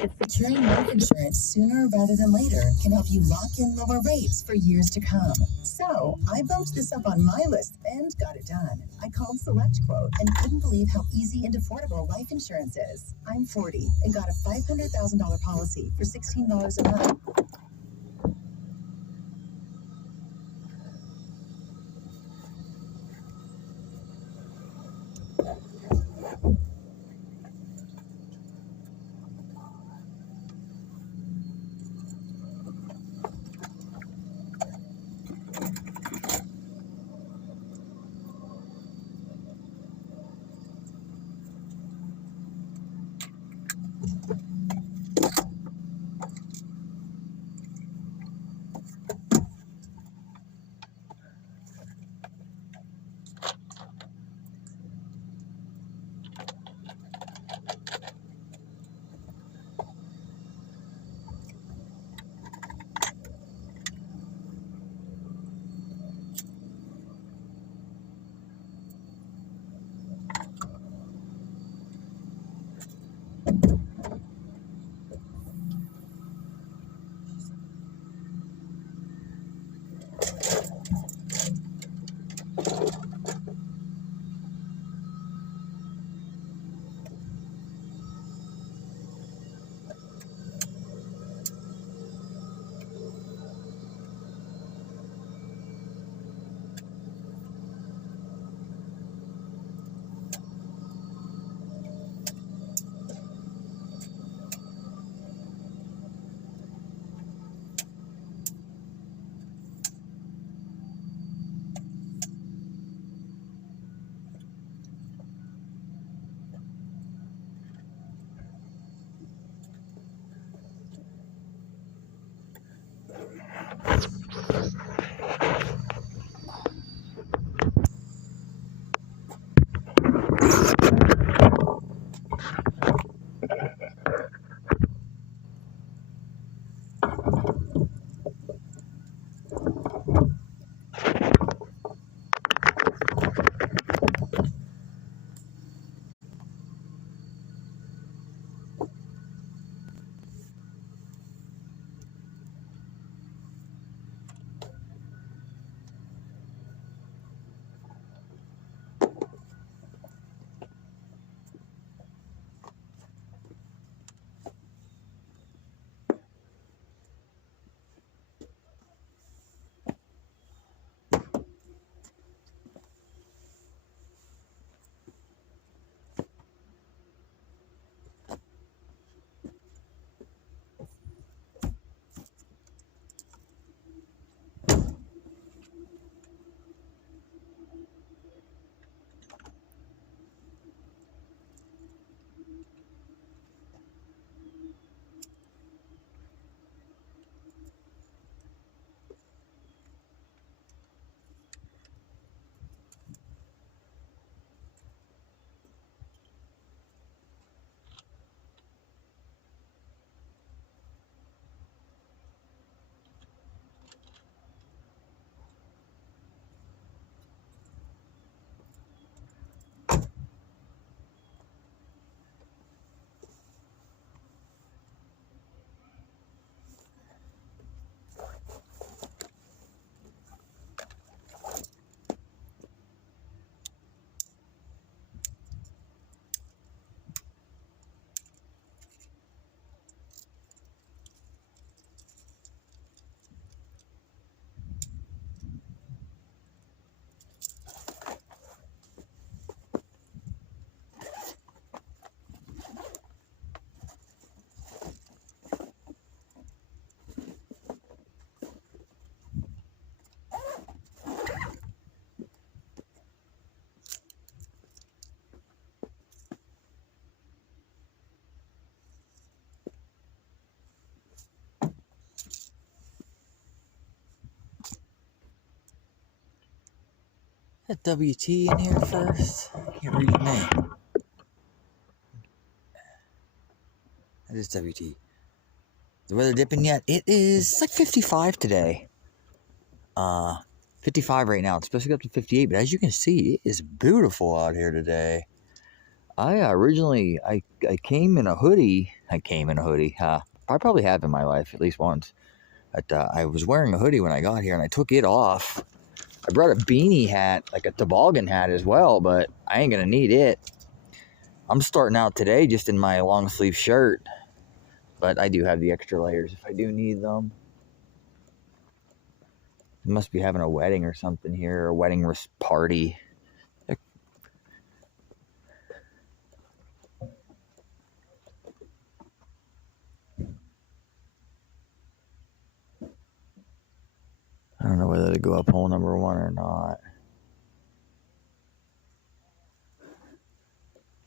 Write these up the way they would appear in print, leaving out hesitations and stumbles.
Securing life insurance sooner rather than later can help you lock in lower rates for years to come. So I bumped this up on my list and got it done. I called SelectQuote and couldn't believe how easy and affordable life insurance is. I'm 40 and got a $500,000 policy for $16 a month. Got WT in here first. Can't read your name. That is WT. The weather dipping yet? It is like 55 today. 55 right now. It's supposed to go up to 58, but as you can see, it is beautiful out here today. I came in a hoodie. I probably have in my life at least once. But I was wearing a hoodie when I got here, and I took it off. I brought a beanie hat, like a toboggan hat as well, but I ain't gonna need it. I'm starting out today just in my long sleeve shirt, but I do have the extra layers if I do need them. Must be having a wedding or something here, a wedding party. I don't know whether to go up hole number 1 or not.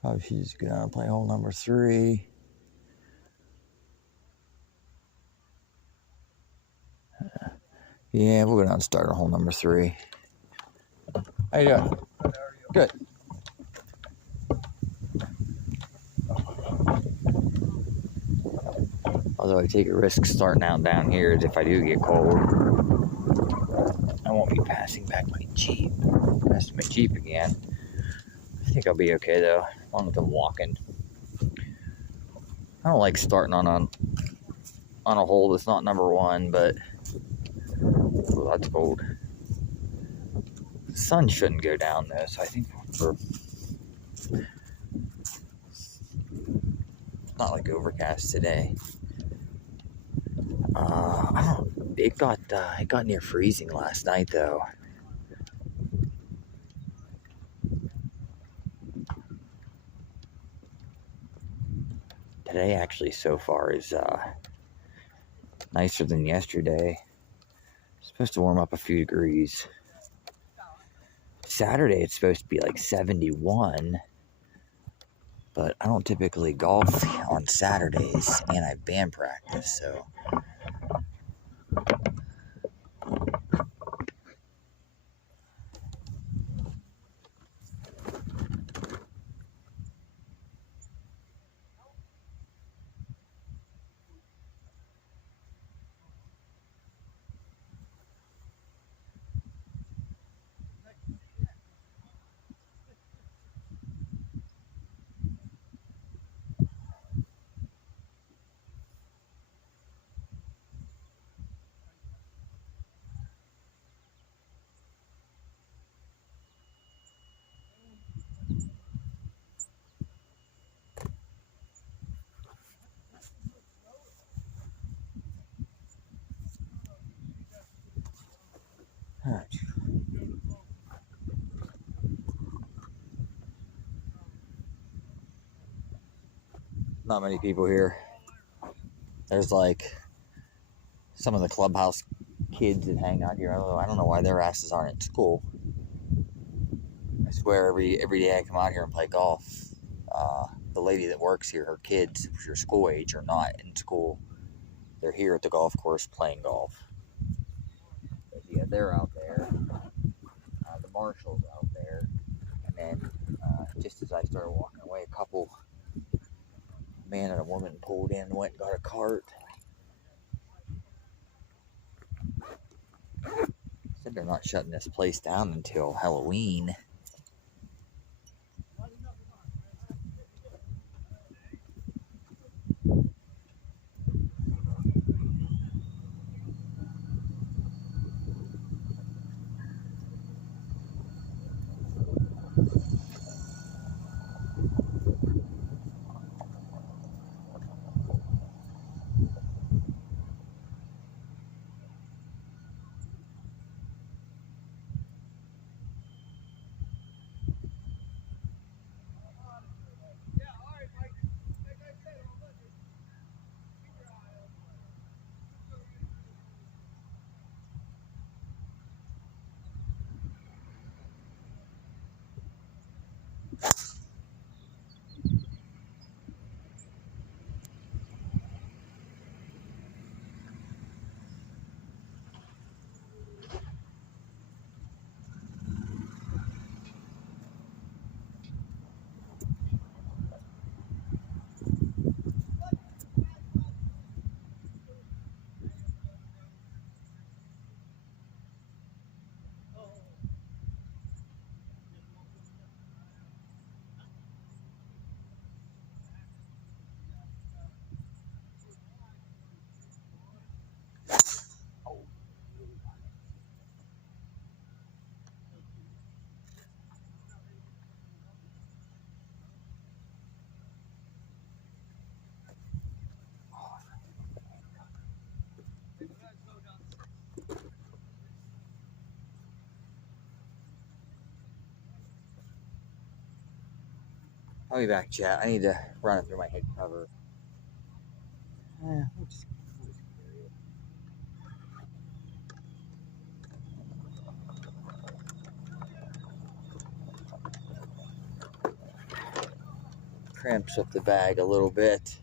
Probably should just go down and play hole number 3. Yeah, we'll go down and start on hole number 3. How you doing? Good. Although I take a risk starting out down here is if I do get cold. I won't be passing back my Jeep. Passing my Jeep again. I think I'll be okay though, as long as I'm walking. I don't like starting on a hole that's not number 1, but oh, that's cold. The sun shouldn't go down though, so I think for not like overcast today. I don't. It got near freezing last night though. Today actually so far is nicer than yesterday. It's supposed to warm up a few degrees. Saturday it's supposed to be like 71, but I don't typically golf on Saturdays, and I have band practice, so. Alright. Not many people here. There's like some of the clubhouse kids that hang out here. I don't know why their asses aren't at school. I swear every day I come out here and play golf, the lady that works here, her kids, if you're school age, are not in school. They're here at the golf course playing golf. But yeah, they're out there. The marshal's out there. And then just as I started walking away, a couple, a man and a woman, pulled in and went and got a cart. Said they're not shutting this place down until Halloween. I'll be back, chat. I need to run it through my head cover. We'll just carry it. Cramps up the bag a little bit.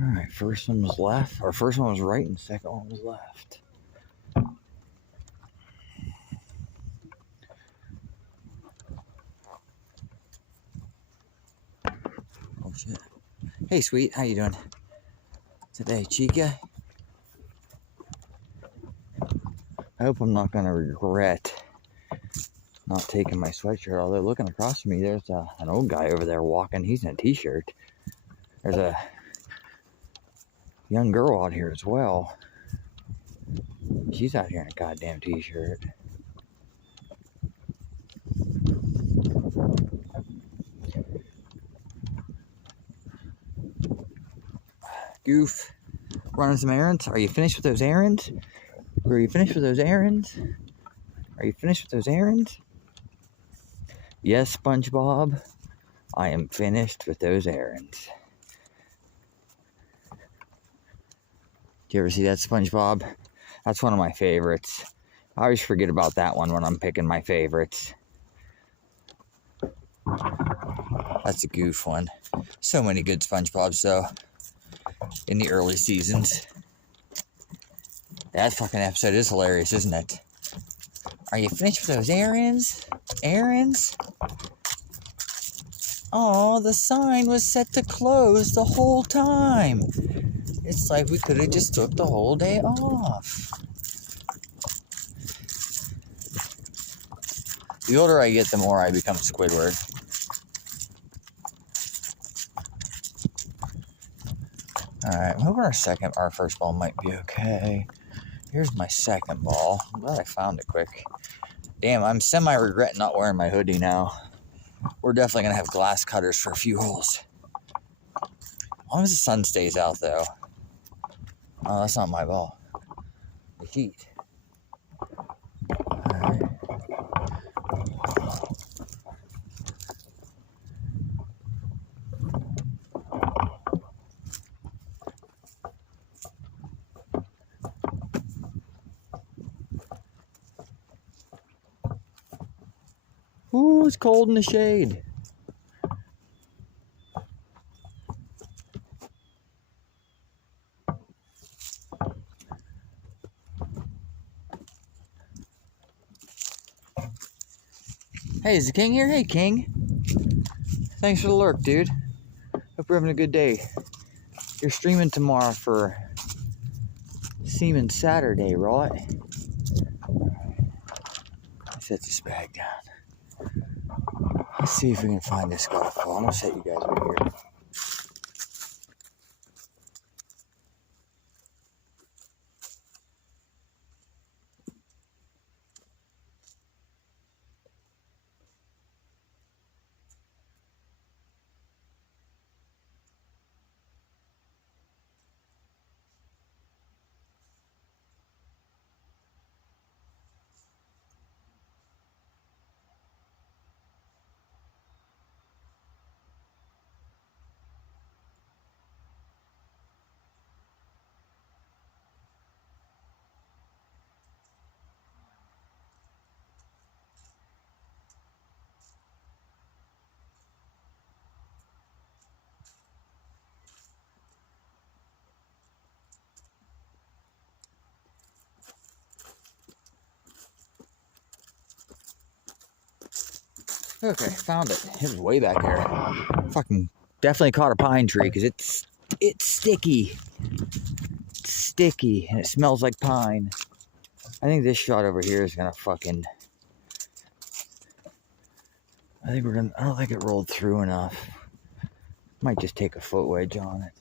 Alright, first one was left, or first one was right and second one was left. Oh shit. Hey sweet, how you doing today, Chica? I hope I'm not gonna regret not taking my sweatshirt, although looking across from me, there's an old guy over there walking. He's in a t-shirt. There's a young girl out here as well. She's out here in a goddamn t-shirt. Goof, running some errands. Are you finished with those errands? Are you finished with those errands? Are you finished with those errands? Yes, SpongeBob, I am finished with those errands. Do you ever see that, SpongeBob? That's one of my favorites. I always forget about that one when I'm picking my favorites. That's a goof one. So many good SpongeBobs, though, in the early seasons. That fucking episode is hilarious, isn't it? Are you finished with those errands? Errands? Oh, the sign was set to close the whole time. It's like we could have just took the whole day off. The older I get, the more I become Squidward. Alright, I'm hoping our first ball might be okay. Here's my second ball. I'm glad I found it quick. Damn, I'm semi-regretting not wearing my hoodie now. We're definitely going to have glass cutters for a few holes. As long as the sun stays out, though. Oh, that's not my ball. The heat. Alright. Ooh, it's cold in the shade. Hey, is the King here? Hey, King. Thanks for the lurk, dude. Hope you're having a good day. You're streaming tomorrow for Seaman Saturday, right? Let's set this bag down. Let's see if we can find this golf ball. I'm gonna set you guys over here. Okay, found it. It was way back here. Fucking definitely caught a pine tree because it's sticky. It's sticky and it smells like pine. I think this shot over here is gonna fucking. I don't think it rolled through enough. Might just take a foot wedge on it.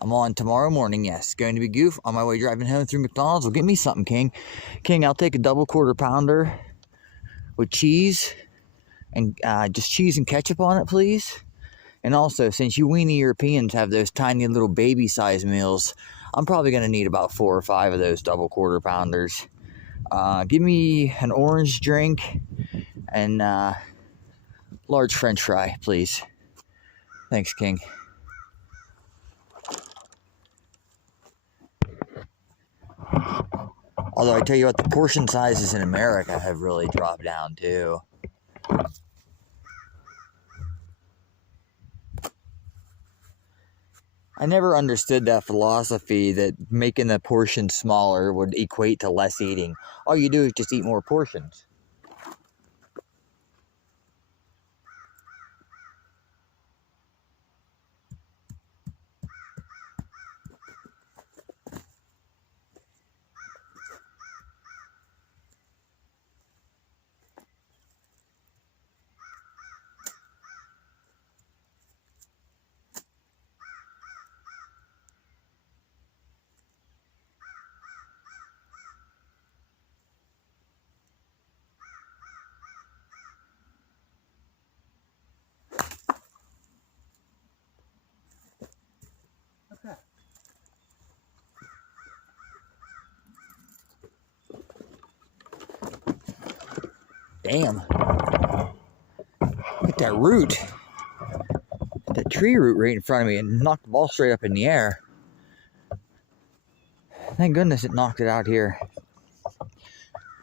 I'm on tomorrow morning, yes. Going to be goof on my way driving home through McDonald's. Well, get me something, King. King, I'll take a double quarter pounder with cheese and just cheese and ketchup on it, please. And also, since you weenie Europeans have those tiny little baby-sized meals, I'm probably going to need about 4 or 5 of those double quarter pounders. Give me an orange drink and large French fry, please. Thanks, King. Although I tell you what, the portion sizes in America have really dropped down too. I never understood that philosophy that making the portion smaller would equate to less eating. All you do is just eat more portions. Damn. Look at that root. That tree root right in front of me and knocked the ball straight up in the air. Thank goodness it knocked it out here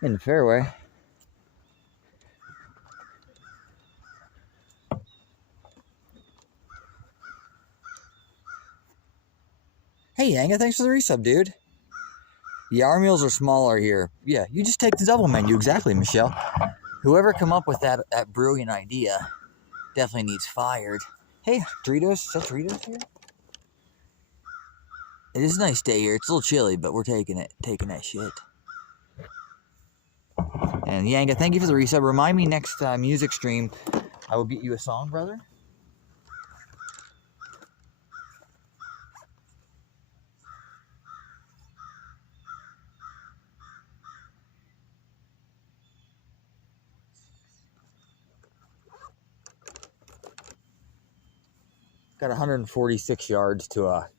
in the fairway. Hey Yanga, thanks for the resub, dude. Yeah, our meals are smaller here. Yeah, you just take the double menu. Exactly, Michelle. Whoever come up with that brilliant idea definitely needs fired. Hey, Doritos. Is that Doritos here? It is a nice day here. It's a little chilly, but we're taking it. Taking that shit. And Yanga, thank you for the resub. Remind me next music stream, I will get you a song, brother. Got 146 yards to a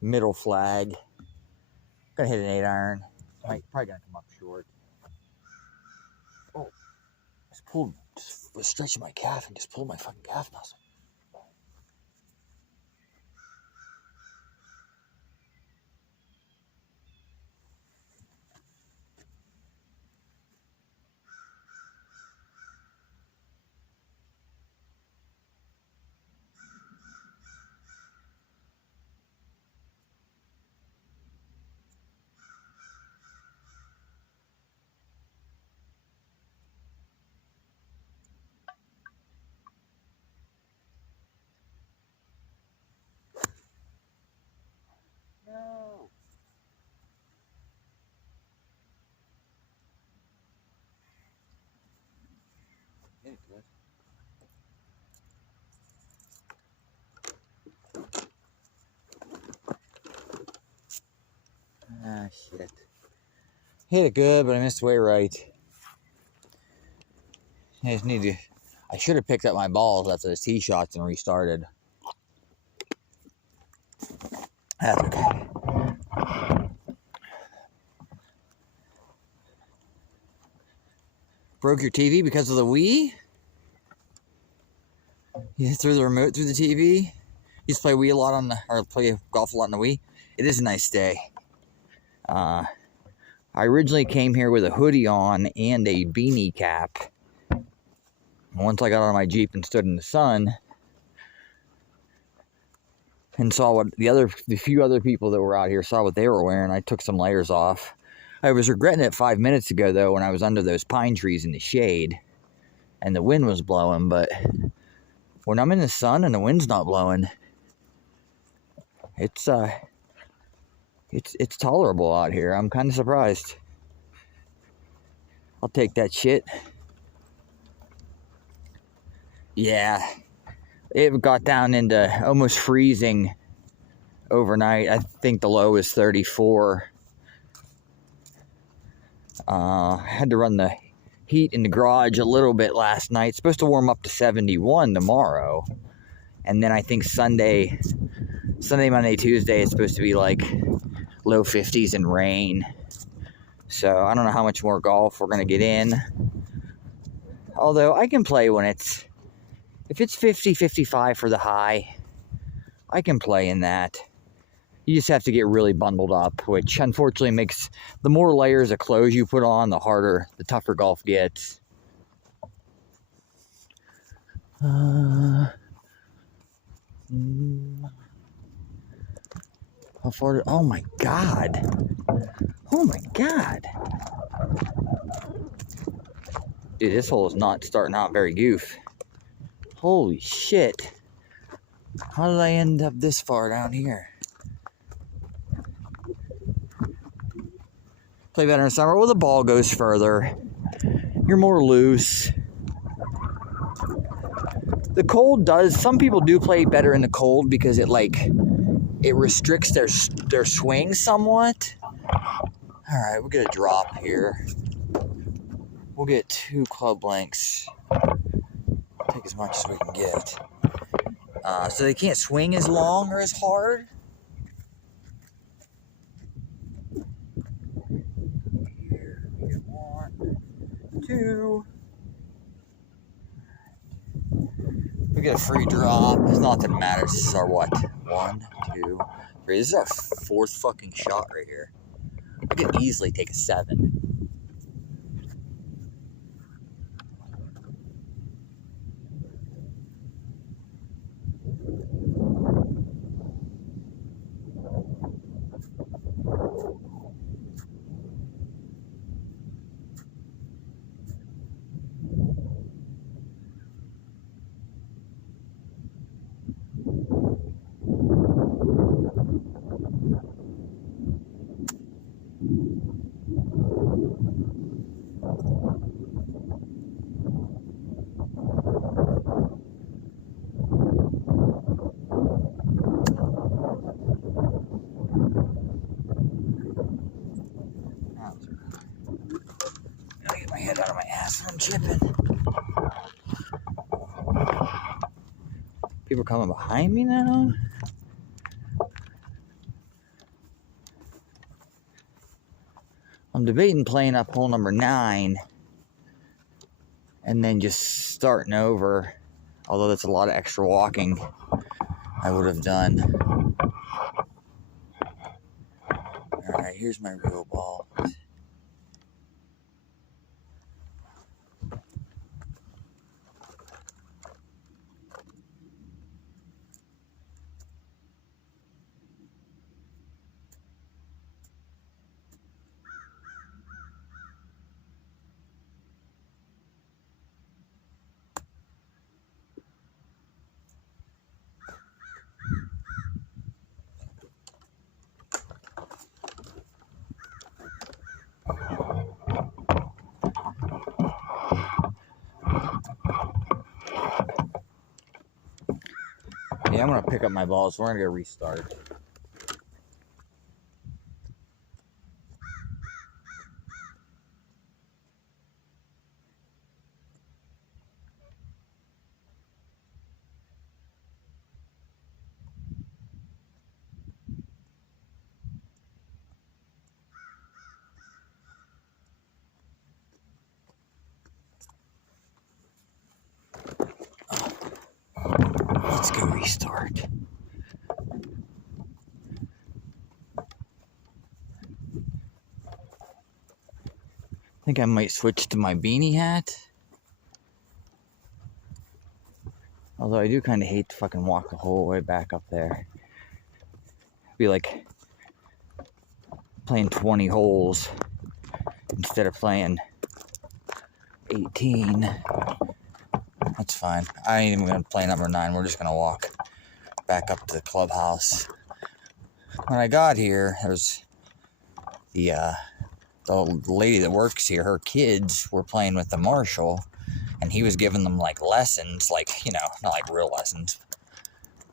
middle flag. Gonna hit an 8-iron. Probably gonna come up short. Oh, just was stretching my calf and just pulled my fucking calf muscle. No. Hit it, good. Ah, shit. Hit it good, but I missed way right. I just need to... I should have picked up my balls after the tee shots and restarted. That's okay. Broke your TV because of the Wii? You threw the remote through the TV? You just play Wii a lot on the... or play golf a lot on the Wii? It is a nice day. I originally came here with a hoodie on and a beanie cap. Once I got on my Jeep and stood in the sun and saw what the few other people that were out here saw what they were wearing, I took some layers off. I was regretting it 5 minutes ago, though, when I was under those pine trees in the shade and the wind was blowing, but when I'm in the sun and the wind's not blowing, it's tolerable out here. I'm kind of surprised. I'll take that shit. Yeah, it got down into almost freezing overnight. I think the low is 34. I had to run the heat in the garage a little bit last night. It's supposed to warm up to 71 tomorrow. And then I think Sunday, Monday, Tuesday, it's supposed to be like low 50s and rain. So I don't know how much more golf we're going to get in. Although I can play when if it's 50, 55 for the high, I can play in that. You just have to get really bundled up, which unfortunately makes the more layers of clothes you put on, the tougher golf gets. How far? Oh my God. Oh my God. Dude, this hole is not starting out very goof. Holy shit. How did I end up this far down here? Play better in summer. Well, the ball goes further. You're more loose. The cold does. Some people do play better in the cold because it restricts their swing somewhat. All right, we'll get a drop here. We'll get 2 club lengths. Take as much as we can get. So they can't swing as long or as hard. Here, we get 1, 2. We get a free drop. It's not that it matters. This is our what? 1, 2, 3. This is our 4th fucking shot right here. I could easily take a 7. Gotta get my head out of my ass when I'm chipping. People coming behind me now? I'm debating playing up hole number 9 and then just starting over. Although that's a lot of extra walking I would have done. Alright, here's my real ball. Yeah, I'm going to pick up my balls. We're going to go restart. Let's go restart. I think I might switch to my beanie hat. Although I do kind of hate to fucking walk the whole way back up there. It'd be like playing 20 holes instead of playing 18. That's fine. I ain't even going to play number 9. We're just going to walk back up to the clubhouse. When I got here, there was the lady that works here. Her kids were playing with the marshal, and he was giving them like lessons, like, you know, not like real lessons,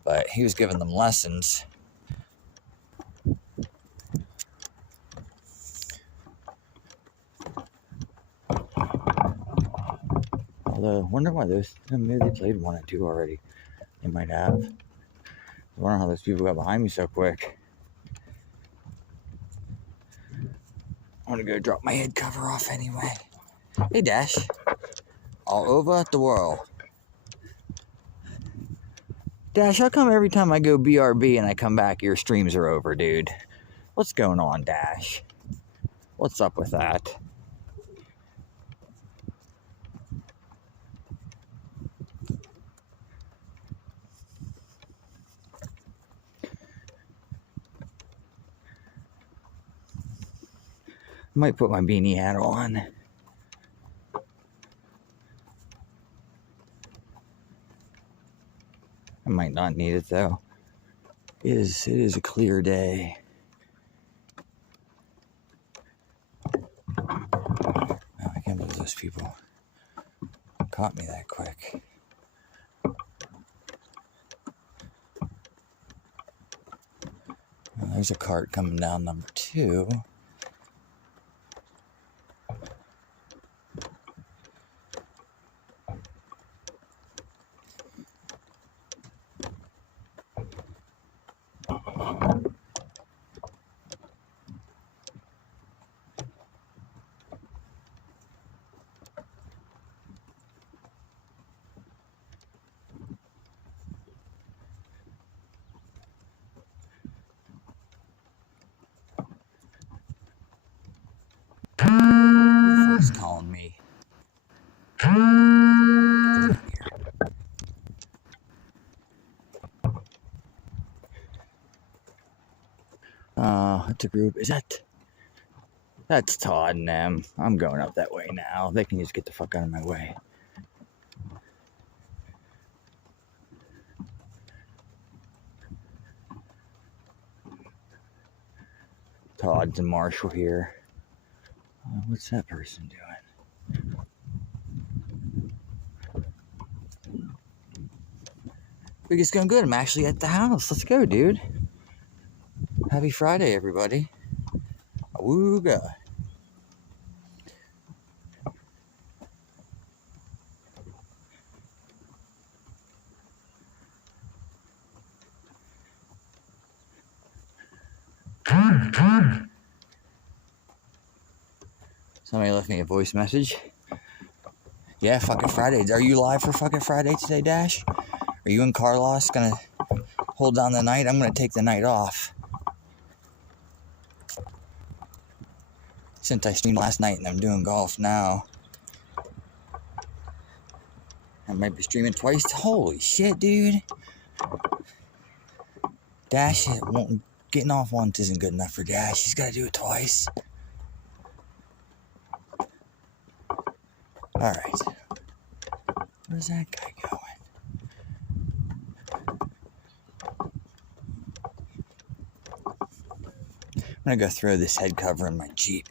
but he was giving them lessons. Although, I wonder why maybe they played 1 and 2 already. It might have. I wonder how those people got behind me so quick. I'm gonna go drop my head cover off anyway. Hey, Dash. All over the world. Dash, how come every time I go BRB and I come back, your streams are over, dude? What's going on, Dash? What's up with that? I might put my beanie hat on. I might not need it though. It is a clear day. Oh, I can't believe those people caught me that quick. Well, there's a cart coming down number 2. Who's calling me? It's a group. That's Todd and them. I'm going up that way now. They can just get the fuck out of my way. Todd and Marshall here. What's that person doing? Week is going good. I'm actually at the house. Let's go, dude. Happy Friday, everybody. Awooga. Somebody left me a voice message. Yeah, fucking Friday. Are you live for fucking Friday today, Dash? Are you and Carlos gonna hold down the night? I'm gonna take the night off. Since I streamed last night and I'm doing golf now. I might be streaming twice. Holy shit, dude. Dash, getting off once isn't good enough for Dash. He's gotta do it twice. Alright. Where's that guy going? I'm gonna go throw this head cover in my Jeep.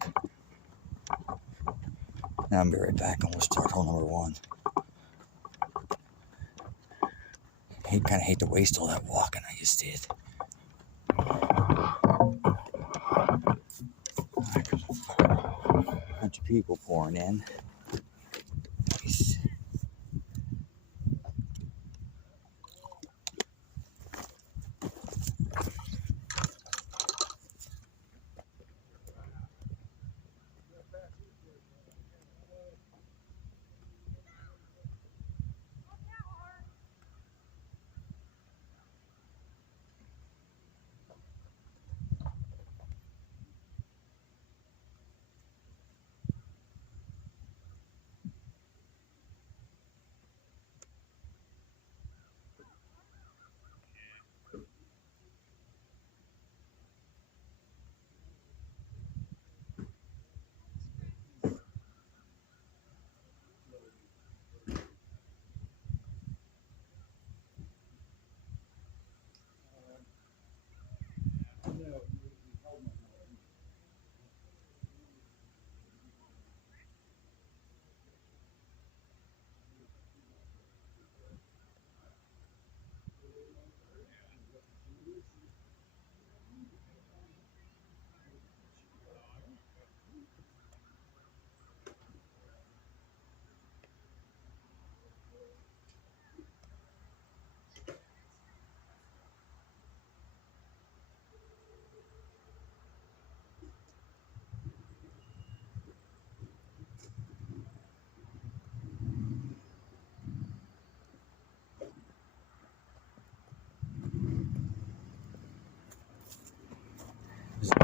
And I'll be right back and we'll start hole number 1. I kind of hate to waste all that walking I just did. Bunch of people pouring in. Nice.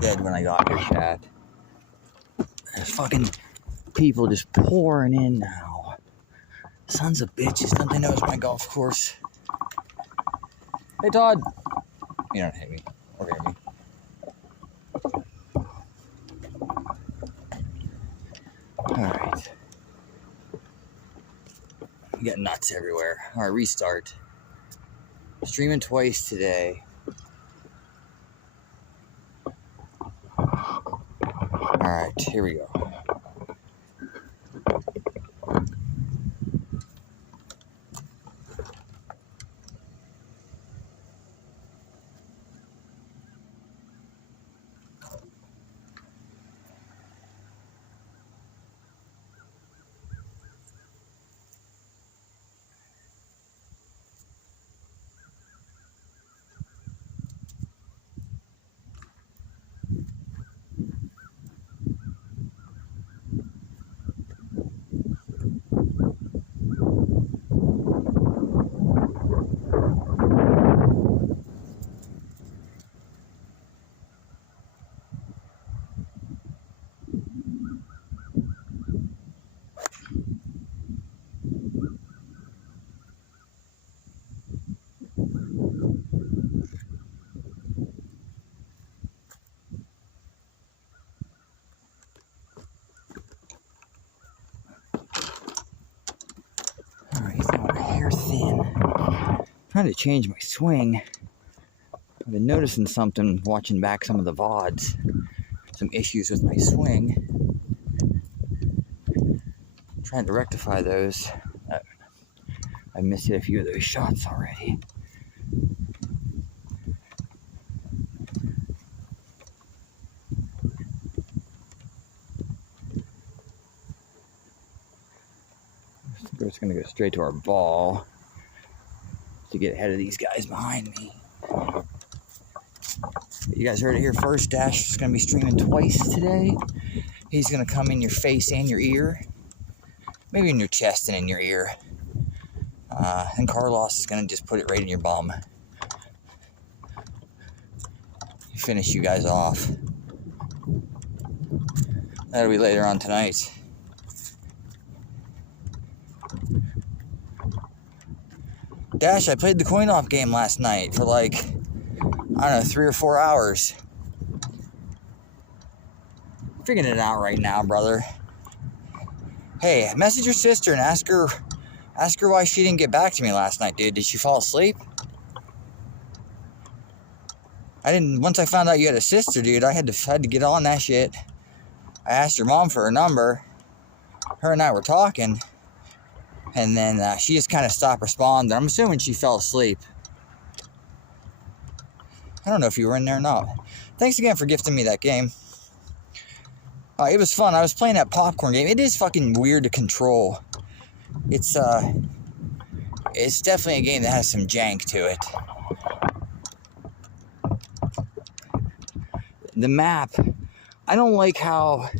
dead when I got here, chat. There's fucking people just pouring in now. Sons of bitches, don't they know it's my golf course? Hey, Todd. You don't hit me. Or hit me. Alright. We got nuts everywhere. Alright, restart. Streaming twice today. Alright, here we go. Alright, he's not hair thin. Trying to change my swing. I've been noticing something watching back some of the VODs. Some issues with my swing. Trying to rectify those. I missed a few of those shots already. We're just going to go straight to our ball to get ahead of these guys behind me. You guys heard it here first. Dash is going to be streaming twice today. He's going to come in your face and your ear. Maybe in your chest and in your ear. And Carlos is going to just put it right in your bum. Finish you guys off. That'll be later on tonight. Dash, I played the coin-op game last night for like, I don't know, 3 or 4 hours. Figuring it out right now, brother. Hey, message your sister and ask her why she didn't get back to me last night, dude. Did she fall asleep? Once I found out you had a sister, dude, I had to get on that shit. I asked your mom for her number. Her and I were talking. And then she just kind of stopped responding. I'm assuming she fell asleep. I don't know if you were in there or not. Thanks again for gifting me that game. It was fun. I was playing that popcorn game. It is fucking weird to control. It's definitely a game that has some jank to it. The map, I don't like how,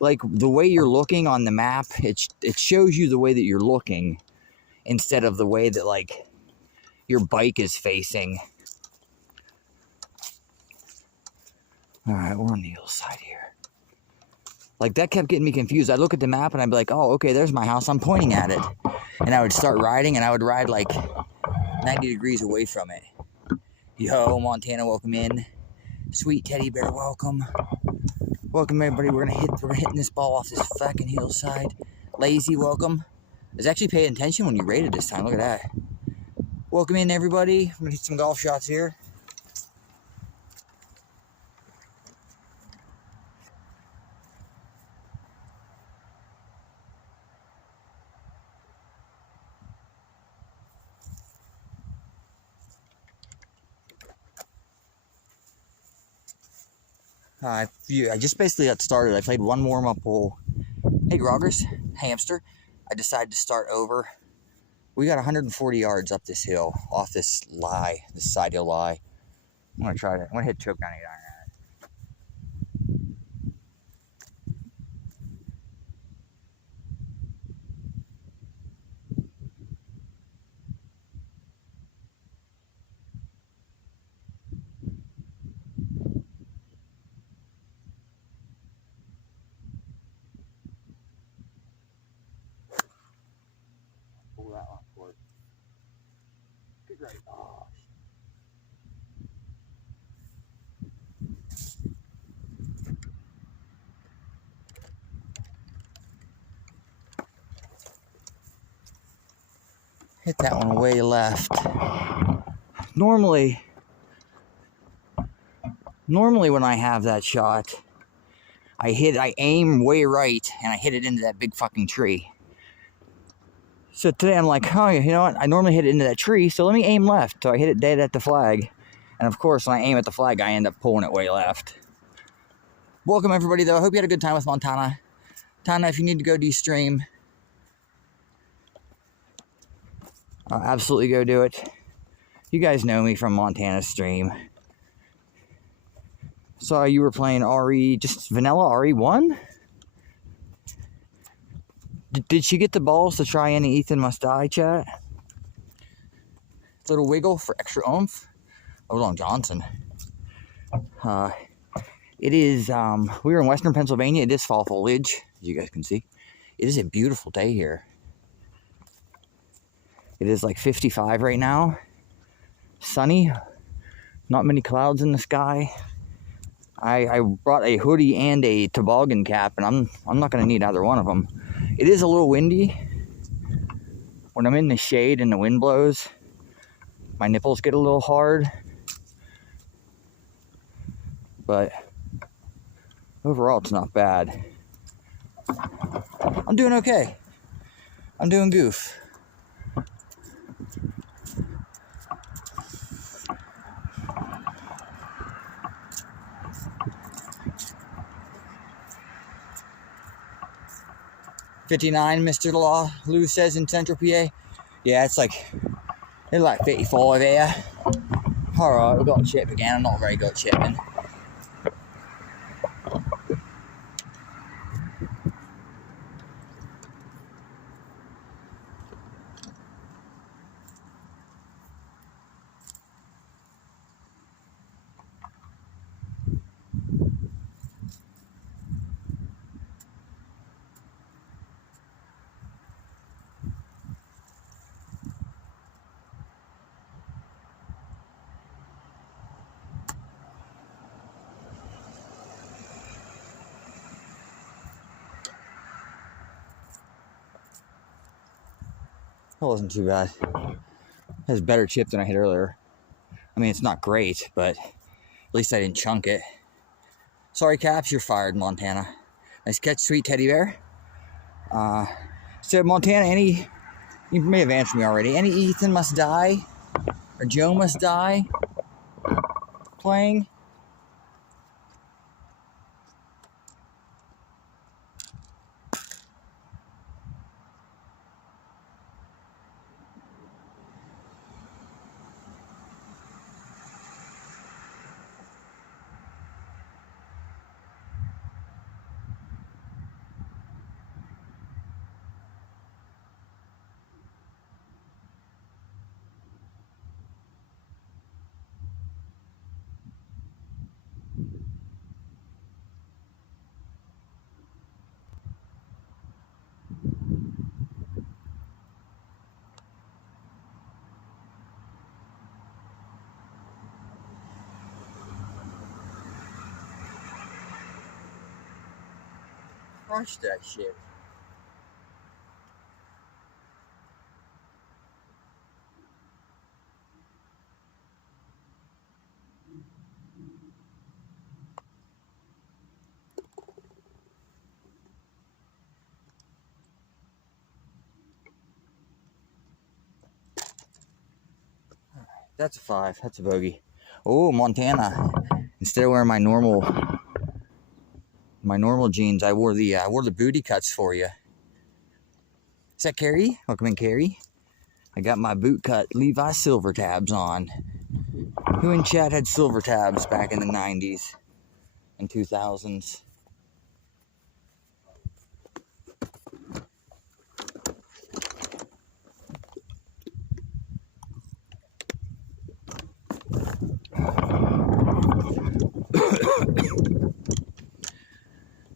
like, the way you're looking on the map, it shows you the way that you're looking instead of the way that, like, your bike is facing. Alright, we're on the hillside here. Like, that kept getting me confused. I'd look at the map and I'd be like, oh, okay, there's my house. I'm pointing at it. And I would start riding, and I would ride, like, 90 degrees away from it. Yo, Montana, welcome in. Sweet Teddy Bear, welcome. Welcome, everybody. We're hitting this ball off this fucking hillside. Lazy, welcome. I was actually paying attention when you rated this time. Look at that. Welcome in, everybody. I'm going to hit some golf shots here. I just basically got started. I played one warm-up hole. Hey, Groggers. Hamster. I decided to start over. We got 140 yards up this hill, off this side hill lie. I'm going to hit choke 98 iron at it. for it. Good right. Oh. Hit that one way left. Normally when I have that shot, I aim way right, and I hit it into that big fucking tree. So today I'm like, oh, you know what? I normally hit it into that tree, so let me aim left. So I hit it dead at the flag. And of course, when I aim at the flag, I end up pulling it way left. Welcome, everybody, though. I hope you had a good time with Montana. Montana, if you need to go de-stream, absolutely go do it. You guys know me from Montana stream. Saw you were playing RE, just vanilla RE1? Did she get the balls to try any Ethan Must Die, chat? Little wiggle for extra oomph. Hold on, Johnson. It is, we were in Western Pennsylvania. It is fall foliage, as you guys can see. It is a beautiful day here. It is like 55 right now. Sunny. Not many clouds in the sky. I brought a hoodie and a toboggan cap, and I'm not going to need either one of them. It is a little windy. When I'm in the shade and the wind blows, my nipples get a little hard. But overall, it's not bad. I'm doing okay. I'm doing goof. $59, Mr. Law, Lou says in Central PA. Yeah, it's like 55 there. Alright, we got a chip again. I'm not very good at chipping. That wasn't too bad. It has better chip than I hit earlier. I mean, it's not great, but at least I didn't chunk it. Sorry, Caps, you're fired, Montana. Nice catch, sweet teddy bear. So, Montana, you may have answered me already. Any Ethan Must Die or Joe Must Die playing? Crush that shit. That's a 5. That's a bogey. Oh, Montana. Instead of wearing my normal jeans, I wore the booty cuts for you. Is that Carrie? Welcome in, Carrie. I got my boot cut Levi silver tabs on. Who in chat had silver tabs back in the 90s and 2000s?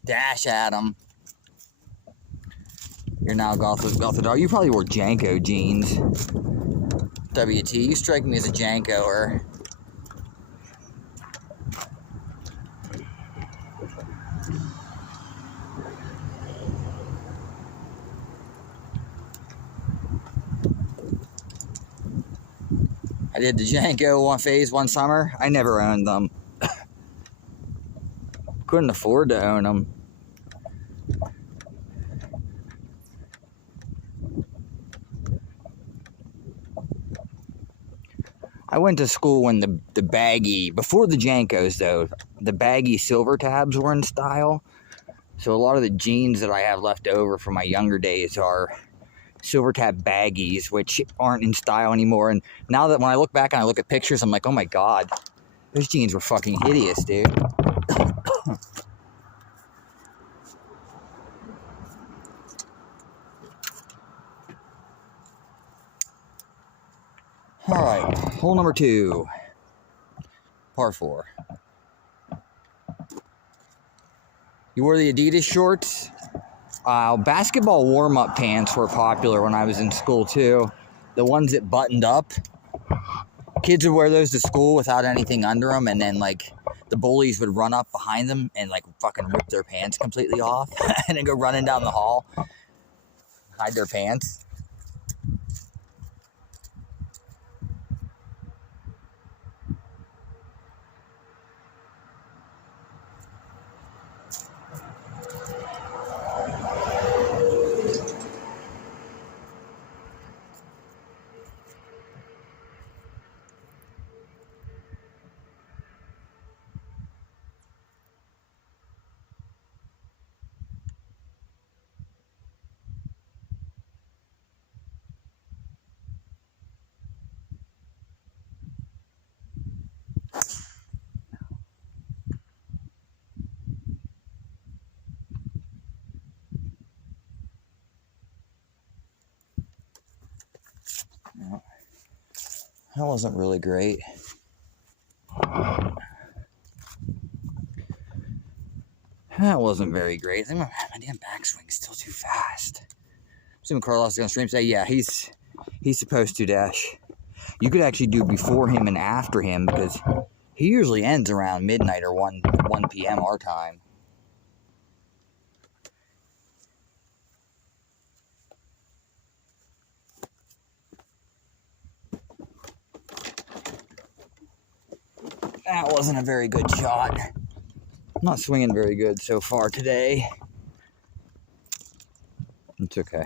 Dash Adam. You're now Goth Dog. You probably wore Janko jeans. WT, you strike me as a Jankoer. I did the Janko one phase one summer. I never owned them. Couldn't afford to own them. I went to school when the baggy, before the Jankos though, the baggy silver tabs were in style. So a lot of the jeans that I have left over from my younger days are silver tab baggies, which aren't in style anymore. And now that when I look back and I look at pictures, I'm like, oh my God, those jeans were fucking hideous, dude. All right, hole number 2, par 4. You wore the Adidas shorts? Basketball warm-up pants were popular when I was in school too. The ones that buttoned up. Kids would wear those to school without anything under them, and then like the bullies would run up behind them and like fucking rip their pants completely off and then go running down the hall, hide their pants. That wasn't really great. That wasn't very great. I think my damn backswing's still too fast. Assuming Carlos is gonna stream today. Yeah, he's supposed to, Dash. You could actually do before him and after him because he usually ends around midnight or 1 p.m. our time. That wasn't a very good shot. I'm not swinging very good so far today. It's okay.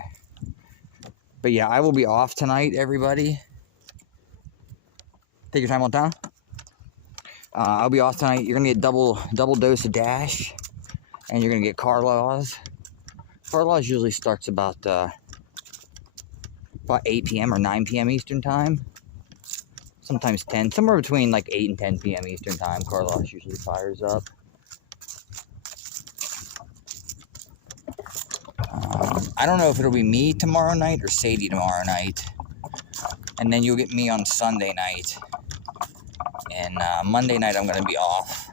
But yeah, I will be off tonight, everybody. Take your time on time. I'll be off tonight. You're gonna get double dose of Dash, and you're gonna get Carlos. Carlos usually starts about 8 p.m. or 9 p.m. Eastern time. Sometimes 10, somewhere between like 8 and 10 p.m. Eastern time. Carlos usually fires up. I don't know if it'll be me tomorrow night or Sadie tomorrow night. And then you'll get me on Sunday night. And Monday night I'm going to be off.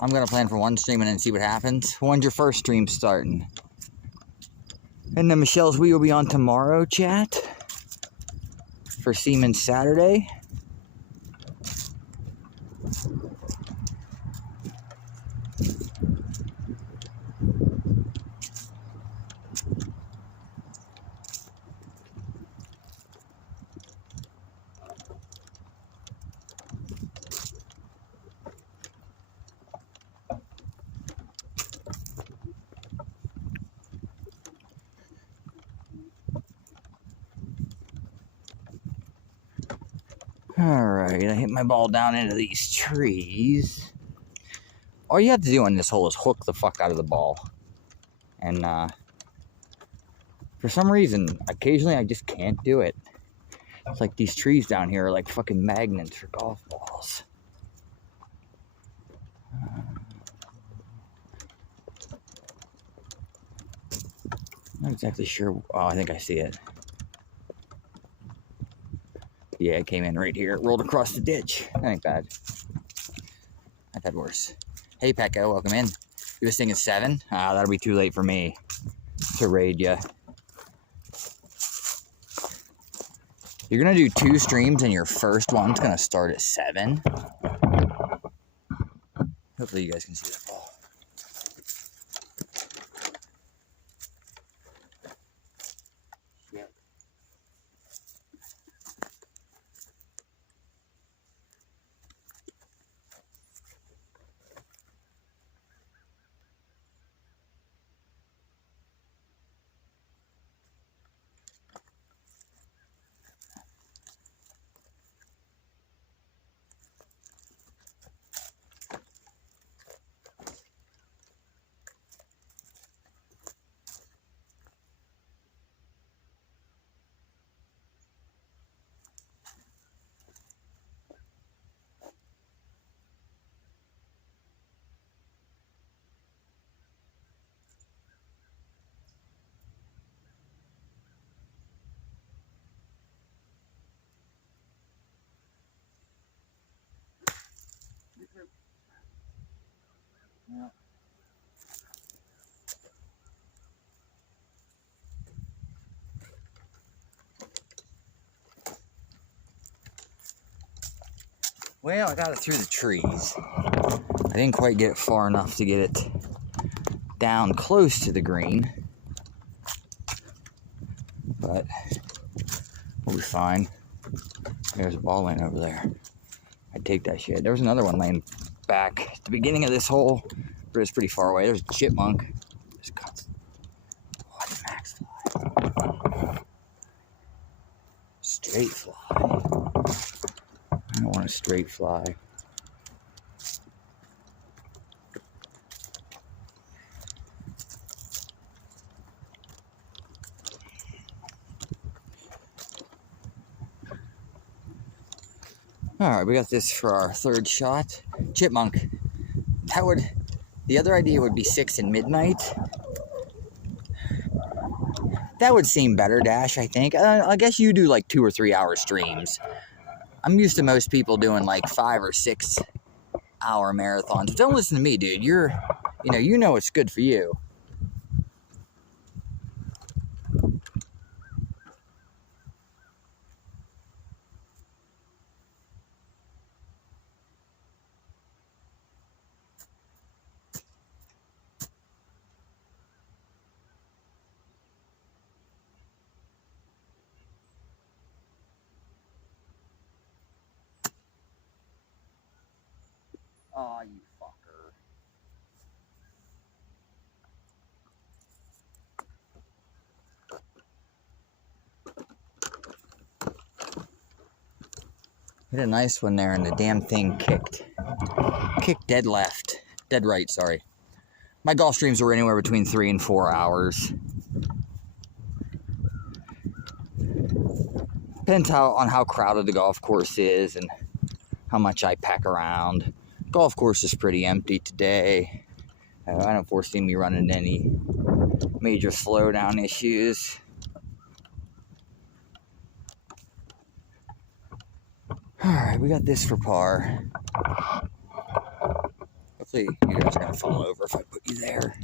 I'm going to plan for one stream and then see what happens. When's your first stream starting? And then Michelle's We will be on tomorrow, chat. For Seaman Saturday. Alright, I hit my ball down into these trees. All you have to do on this hole is hook the fuck out of the ball. And for some reason, occasionally I just can't do it. It's like these trees down here are like fucking magnets for golf balls. I'm not exactly sure. Oh, I think I see it. Yeah, it came in right here. It rolled across the ditch. That ain't bad. I've had worse. Hey, Pecco, welcome in. You was thinking 7? That'll be too late for me to raid ya. You're gonna do 2 streams and your first one's gonna start at 7. Hopefully you guys can see that ball. Yeah. Well, I got it through the trees. I didn't quite get it far enough to get it down close to the green, but we'll be fine. There's a ball laying over there. I'd take that shit. There was another one laying back at the beginning of this hole, but it's pretty far away. There's a chipmunk. Just cuts. What a max fly. Straight fly. I don't want a straight fly. Alright, we got this for our 3rd shot. Chipmunk. The other idea would be 6 and midnight. That would seem better, Dash, I think. I guess you do like 2 or 3 hour streams. I'm used to most people doing like 5 or 6 hour marathons. But don't listen to me, dude. You know it's good for you. Oh, you fucker. Hit a nice one there, and the damn thing kicked. Kicked dead left. Dead right, sorry. My golf streams were anywhere between 3 and 4 hours. Depends on how crowded the golf course is and how much I pack around. Golf course is pretty empty today. I don't foresee me running into any major slowdown issues. Alright, we got this for par. Hopefully you guys are going to fall over if I put you there.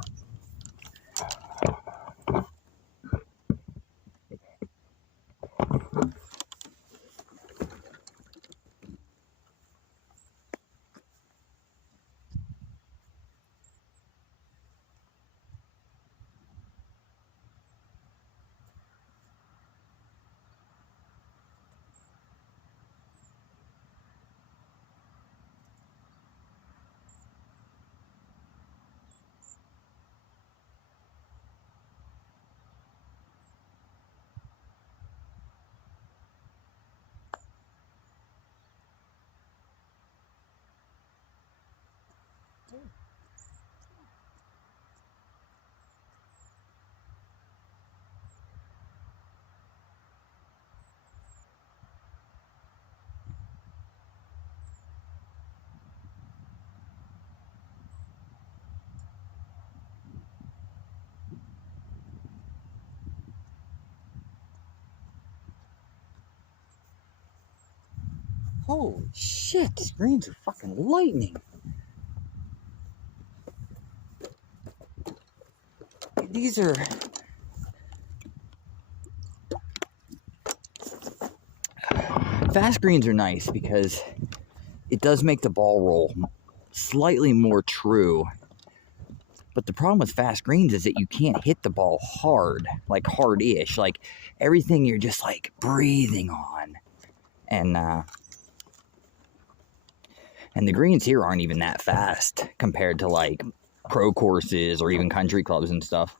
Holy shit, these greens are fucking lightning. These are... Fast greens are nice because it does make the ball roll slightly more true. But the problem with fast greens is that you can't hit the ball hard, like hard-ish. Like everything you're just like breathing on. And the greens here aren't even that fast compared to like pro courses or even country clubs and stuff.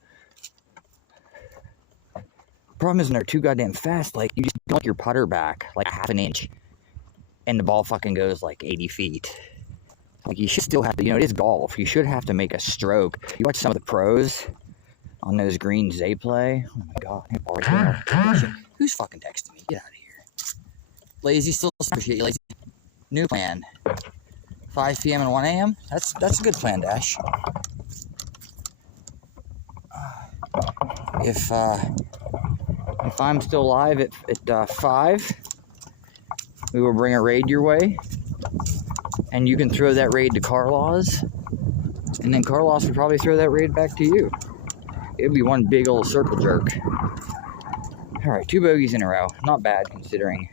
Problem is when they're too goddamn fast, like you just knock your putter back like half an inch and the ball fucking goes like 80 feet. Like you should still have to, it is golf. You should have to make a stroke. You watch some of the pros on those greens they play. Oh my god. Who's fucking texting me? Get out of here. Lazy still appreciate you, lazy. New plan. 5 p.m. and 1 a.m. That's a good plan, Dash. If I'm still live at 5, we will bring a raid your way. And you can throw that raid to Carlos. And then Carlos would probably throw that raid back to you. It'd be one big old circle jerk. Alright, 2 bogeys in a row. Not bad considering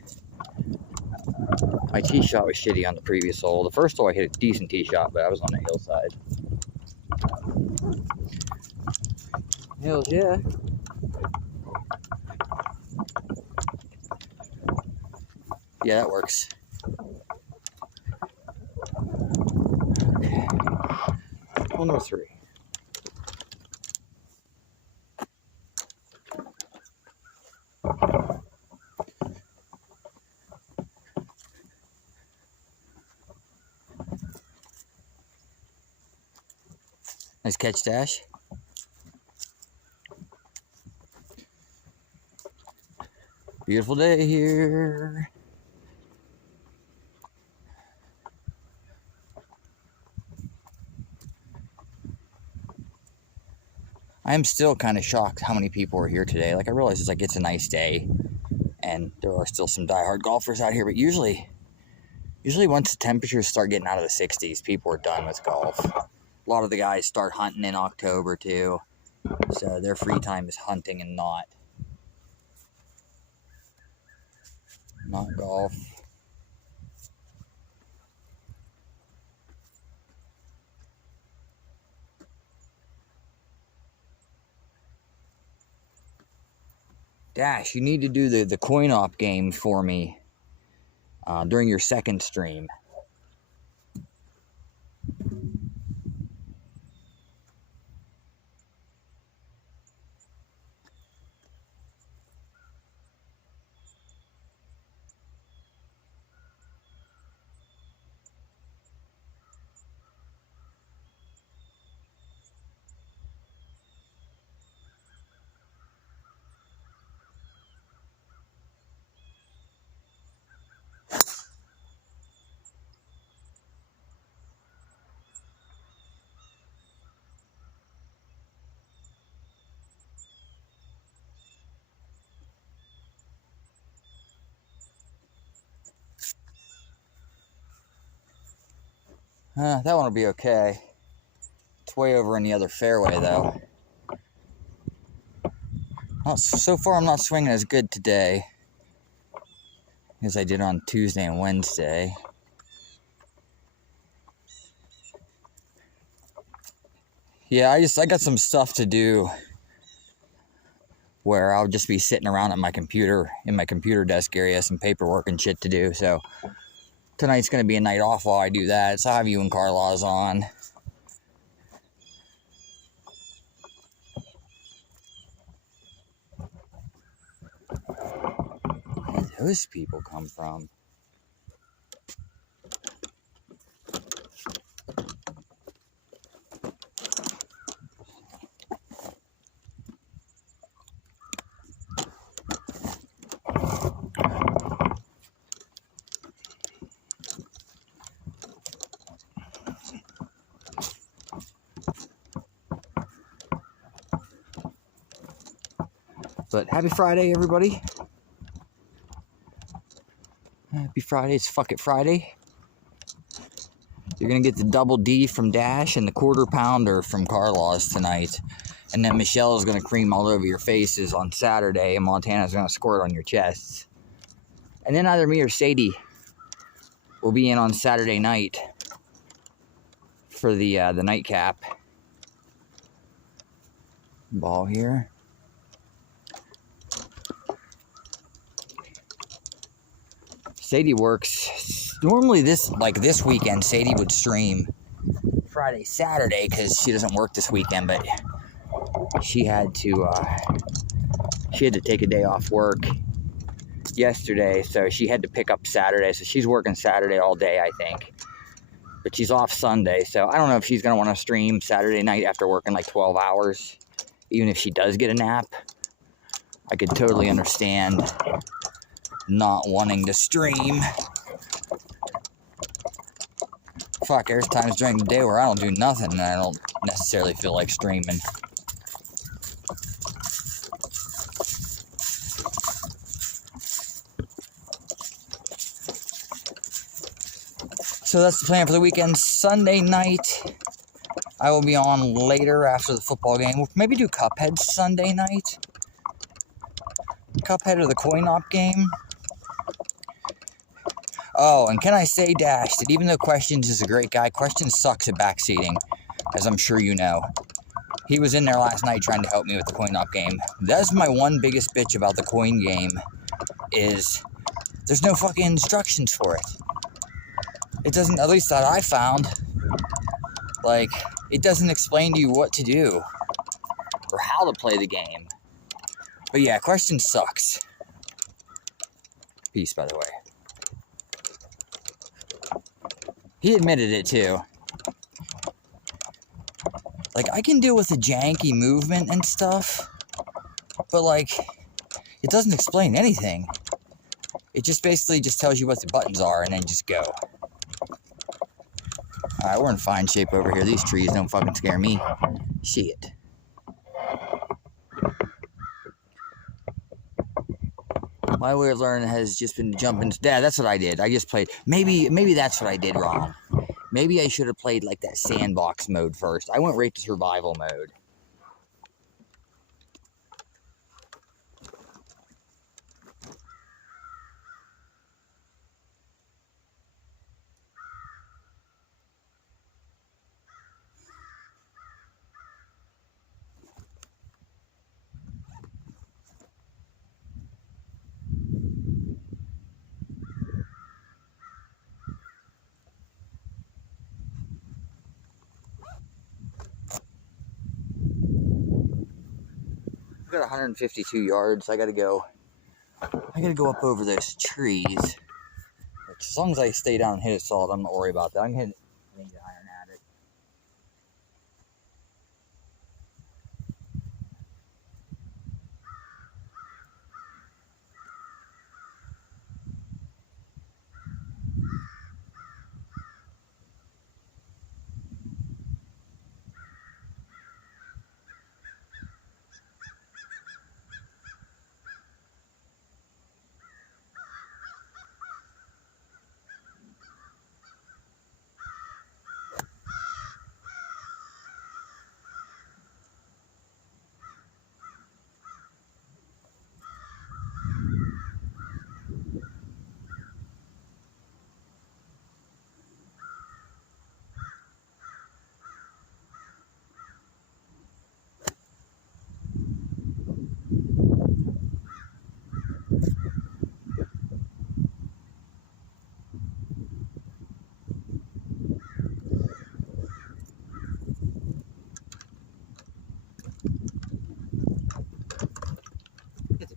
my tee shot was shitty on the previous hole. The first hole I hit a decent tee shot, but I was on the hillside. Hills, yeah. Yeah, that works. Okay. Hole number 3. Nice catch, Dash. Beautiful day here. I'm still kind of shocked how many people are here today. Like I realize it's a nice day and there are still some diehard golfers out here, but usually once the temperatures start getting out of the 60s, people are done with golf. A lot of the guys start hunting in October too. So their free time is hunting and not golf. Dash, you need to do the coin op game for me during your second stream. That one will be okay. It's way over in the other fairway, though. Well, so far, I'm not swinging as good today as I did on Tuesday and Wednesday. Yeah, I got some stuff to do where I'll just be sitting around at my computer, in my computer desk area, some paperwork and shit to do, so tonight's going to be a night off while I do that, so I'll have you and Carlos on. Where did those people come from? But happy Friday, everybody. Happy Happy Friday. It's Fuck It Friday. You're going to get the double D from Dash and the quarter pounder from Carlaw's tonight. And then Michelle is going to cream all over your faces on Saturday, and Montana's going to squirt on your chests. And then either me or Sadie will be in on Saturday night for the nightcap. Ball here. Sadie works. Normally this weekend, Sadie would stream Friday, Saturday, because she doesn't work this weekend, but she had to take a day off work yesterday, so she had to pick up Saturday. So she's working Saturday all day, I think. But she's off Sunday, so I don't know if she's going to want to stream Saturday night after working like 12 hours. Even if she does get a nap, I could totally understand not wanting to stream. Fuck, there's times during the day where I don't do nothing and I don't necessarily feel like streaming. So that's the plan for the weekend. Sunday night, I will be on later after the football game. We'll maybe do Cuphead Sunday night. Cuphead or the coin-op game. Oh, and can I say, Dash, that even though Questions is a great guy, Questions sucks at backseating, as I'm sure you know. He was in there last night trying to help me with the coin-op game. That's my one biggest bitch about the coin game, is there's no fucking instructions for it. It doesn't, at least that I found, like, it doesn't explain to you what to do or how to play the game. But yeah, Questions sucks. Peace, by the way. He admitted it too. Like, I can deal with the janky movement and stuff, but like, it doesn't explain anything. It just basically just tells you what the buttons are and then just go. Alright, we're in fine shape over here. These trees don't fucking scare me. Shit. My way of learning has just been to jump into... Yeah, that's what I did. I just played... Maybe that's what I did wrong. Maybe I should have played like that sandbox mode first. I went right to survival mode. I've got 152 yards. I gotta go up over those trees. Which, as long as I stay down and hit it solid, I'm not worried about that. I'm hitting the iron at it.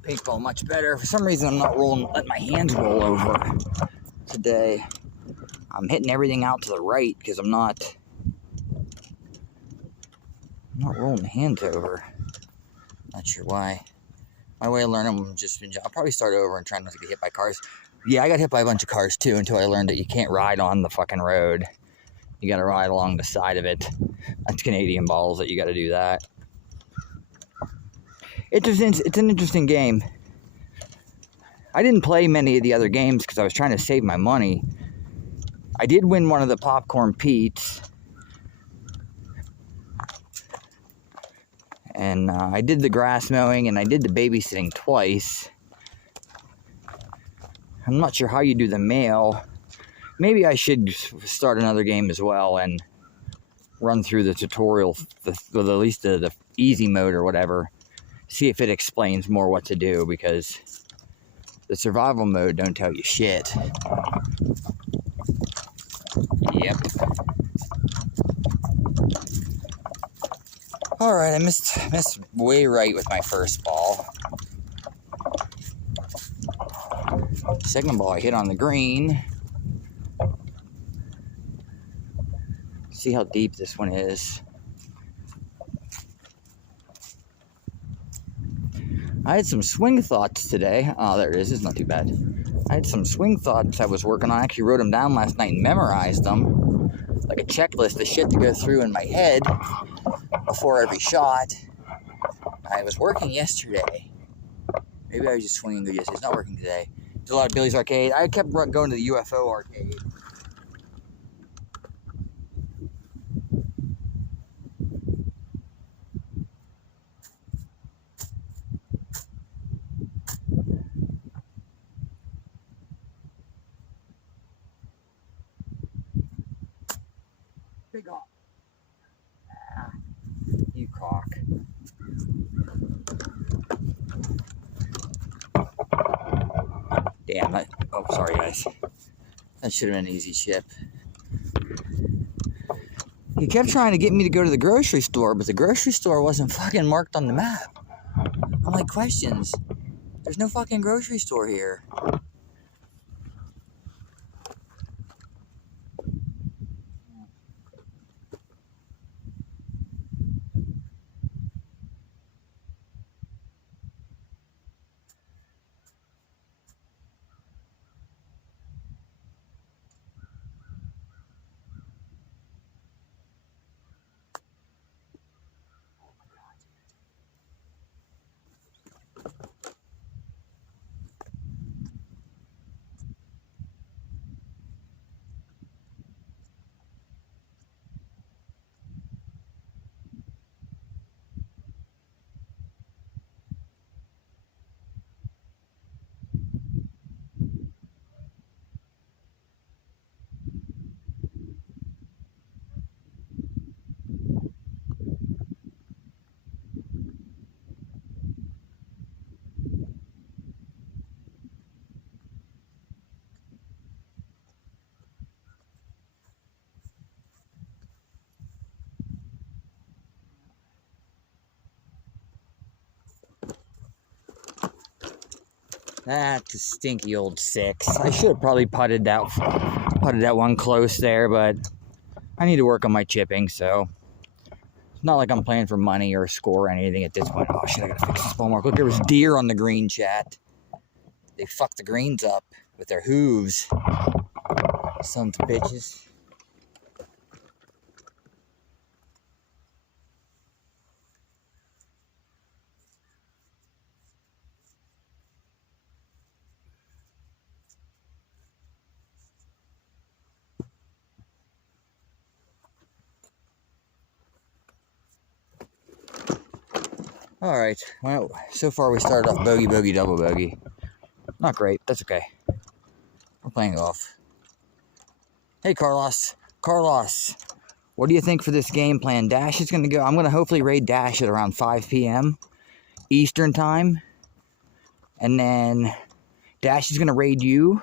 Paintball much better. For some reason, I'm not letting my hands roll over today. I'm hitting everything out to the right because I'm not rolling the hands over. Not sure why. My way of learning, I'll probably start over and try not to get hit by cars. Yeah, I got hit by a bunch of cars too until I learned that you can't ride on the fucking road. You gotta ride along the side of it. That's Canadian balls that you gotta do that. It's an interesting game. I didn't play many of the other games because I was trying to save my money. I did win one of the Popcorn Pete's. And I did the grass mowing and I did the babysitting twice. I'm not sure how you do the mail. Maybe I should start another game as well and run through the tutorial, at least the easy mode or whatever. See if it explains more what to do, because the survival mode don't tell you shit. Yep. Alright, I missed way right with my first ball. Second ball I hit on the green. See how deep this one is. I had some swing thoughts today. Oh, there it is. It's not too bad. I had some swing thoughts I was working on. I actually wrote them down last night and memorized them. Like a checklist of shit to go through in my head before every shot. I was working yesterday. Maybe I was just swinging good yesterday. It's not working today. Did a lot of Billy's Arcade. I kept going to the UFO arcade. Big off. Ah, you cock. Damn it. Oh, sorry, guys. That should have been an easy chip. He kept trying to get me to go to the grocery store, but the grocery store wasn't fucking marked on the map. I'm like, questions. There's no fucking grocery store here. That's a stinky old 6. I should have probably putted that one close there, but I need to work on my chipping, so it's not like I'm playing for money or a score or anything at this point. Oh shit, I gotta fix this ball mark. Look, there was deer on the green, chat. They fucked the greens up with their hooves. Sons of bitches. Alright, well, so far we started off bogey, bogey, double bogey. Not great, that's okay. We're playing golf. Hey, Carlos. Carlos, what do you think for this game plan? Dash is going to go. I'm going to hopefully raid Dash at around 5 p.m. Eastern time. And then Dash is going to raid you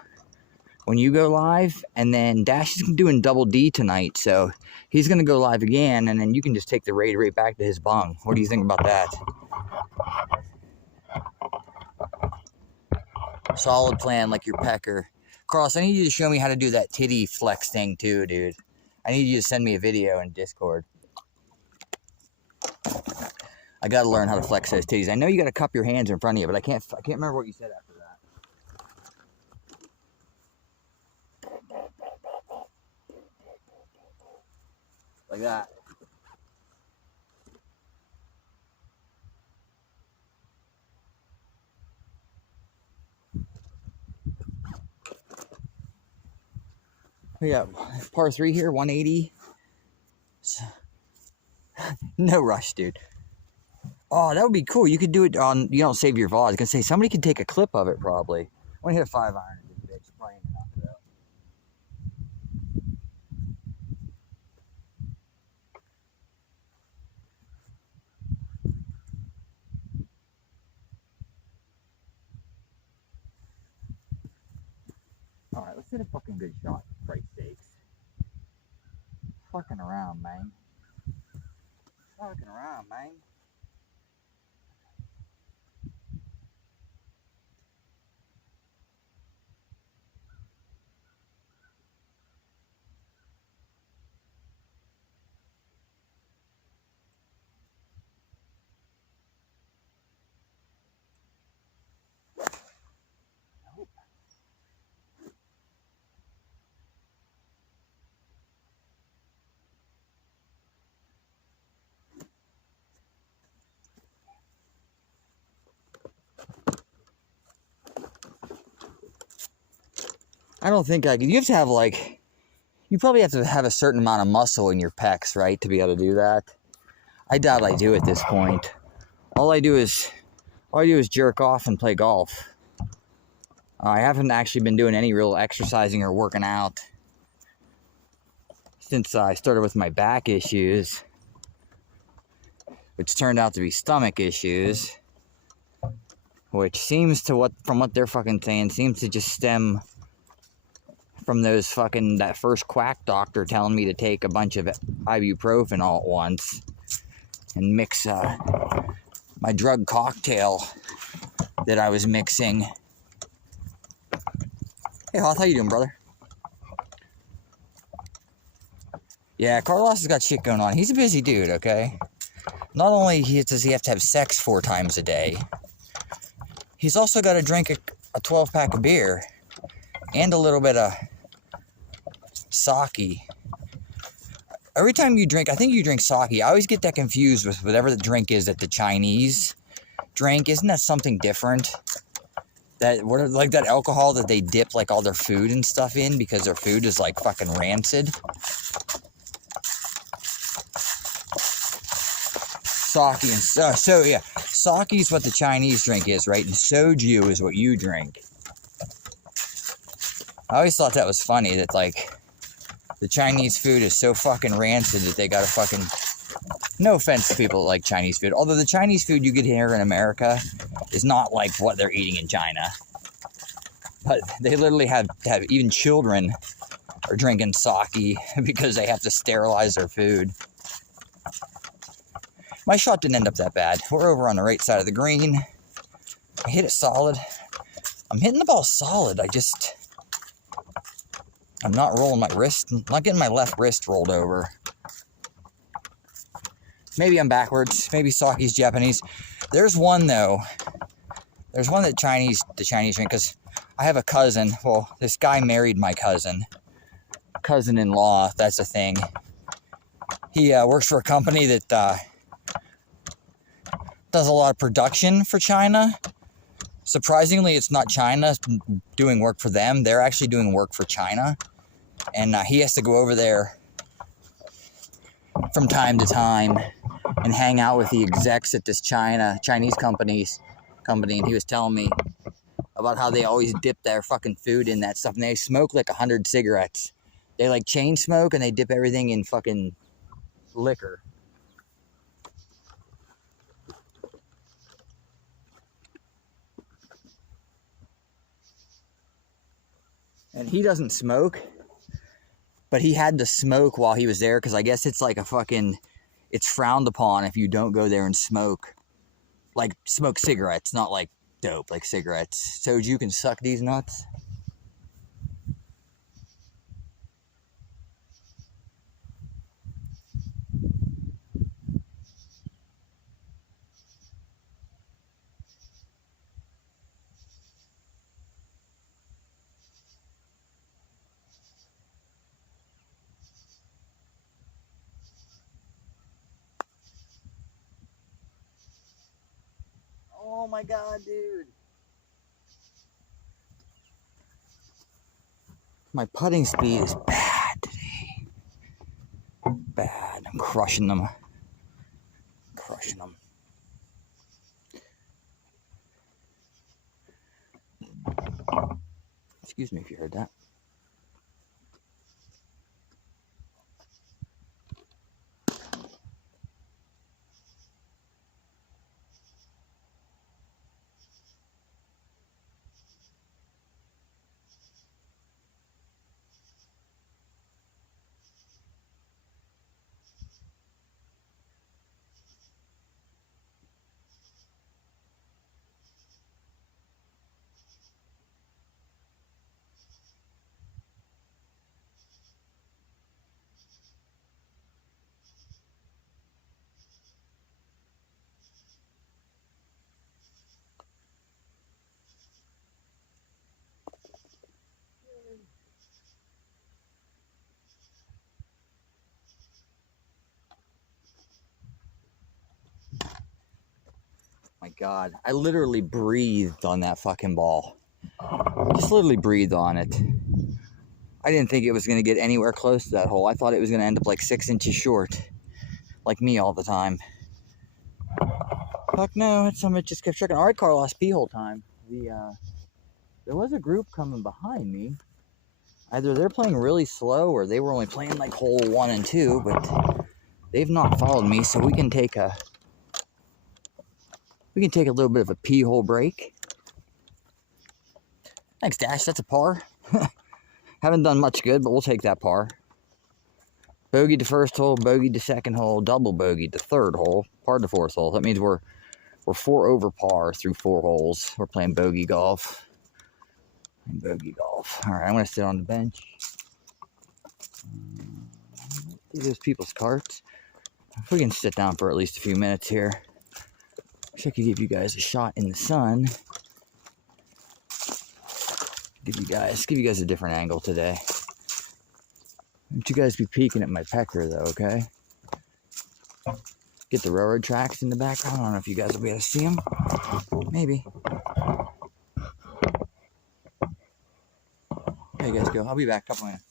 when you go live. And then Dash is doing double D tonight. So he's going to go live again. And then you can just take the raid right back to his bung. What do you think about that? Solid plan like your pecker. Carlos, I need you to show me how to do that titty flex thing too, dude. I need you to send me a video in Discord. I gotta learn how to flex those titties. I know you gotta cup your hands in front of you, but I can't remember what you said after that. Like that. Yeah, par 3 here, 180. No rush, dude. Oh, that would be cool. You could do it on, you don't save your VOD. I was going to say, somebody could take a clip of it probably. I want to hit a 5 iron. Bitch. Probably ain't enough of that. Alright, let's hit a fucking good shot, for Christ's sakes. Fucking around, man. Fucking around, man. Nope. I don't think I could. You have to have, like, you probably have to have a certain amount of muscle in your pecs, right, to be able to do that. I doubt I do at this point. All I do is jerk off and play golf. I haven't actually been doing any real exercising or working out since I started with my back issues, which turned out to be stomach issues, which seems to, from what they're fucking saying, seems to just stem from that first quack doctor telling me to take a bunch of ibuprofen all at once and mix my drug cocktail that I was mixing. Hey Hoth, how you doing, brother? Yeah, Carlos has got shit going on. He's a busy dude, okay? Not only does he have to have sex 4 times a day, he's also got to drink a 12-pack of beer and a little bit of sake. Every time you drink, I think you drink sake, I always get that confused with whatever the drink is that the Chinese drink. Isn't that something different? Like that alcohol that they dip like all their food and stuff in because their food is like fucking rancid. Sake and yeah, sake is what the Chinese drink is, right? And soju is what you drink. I always thought that was funny that like the Chinese food is so fucking rancid that they gotta fucking. No offense to people that like Chinese food, although the Chinese food you get here in America is not like what they're eating in China. But they literally have even children are drinking sake because they have to sterilize their food. My shot didn't end up that bad. We're over on the right side of the green. I hit it solid. I'm hitting the ball solid. I'm not rolling my wrist. I'm not getting my left wrist rolled over. Maybe I'm backwards. Maybe sake's Japanese. There's one though. There's one that the Chinese drink, because I have a cousin. Well, this guy married my cousin-in-law. That's a thing. He works for a company that does a lot of production for China. Surprisingly, it's not China doing work for them. They're actually doing work for China. And he has to go over there from time to time and hang out with the execs at this Chinese company. And he was telling me about how they always dip their fucking food in that stuff. And they smoke like 100 cigarettes. They like chain smoke and they dip everything in fucking liquor. And he doesn't smoke, but he had to smoke while he was there because I guess it's like it's frowned upon if you don't go there and smoke. Like smoke cigarettes, not like dope, like cigarettes. So you can suck these nuts. Oh my god, dude. My putting speed is bad. crushing them. Crushing them. Excuse me if you heard that. My God, I literally breathed on that fucking ball. Just literally breathed on it. I didn't think it was going to get anywhere close to that hole. I thought it was going to end up like 6 inches short. Like me all the time. Fuck no, it just kept checking. Alright, Carlos, P-hole time. There was a group coming behind me. Either they're playing really slow or they were only playing like hole 1 and 2, but they've not followed me, so we can take a little bit of a P-hole break. Thanks, Dash. That's a par. Haven't done much good, but we'll take that par. Bogeyed the first hole, bogeyed the second hole, double bogeyed the third hole, parred the fourth hole. That means we're 4 over par through 4 holes. We're playing bogey golf. Bogey golf. All right, I'm going to sit on the bench. See those people's carts. If we can sit down for at least a few minutes here, wish I could give you guys a shot in the sun. Give you guys a different angle today. Don't you guys be peeking at my pecker though, okay? Get the railroad tracks in the background. I don't know if you guys will be able to see them. Maybe. There you guys go. I'll be back. Couple minutes.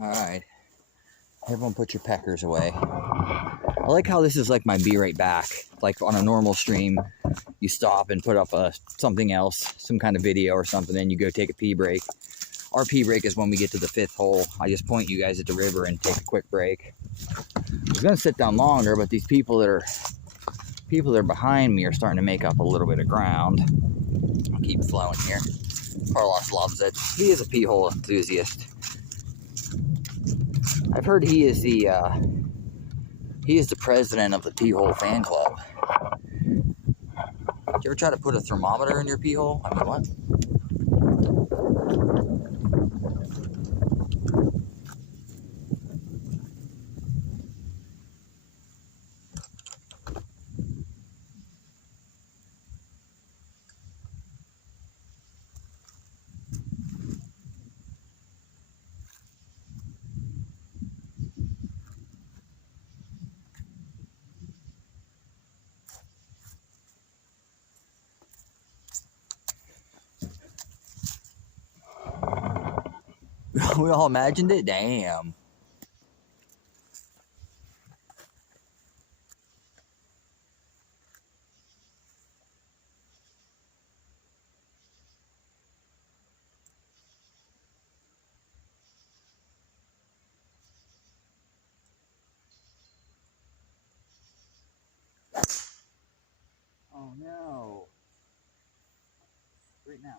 Alright. Everyone put your peckers away. I like how this is like my be right back. Like on a normal stream, you stop and put up something else, some kind of video or something, and you go take a pee break. Our pee break is when we get to the 5th hole. I just point you guys at the river and take a quick break. I was gonna sit down longer, but these people that are behind me are starting to make up a little bit of ground. I'll keep flowing here. Carlos loves it. He is a pee hole enthusiast. I've heard he is the president of the pee hole fan club. Did you ever try to put a thermometer in your pee hole? I mean, what? We all imagined it? Damn. Oh no. Right now.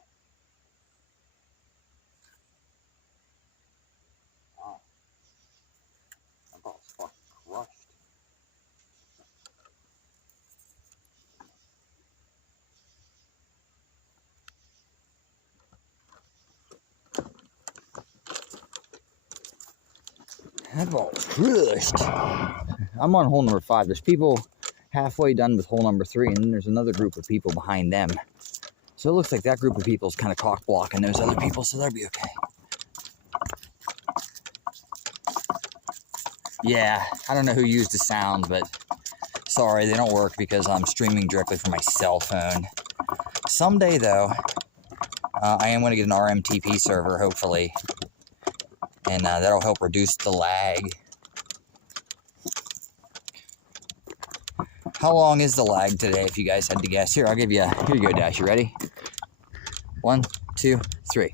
Wow. That ball's fucking crushed. That ball's crushed. I'm on hole number 5. There's people halfway done with hole number 3, and then there's another group of people behind them. So it looks like that group of people is kind of cock blocking those other people, so they'll be okay. Yeah, I don't know who used the sound, but sorry, they don't work because I'm streaming directly from my cell phone. Someday, though, I am going to get an RMTP server, hopefully, and that'll help reduce the lag. How long is the lag today, if you guys had to guess? Here, I'll give you, here you go, Dash, you ready? 1, 2, 3.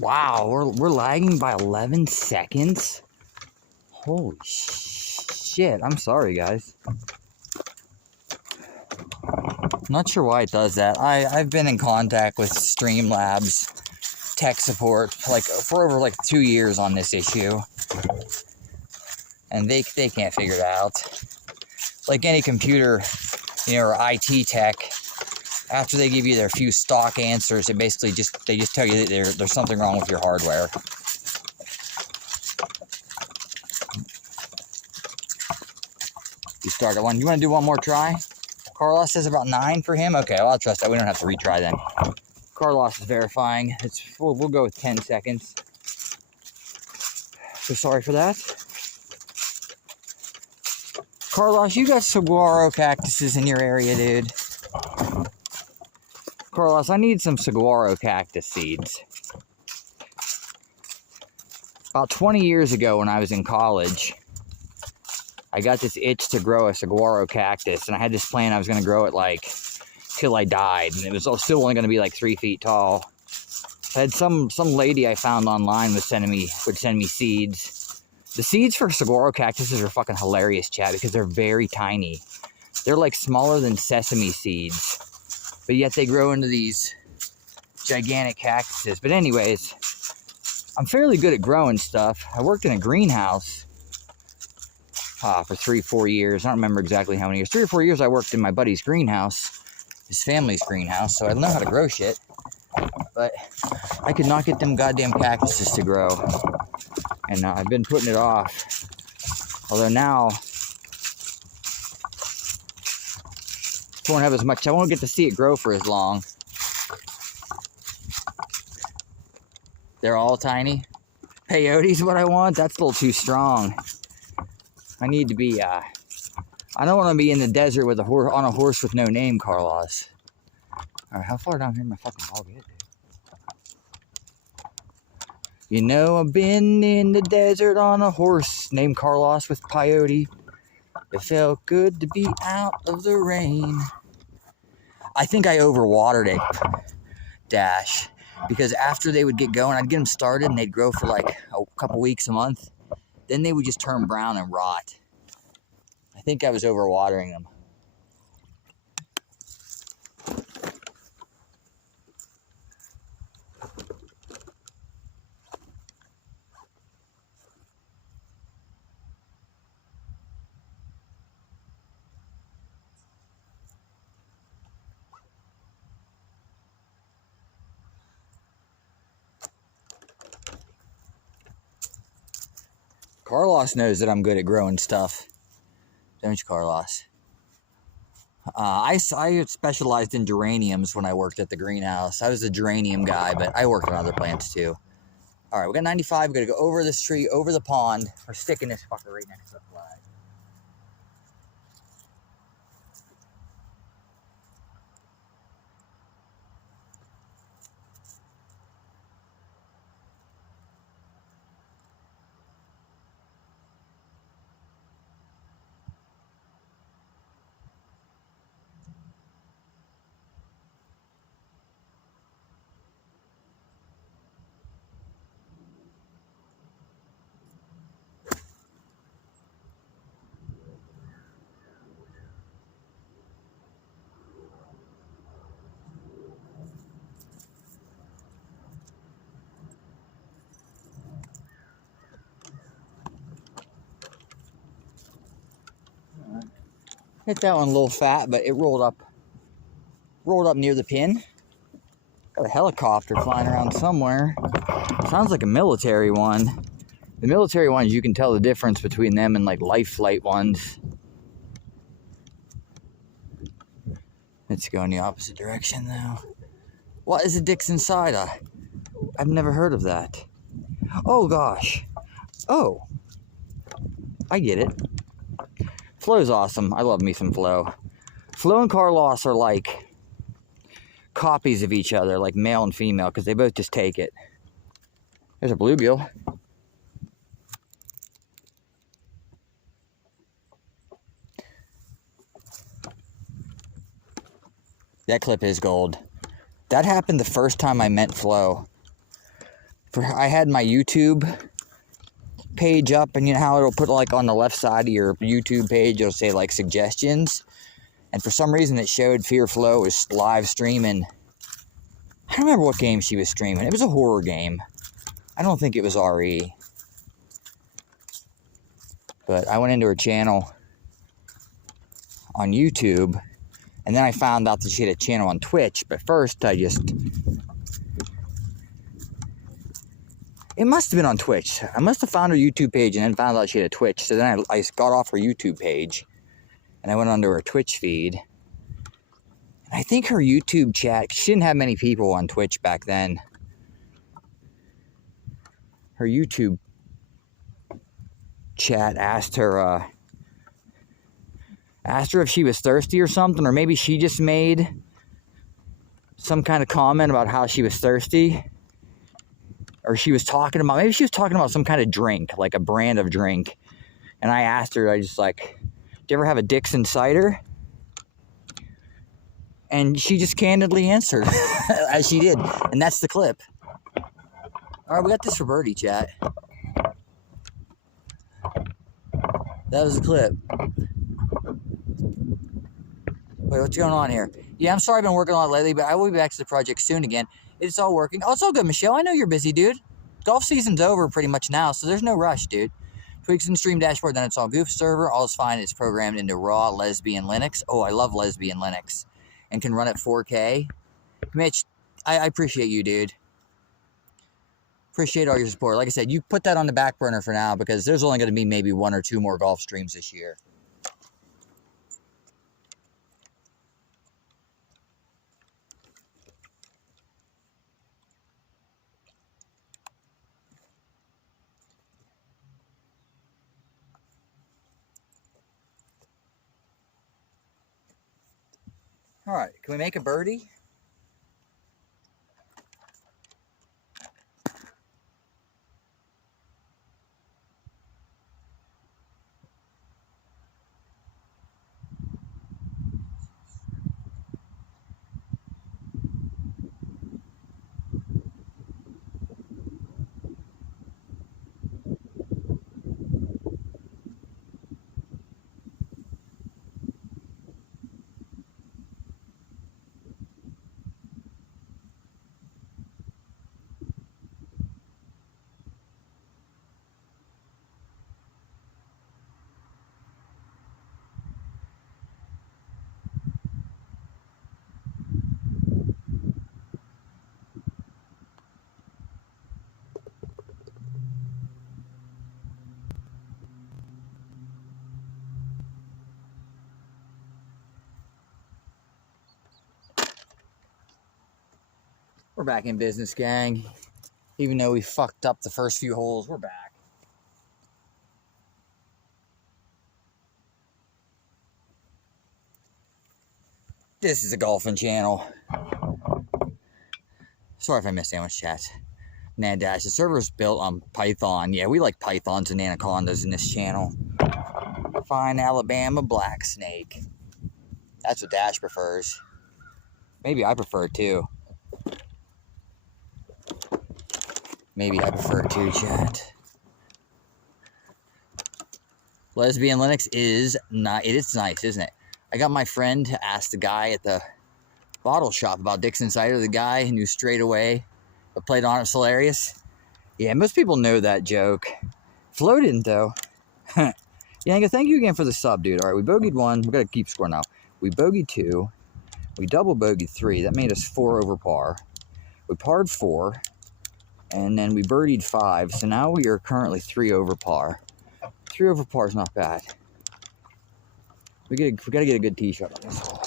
Wow, we're lagging by 11 seconds? Holy shit, I'm sorry, guys. I'm not sure why it does that. I've been in contact with Streamlabs tech support for over 2 years on this issue. And they can't figure it out. Like any computer, or IT tech, after they give you their few stock answers, they just tell you that there's something wrong with your hardware. You start at 1. You want to do one more try? Carlos says about 9 for him. Okay, well, I'll trust that. We don't have to retry then. Carlos is verifying. We'll go with 10 seconds. So sorry for that. Carlos, you got saguaro cactuses in your area, dude. Carlos, I need some saguaro cactus seeds. About 20 years ago when I was in college, I got this itch to grow a saguaro cactus, and I had this plan. I was going to grow it till I died, and it was still only going to be 3 feet tall. I had some lady I found online would send me seeds. The seeds for saguaro cactuses are fucking hilarious, chat, because they're very tiny. They're smaller than sesame seeds. But yet they grow into these gigantic cactuses. But anyways, I'm fairly good at growing stuff. I worked in a greenhouse for 3-4 years. I don't remember exactly how many years. 3 or 4 years I worked in my buddy's greenhouse, his family's greenhouse, so I know how to grow shit. But I could not get them goddamn cactuses to grow. And I've been putting it off. Although now, won't have as much. I won't get to see it grow for as long. They're all tiny. Peyote's what I want. That's a little too strong. I need to be. I don't want to be in the desert with on a horse with no name, Carlos. All right, how far down here my fucking dog is, dude? You know, I've been in the desert on a horse named Carlos with peyote. It felt good to be out of the rain. I think I overwatered it, Dash, because after they would get going, I'd get them started and they'd grow for like a couple weeks, a month. Then they would just turn brown and rot. I think I was overwatering them. Carlos knows that I'm good at growing stuff. Don't you, Carlos? I specialized in geraniums when I worked at the greenhouse. I was a geranium guy, but I worked on other plants too. All right, we got 95. We're going to go over this tree, over the pond. We're sticking this fucker right next to the flag. Hit that one a little fat, but it rolled up near the pin. Got a helicopter flying around somewhere. Sounds like a military one. The military ones, you can tell the difference between them and like life flight ones. Let's go in the opposite direction now. What is a Dixon cider? I've never heard of that. Oh gosh. Oh. I get it. Flo's awesome. I love me some Flo. Flo and Carlos are like copies of each other, like male and female, because they both just take it. There's a bluegill. That clip is gold. That happened the first time I met Flo. I had my YouTube page up, and you know how it'll put like on the left side of your YouTube page, it'll say like suggestions, and for some reason it showed Fear Flo was live streaming. I don't remember what game she was streaming. It was a horror game. I don't think it was RE, but I went into her channel on YouTube, and then I found out that she had a channel on Twitch. But first it must have been on Twitch. I must have found her YouTube page and then found out she had a Twitch. So then I got off her YouTube page and I went onto her Twitch feed. And I think her YouTube chat, she didn't have many people on Twitch back then. Her YouTube chat asked her if she was thirsty or something, or maybe she just made some kind of comment about how she was thirsty. Or she was talking about, maybe she was talking about some kind of drink, like a brand of drink. And I asked her, I just like, do you ever have a Dixon cider? And she just candidly answered, as she did. And that's the clip. All right, we got this for Birdie, chat. That was the clip. Wait, what's going on here? Yeah, I'm sorry I've been working a lot lately, but I will be back to the project soon again. It's all working. Oh, it's all good, Michelle. I know you're busy, dude. Golf season's over pretty much now, so there's no rush, dude. Tweaks in Stream Dashboard, then it's all Goof server. All is fine. It's programmed into raw lesbian Linux. Oh, I love lesbian Linux. And can run at 4K. Mitch, I appreciate you, dude. Appreciate all your support. Like I said, you put that on the back burner for now because there's only going to be maybe 1 or 2 more golf streams this year. All right, can we make a birdie? We're back in business, gang. Even though we fucked up the first few holes, we're back. This is a golfing channel. Sorry if I missed sandwich chat. Nadash, the server is built on Python. Yeah, we like pythons and anacondas in this channel. Fine Alabama black snake. That's what Dash prefers. Maybe I prefer it too. Maybe I prefer it too, chat. Lesbian Linux is not. It is nice, isn't it? I got my friend to ask the guy at the bottle shop about Dixon Cider. The guy who knew straight away, but played on it's hilarious. Yeah, most people know that joke. Flo didn't though. Yanga, thank you again for the sub, dude. All right, we bogeyed 1. We gotta keep score now. We bogeyed 2. We double bogeyed 3. That made us 4 over par. We parred 4. And then we birdied 5, so now we are currently 3 over par. 3 over par is not bad. We gotta get a good tee shot on this hole.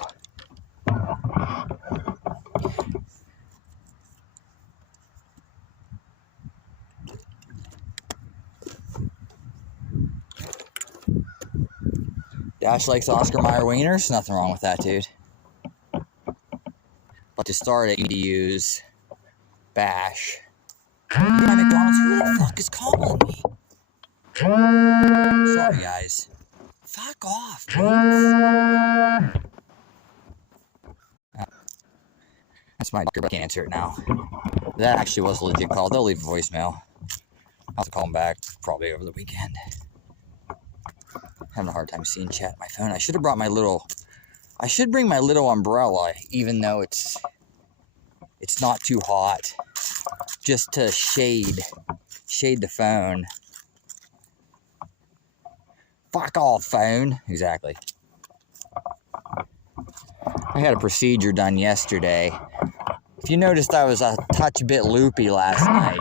Dash likes Oscar Mayer wieners. Nothing wrong with that, dude. But to start it, you need to use Bash. Yeah, McDonald's, who the fuck is calling me? Sorry, guys. Fuck off, please. That's my doctor, but I can't answer it now. That actually was a legit call. They'll leave a voicemail. I'll have to call them back probably over the weekend. Having a hard time seeing chat on my phone. I should have brought my little... I should bring my little umbrella, even though it's not too hot. Just to shade the phone. Fuck off, phone. Exactly. I had a procedure done yesterday. If you noticed, I was a touch bit loopy last night.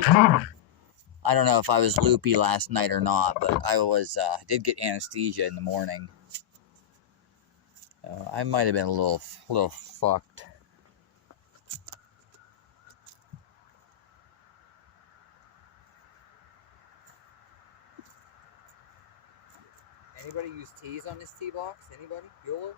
I don't know if I was loopy last night or not, but I was did get anesthesia in the morning. I might have been a little fucked. Anybody use tees on this tee box? Anybody? Bueller?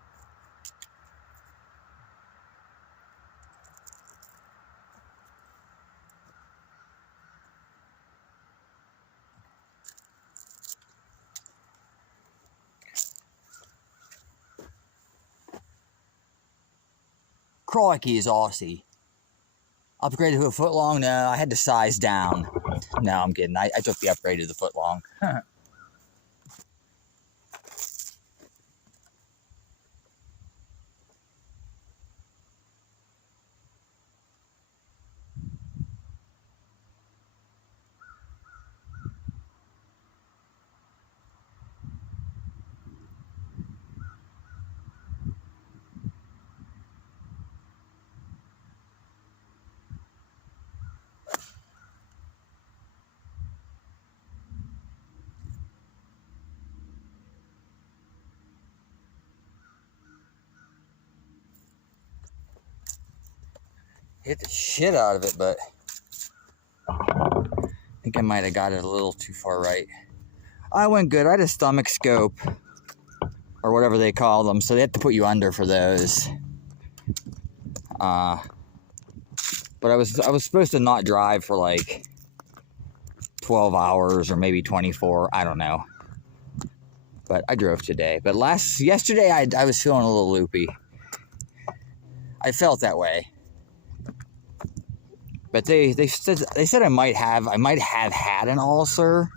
Crikey is Aussie. Upgraded to a foot long? No, I had to size down. No, I'm kidding. I took the upgrade to the foot long. Hit the shit out of it, but I think I might have got it a little too far right. I went good. I had a stomach scope, or whatever they call them, so they have to put you under for those. But I was supposed to not drive for like 12 hours or maybe 24. I don't know. But I drove today. But yesterday I was feeling a little loopy. I felt that way. But they said I might have had an ulcer.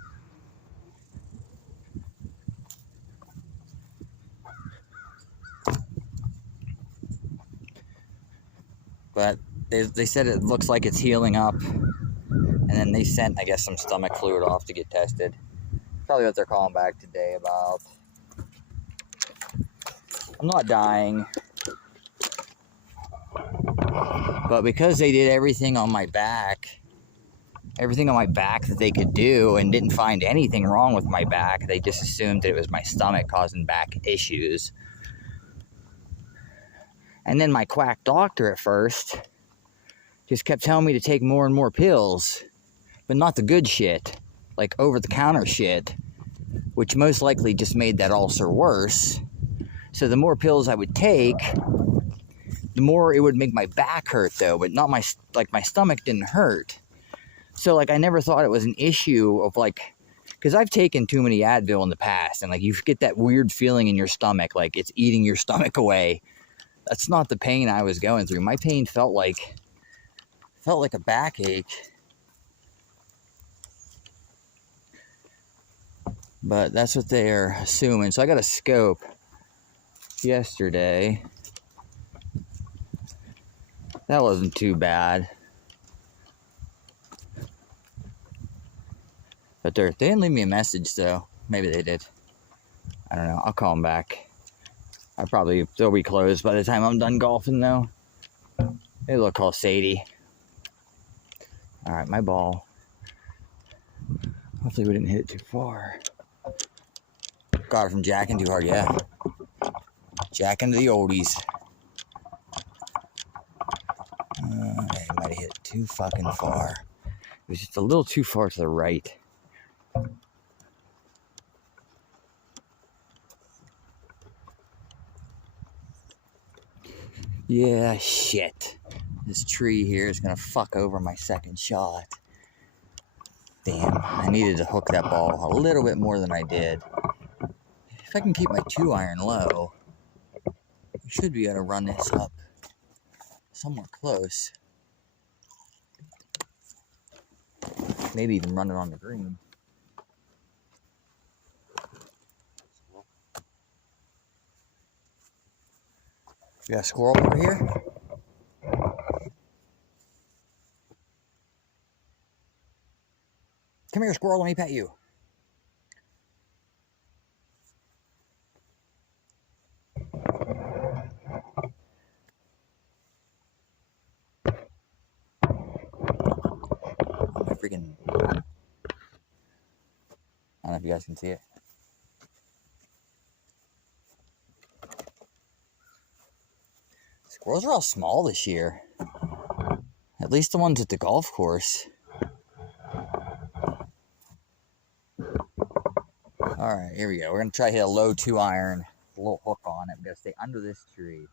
But they said it looks like it's healing up. And then they sent, I guess, some stomach fluid off to get tested. Probably what they're calling back today about. I'm not dying. But because they did everything on my back that they could do and didn't find anything wrong with my back, they just assumed that it was my stomach causing back issues. And then my quack doctor at first just kept telling me to take more and more pills, but not the good shit, like over-the-counter shit, which most likely just made that ulcer worse. So the more pills I would take, the more it would make my back hurt, though, but not my stomach didn't hurt. So like I never thought it was an issue of like, because I've taken too many Advil in the past, and like you get that weird feeling in your stomach, like it's eating your stomach away. That's not the pain I was going through. My pain felt like a backache. But that's what they're assuming. So I got a scope yesterday. That wasn't too bad. But they didn't leave me a message, though. Maybe they did. I don't know. I'll call them back. They'll be closed by the time I'm done golfing, though. Maybe they'll call Sadie. Alright, my ball. Hopefully we didn't hit it too far. Got it from jacking too hard, yeah. Jacking to the oldies. I might have hit it too fucking far. It was just a little too far to the right. Yeah, shit. This tree here is going to fuck over my second shot. Damn, I needed to hook that ball a little bit more than I did. If I can keep my 2-iron low, I should be able to run this up somewhere close. Maybe even run it on the green. You got a squirrel over here? Come here, squirrel, let me pet you. My freaking... I don't know if you guys can see it. Squirrels are all small this year. At least the ones at the golf course. Alright, here we go. We're going to try to hit a low 2-iron. A little hook on it. We've got to stay under this tree.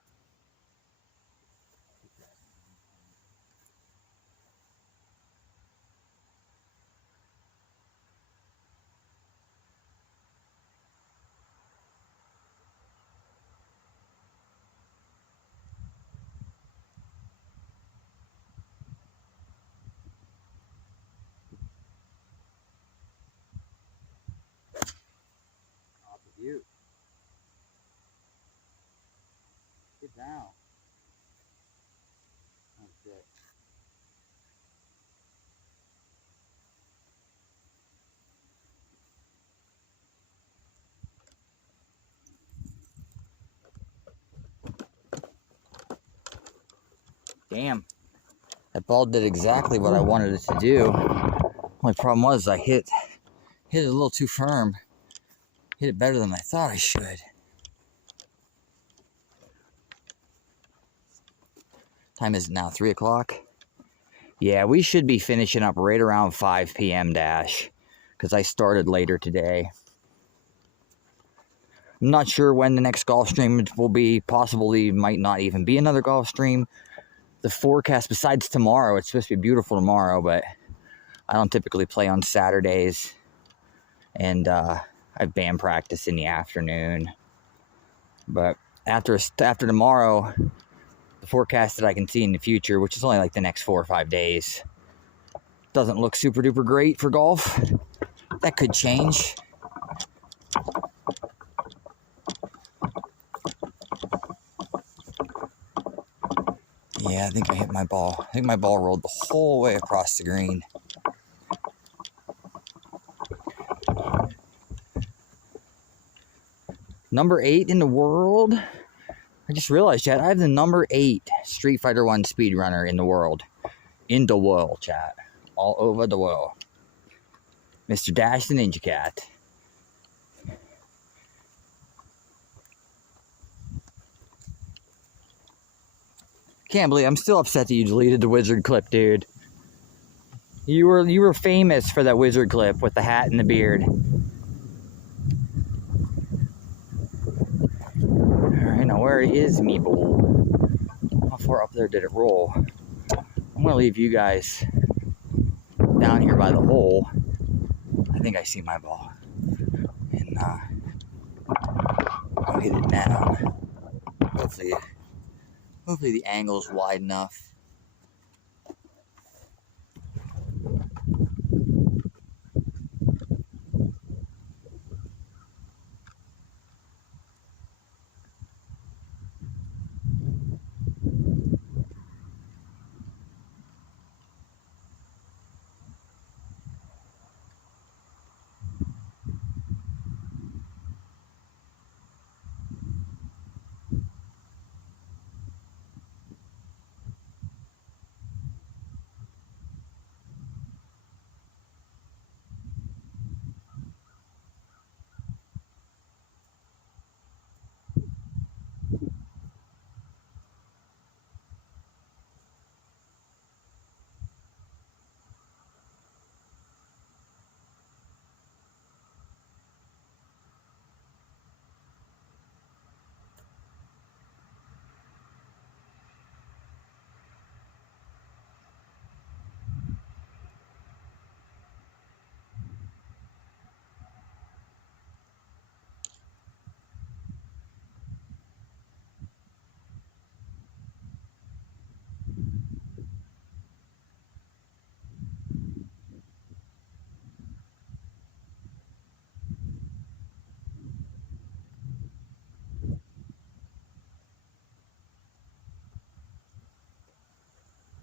You. Get down. That's it. Damn. That ball did exactly what I wanted it to do. Only problem was I hit it a little too firm. Hit it better than I thought I should. Time is now 3 o'clock. Yeah, we should be finishing up right around 5 p.m. dash. Because I started later today. I'm not sure when the next golf stream will be. Possibly might not even be another golf stream. the forecast, besides tomorrow, it's supposed to be beautiful tomorrow, but I don't typically play on Saturdays. And I have band practice in the afternoon. But after tomorrow, the forecast that I can see in the future, which is only like the next 4 or 5 days, doesn't look super duper great for golf. That could change. Yeah, I think I hit my ball. I think my ball rolled the whole way across the green. Number 8 in the world. I just realized, chat, I have the number 8 Street Fighter 1 speedrunner in the world. In the world, chat. All over the world. Mr. Dash the Ninja Cat. Can't believe I'm still upset that you deleted the wizard clip, dude. You were famous for that wizard clip with the hat and the beard. Alright, now where is me ball? How far up there did it roll? I'm gonna leave you guys down here by the hole. I think I see my ball. And I'll hit it now. Hopefully the angle's wide enough.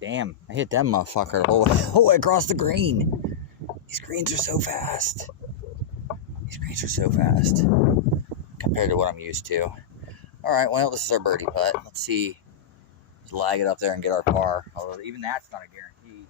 Damn, I hit that motherfucker the whole way across the green. These greens are so fast. Compared to what I'm used to. Alright, well, this is our birdie putt. Let's see. Just lag it up there and get our par. Although even that's not a guarantee.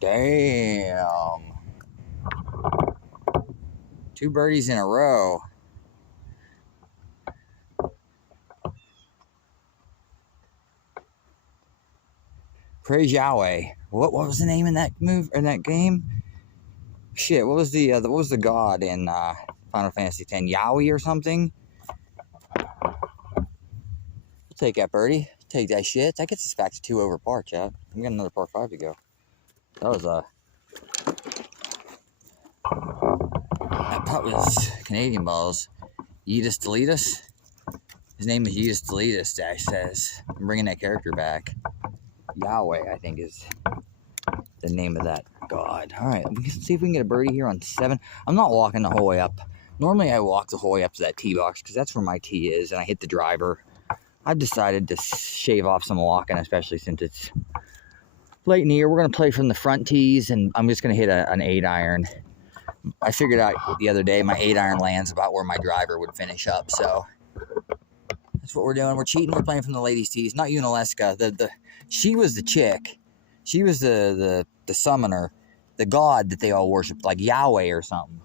Damn. 2 birdies in a row. Praise Yahweh. What was the name in that game? Shit, what was the god in Final Fantasy X? Yahweh or something? We'll take that birdie. Take that shit. That gets us back to 2 over par, chat. We got another par 5 to go. That was that putt was Canadian balls. Yeetus Deletus. His name is Yeetus Deletus, Dash says. I'm bringing that character back. Yahweh, I think, is the name of that God. All right, we can see if we can get a birdie here on 7. I'm not walking the whole way up. Normally, I walk the whole way up to that tee box because that's where my tee is, and I hit the driver. I've decided to shave off some walking, especially since it's late in the year. We're going to play from the front tees, and I'm just going to hit an 8-iron. I figured out the other day my 8-iron lands about where my driver would finish up, so that's what we're doing. We're cheating. We're playing from the ladies' tees, not Unaleska. She was the chick. She was the summoner, the god that they all worship, like Yahweh or something.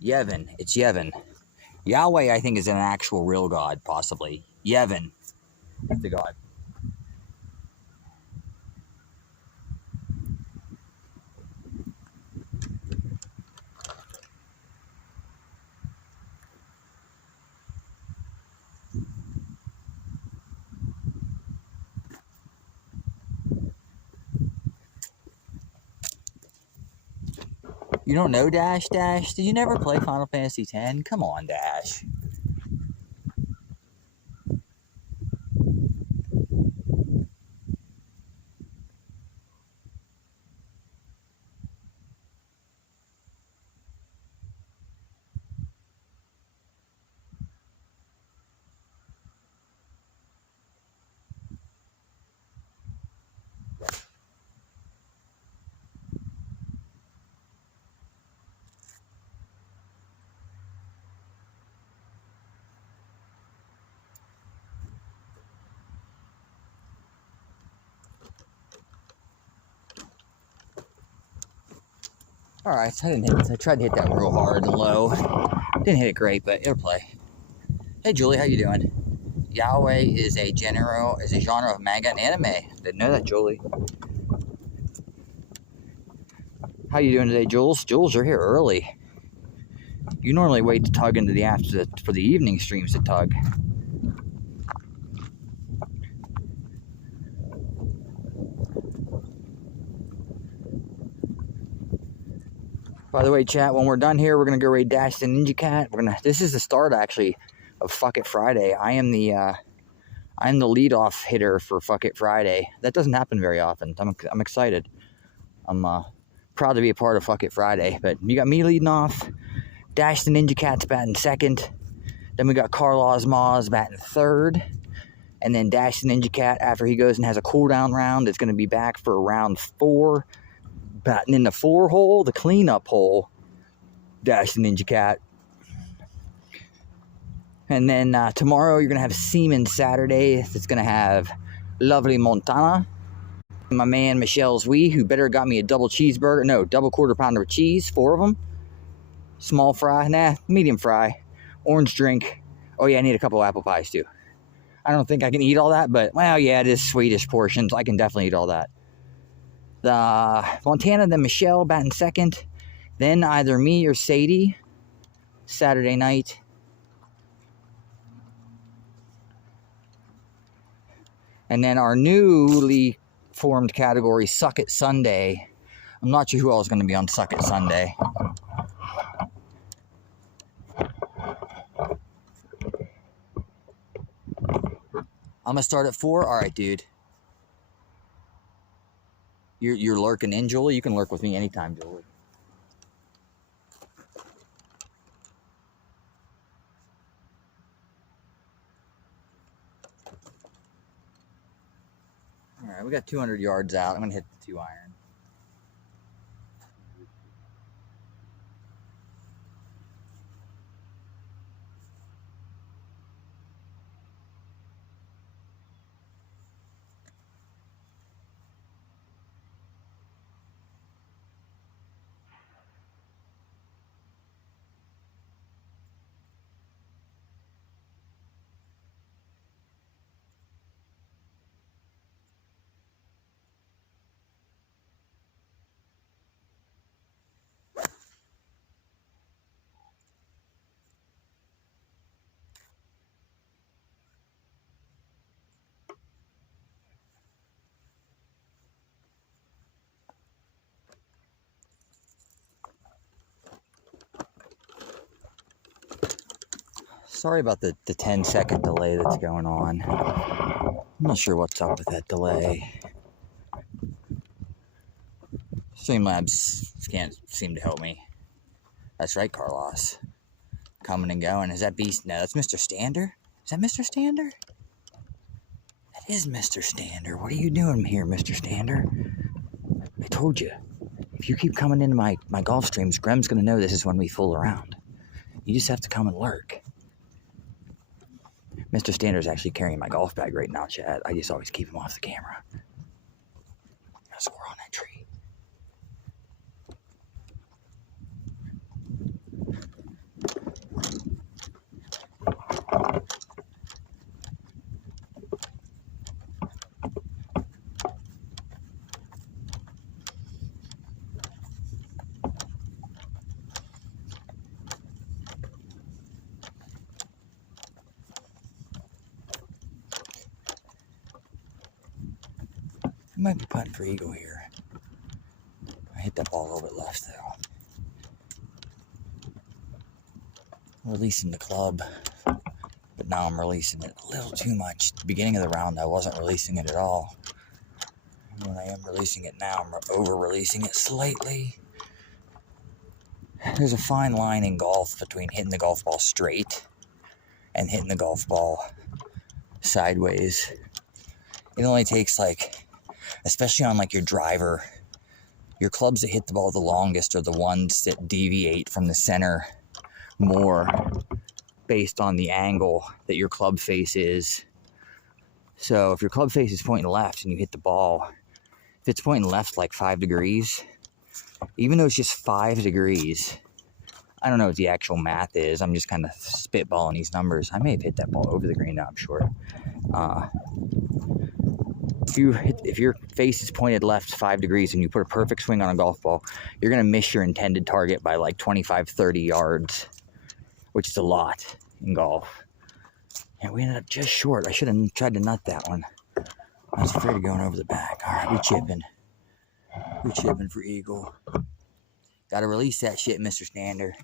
Yevon. It's Yevon. Yahweh, I think, is an actual real god, possibly. Yevon is the god. You don't know Dash? Did you never play Final Fantasy X? Come on, Dash. All right, I tried to hit that real hard and low. Didn't hit it great, but it'll play. Hey, Julie, how you doing? Yahweh is a genre of manga and anime. Didn't know that, Julie. How you doing today, Jules? Jules, you're here early. You normally wait to tug into the for the evening streams to tug. By the way, chat, when we're done here, we're gonna go raid Dash the Ninja Cat. This is the start actually of Fuck It Friday. I'm the leadoff hitter for Fuck It Friday. That doesn't happen very often. I'm excited. I'm proud to be a part of Fuck It Friday. But you got me leading off. Dash the Ninja Cat's batting second. Then we got Carlos Maz batting third. And then Dash the Ninja Cat, after he goes and has a cooldown round, is going to be back for round 4. Batting in the 4 hole, the cleanup hole. Dash the Ninja Cat. And then tomorrow you're going to have Seaman Saturday. It's going to have Lovely Montana. My man Michelle Zui, who better got me a double cheeseburger. No, double quarter pounder of cheese, 4 of them. Small fry, medium fry. Orange drink. Oh yeah, I need a couple of apple pies too. I don't think I can eat all that, but well, yeah, it is Swedish portions. I can definitely eat all that. Montana, then Michelle batting second. Then either me or Sadie Saturday night. And then our newly formed category, Suck It Sunday. I'm not sure who else is going to be on Suck It Sunday. I'm going to start at 4. All right, dude. You're lurking in, Julie? You can lurk with me anytime, Julie. All right, we got 200 yards out. I'm going to hit the 2-iron. Sorry about the 10-second delay that's going on. I'm not sure what's up with that delay. Streamlabs can't seem to help me. That's right, Carlos. Coming and going. Is that Beast? No, that's Mr. Stander. Is that Mr. Stander? That is Mr. Stander. What are you doing here, Mr. Stander? I told you. If you keep coming into my golf streams, Grem's going to know this is when we fool around. You just have to come and lurk. Mr. Stander's actually carrying my golf bag right now, Chad. I just always keep him off the camera. There's a squirrel on that tree. I might be putting for eagle here. I hit that ball a little bit left, though. Releasing the club, but now I'm releasing it a little too much. At the beginning of the round, I wasn't releasing it at all. When I am releasing it now, I'm over-releasing it slightly. There's a fine line in golf between hitting the golf ball straight and hitting the golf ball sideways. It only takes especially on your driver, your clubs that hit the ball the longest are the ones that deviate from the center more based on the angle that your club face is. So if your club face is pointing left and you hit the ball, if it's pointing left 5 degrees, even though it's just 5 degrees, I don't know what the actual math is. I'm just kind of spitballing these numbers. I may have hit that ball over the green now, I'm sure. If your face is pointed left 5 degrees and you put a perfect swing on a golf ball, you're going to miss your intended target by 25, 30 yards, which is a lot in golf. And we ended up just short. I should have tried to nut that one. I was afraid of going over the back. All right, we chipping. We chipping for eagle. Got to release that shit, Mr. Stander.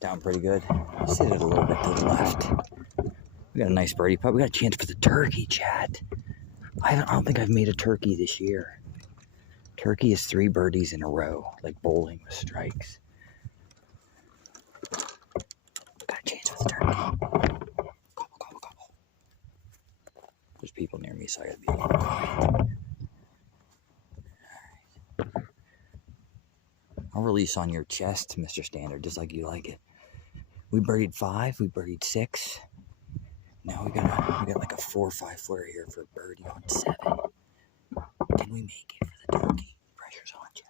Down pretty good. Sit it a little bit to the left. We got a nice birdie putt. We got a chance for the turkey, Chad. I don't think I've made a turkey this year. Turkey is 3 birdies in a row, like bowling with strikes. Got a chance for the turkey. Gobble, gobble, gobble. There's people near me, so I gotta be a little quiet. Alright. I'll release on your chest, Mr. Standard, just like you like it. We birdied 5, we birdied 6. Now we got a 4 or 5 footer here for a birdie on 7. Can we make it for the turkey? Pressure's on, Chad.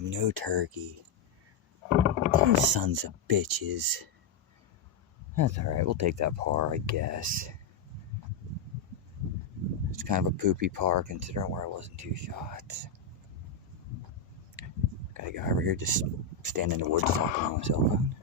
Damn, no turkey. Those sons of bitches. That's alright, we'll take that par, I guess. It's kind of a poopy par considering where I was in 2 shots. Got a guy over here just standing in the woods talking on my cell phone.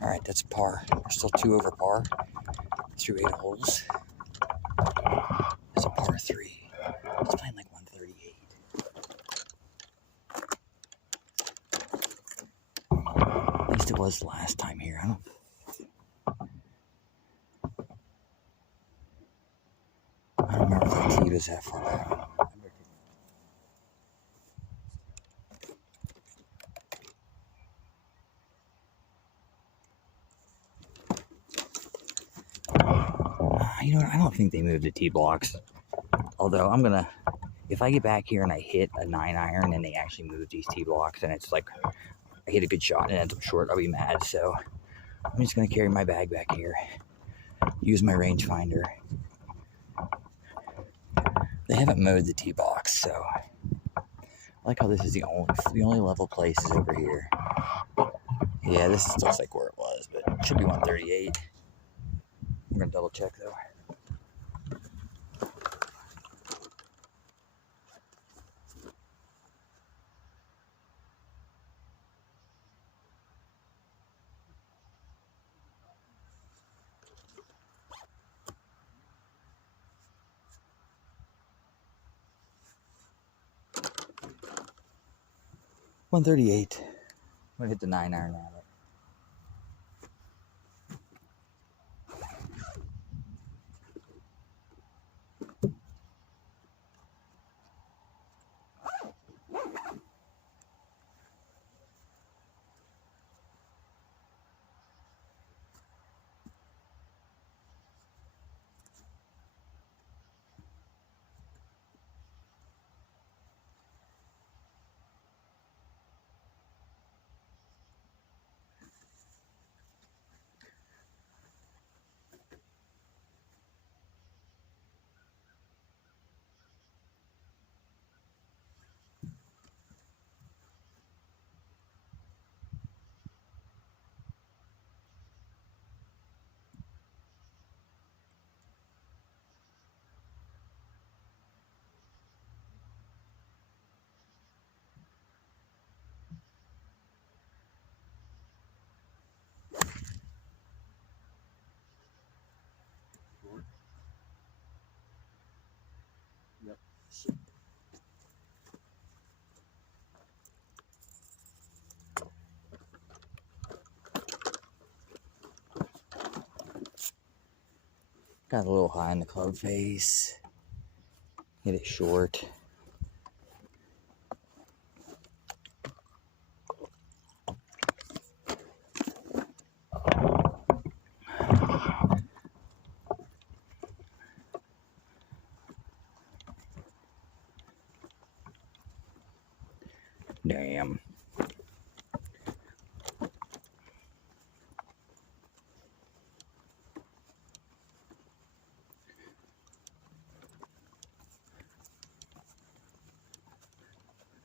Alright, that's par. We're still 2 over par through 8 holes. That's a par 3. It's playing like 138. At least it was last time here. I don't remember if that tee was that far back. You know what? I don't think they moved the tee blocks. Although I'm gonna, if I get back here and I hit a 9-iron and they actually move these tee blocks and it's like I hit a good shot and it ends up short, I'll be mad. So I'm just gonna carry my bag back here, use my rangefinder. They haven't mowed the tee box, so I like how this is the only level place is over here. Yeah, this is just like where it was, but it should be 138. I'm gonna double check though. $138. I'm gonna hit the 9-iron now. Yep. Shit. Got a little high in the club face. Hit it short. Damn.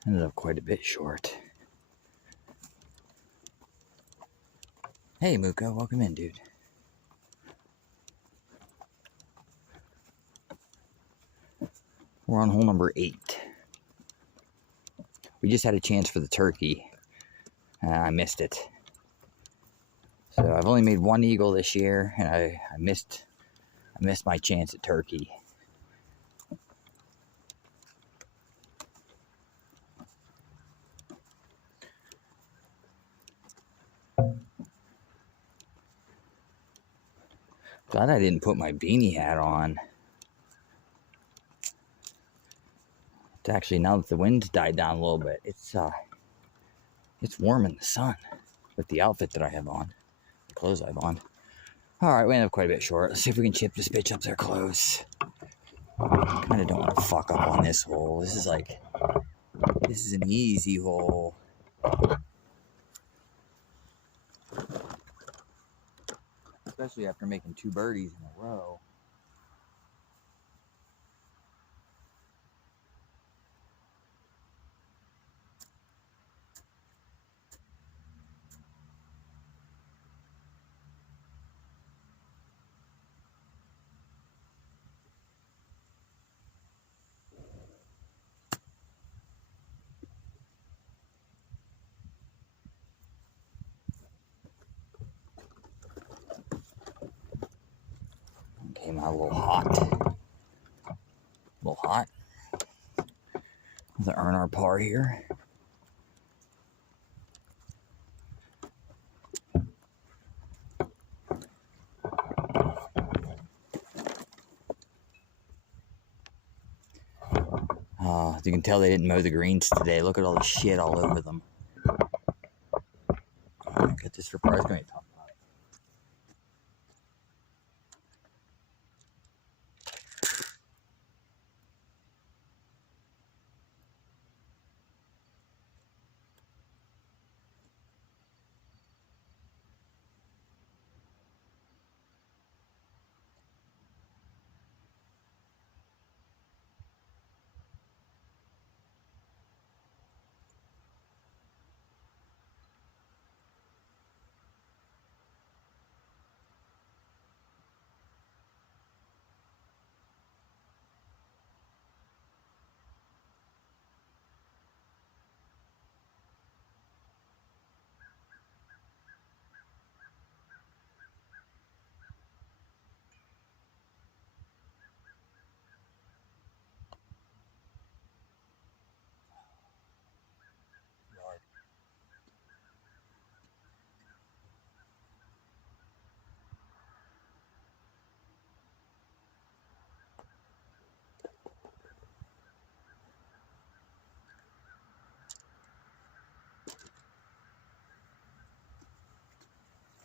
Ended up quite a bit short. Hey, Muka, welcome in, dude. We're on hole number 8. We just had a chance for the turkey. I missed it. So I've only made 1 eagle this year, and I missed my chance at turkey. Glad I didn't put my beanie hat on. It's actually, now that the wind's died down a little bit, it's warm in the sun with the outfit that I have on, the clothes I have on. All right, we ended up quite a bit short. Let's see if we can chip this bitch up there close. Kind of don't want to fuck up on this hole. This is an easy hole. Especially after making 2 birdies in a row. Came out a little hot. A little hot. To earn our par here. You can tell they didn't mow the greens today. Look at all the shit all over them. Got this for par. It's going to be tough.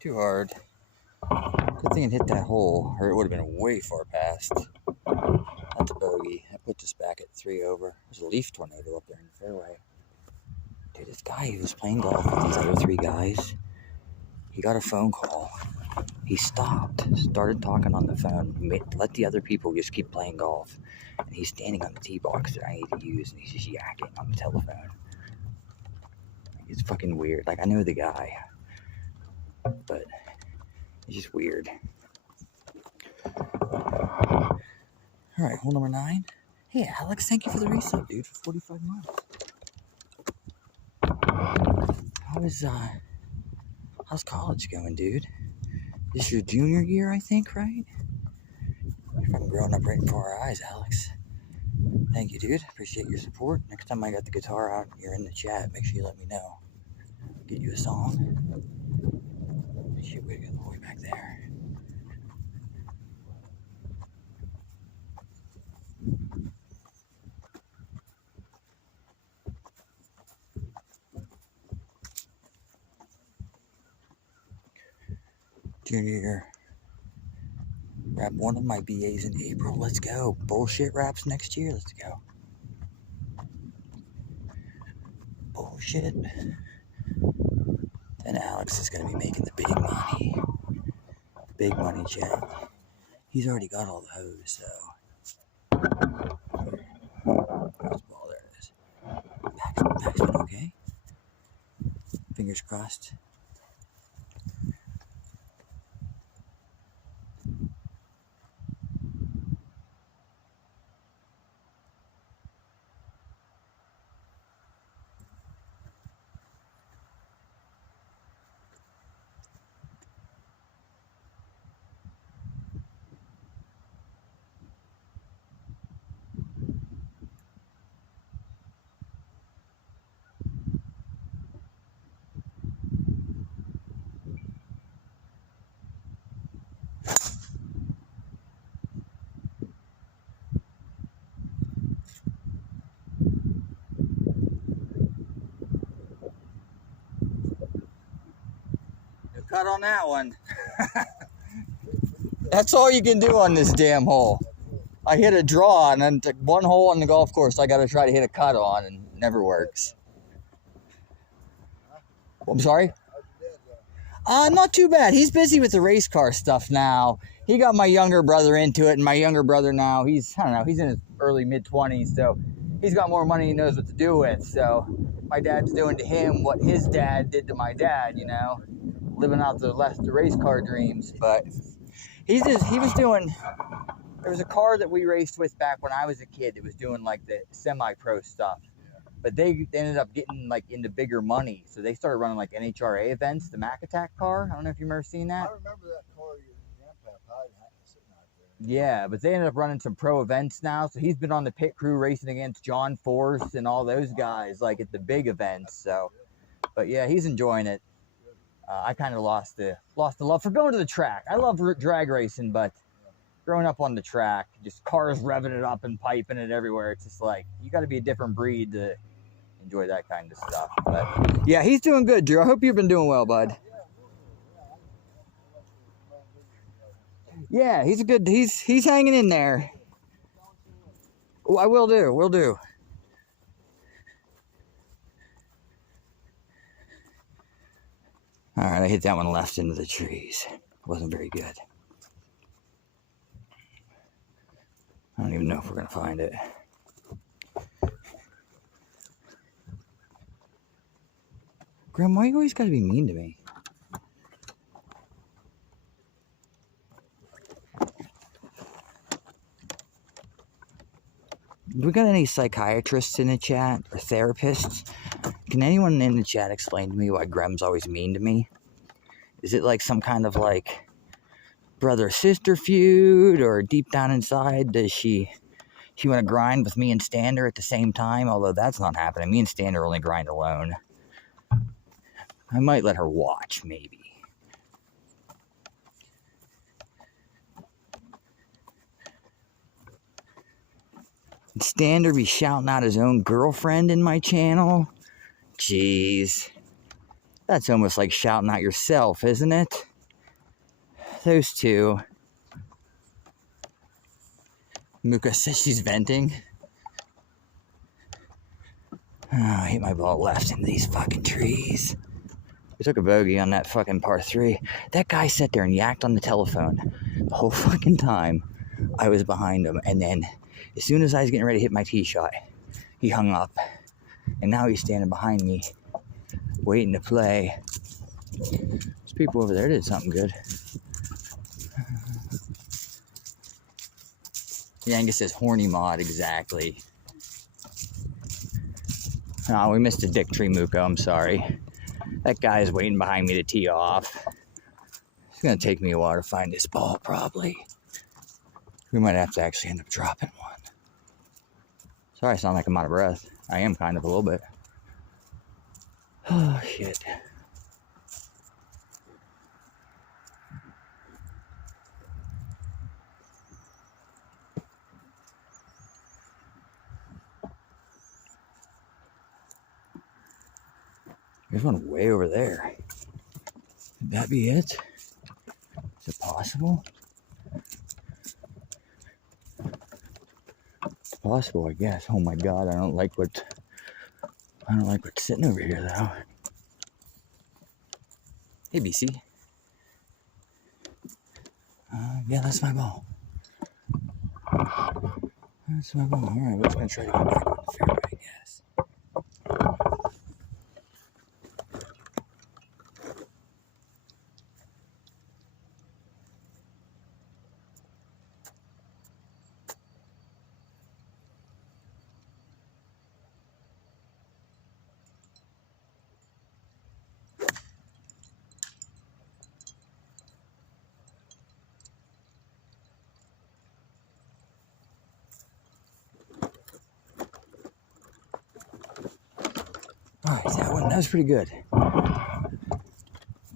Too hard. Good thing it hit that hole, or it would have been way far past. That's a bogey. That puts us back at 3 over. There's a leaf tornado up there in the fairway. Dude, this guy who was playing golf with these other 3 guys, he got a phone call. He stopped, started talking on the phone, let the other people just keep playing golf. And he's standing on the tee box that I need to use, and he's just yakking on the telephone. It's fucking weird. Like, I know the guy, but it's just weird. All right, hole number 9. Hey, Alex, thank you for the resub, dude, for 45 months. How's college going, dude? This is your junior year, I think, right? You're fucking growing up right before our eyes, Alex. Thank you, dude. Appreciate your support. Next time I got the guitar out and you're in the chat, make sure you let me know. Get you a song. Shit, we gotta go all the way back there. Junior year. Wrap one of my BAs in April. Let's go. Bullshit wraps next year. Let's go. Bullshit. Then Alex is going to be making the big money. Big money, Chad. He's already got all the hose, so. There's the ball. There it is. Backspin, okay? Fingers crossed. Cut on that one. That's all you can do on this damn hole. I hit a draw, and then one hole on the golf course I got to try to hit a cut on, and it never works. I'm sorry? Not too bad. He's busy with the race car stuff now. He got my younger brother into it, and my younger brother now, he's in his early mid-20s, so he's got more money he knows what to do with. So my dad's doing to him what his dad did to my dad, living out the race car dreams. But he was doing, there was a car that we raced with back when I was a kid that was doing like the semi-pro stuff. But they ended up getting like into bigger money, so they started running like NHRA events. The Mac Attack car, I don't know if you've ever seen that. I remember that car your grandpa had sitting out there. Yeah, but they ended up running some pro events now. So he's been on the pit crew racing against John Force and all those guys, like at the big events. So, but yeah, he's enjoying it. I kind of lost the love for going to the track. I love drag racing, but growing up on the track, just cars revving it up and piping it everywhere. It's just like, you got to be a different breed to enjoy that kind of stuff. But yeah, he's doing good, Drew. I hope you've been doing well, bud. Yeah, he's hanging in there. Oh, I will do. All right, I hit that one left into the trees. Wasn't very good. I don't even know if we're gonna find it. Graham, why you always gotta be mean to me? Do we got any psychiatrists in the chat or therapists? Can anyone in the chat explain to me why Grem's always mean to me? Is it like some kind of like brother-sister feud, or deep down inside does she want to grind with me and Stander at the same time? Although that's not happening. Me and Stander only grind alone. I might let her watch, maybe. Stander be shouting out his own girlfriend in my channel? Jeez. That's almost like shouting out yourself, isn't it? Those two. Muka says she's venting. Oh, I hit my ball left into these fucking trees. We took a bogey on that fucking par 3. That guy sat there and yacked on the telephone the whole fucking time I was behind him. And then as soon as I was getting ready to hit my tee shot, he hung up. And now he's standing behind me, waiting to play. There's people over there did something good. The Angus says horny mod, exactly. Oh, we missed a dick tree, Muko, I'm sorry. That guy is waiting behind me to tee off. It's gonna take me a while to find this ball, probably. We might have to actually end up dropping one. Sorry, I sound like I'm out of breath. I am kind of a little bit. Oh, shit. There's one way over there. Could that be it? Is it possible? It's possible, I guess. Oh my god, I don't like what's sitting over here though. Hey BC. Yeah, that's my ball. That's my ball. Alright, we're just gonna try to get back on the fairway, I guess. Alright, that was pretty good.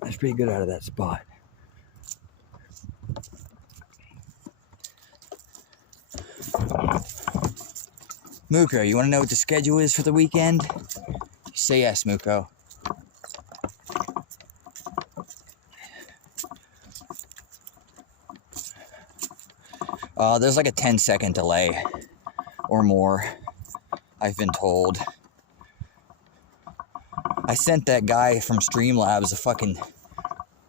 That's pretty good out of that spot. Muko, you want to know what the schedule is for the weekend? Say yes, Muko. There's like a 10-second delay or more, I've been told. I sent that guy from Streamlabs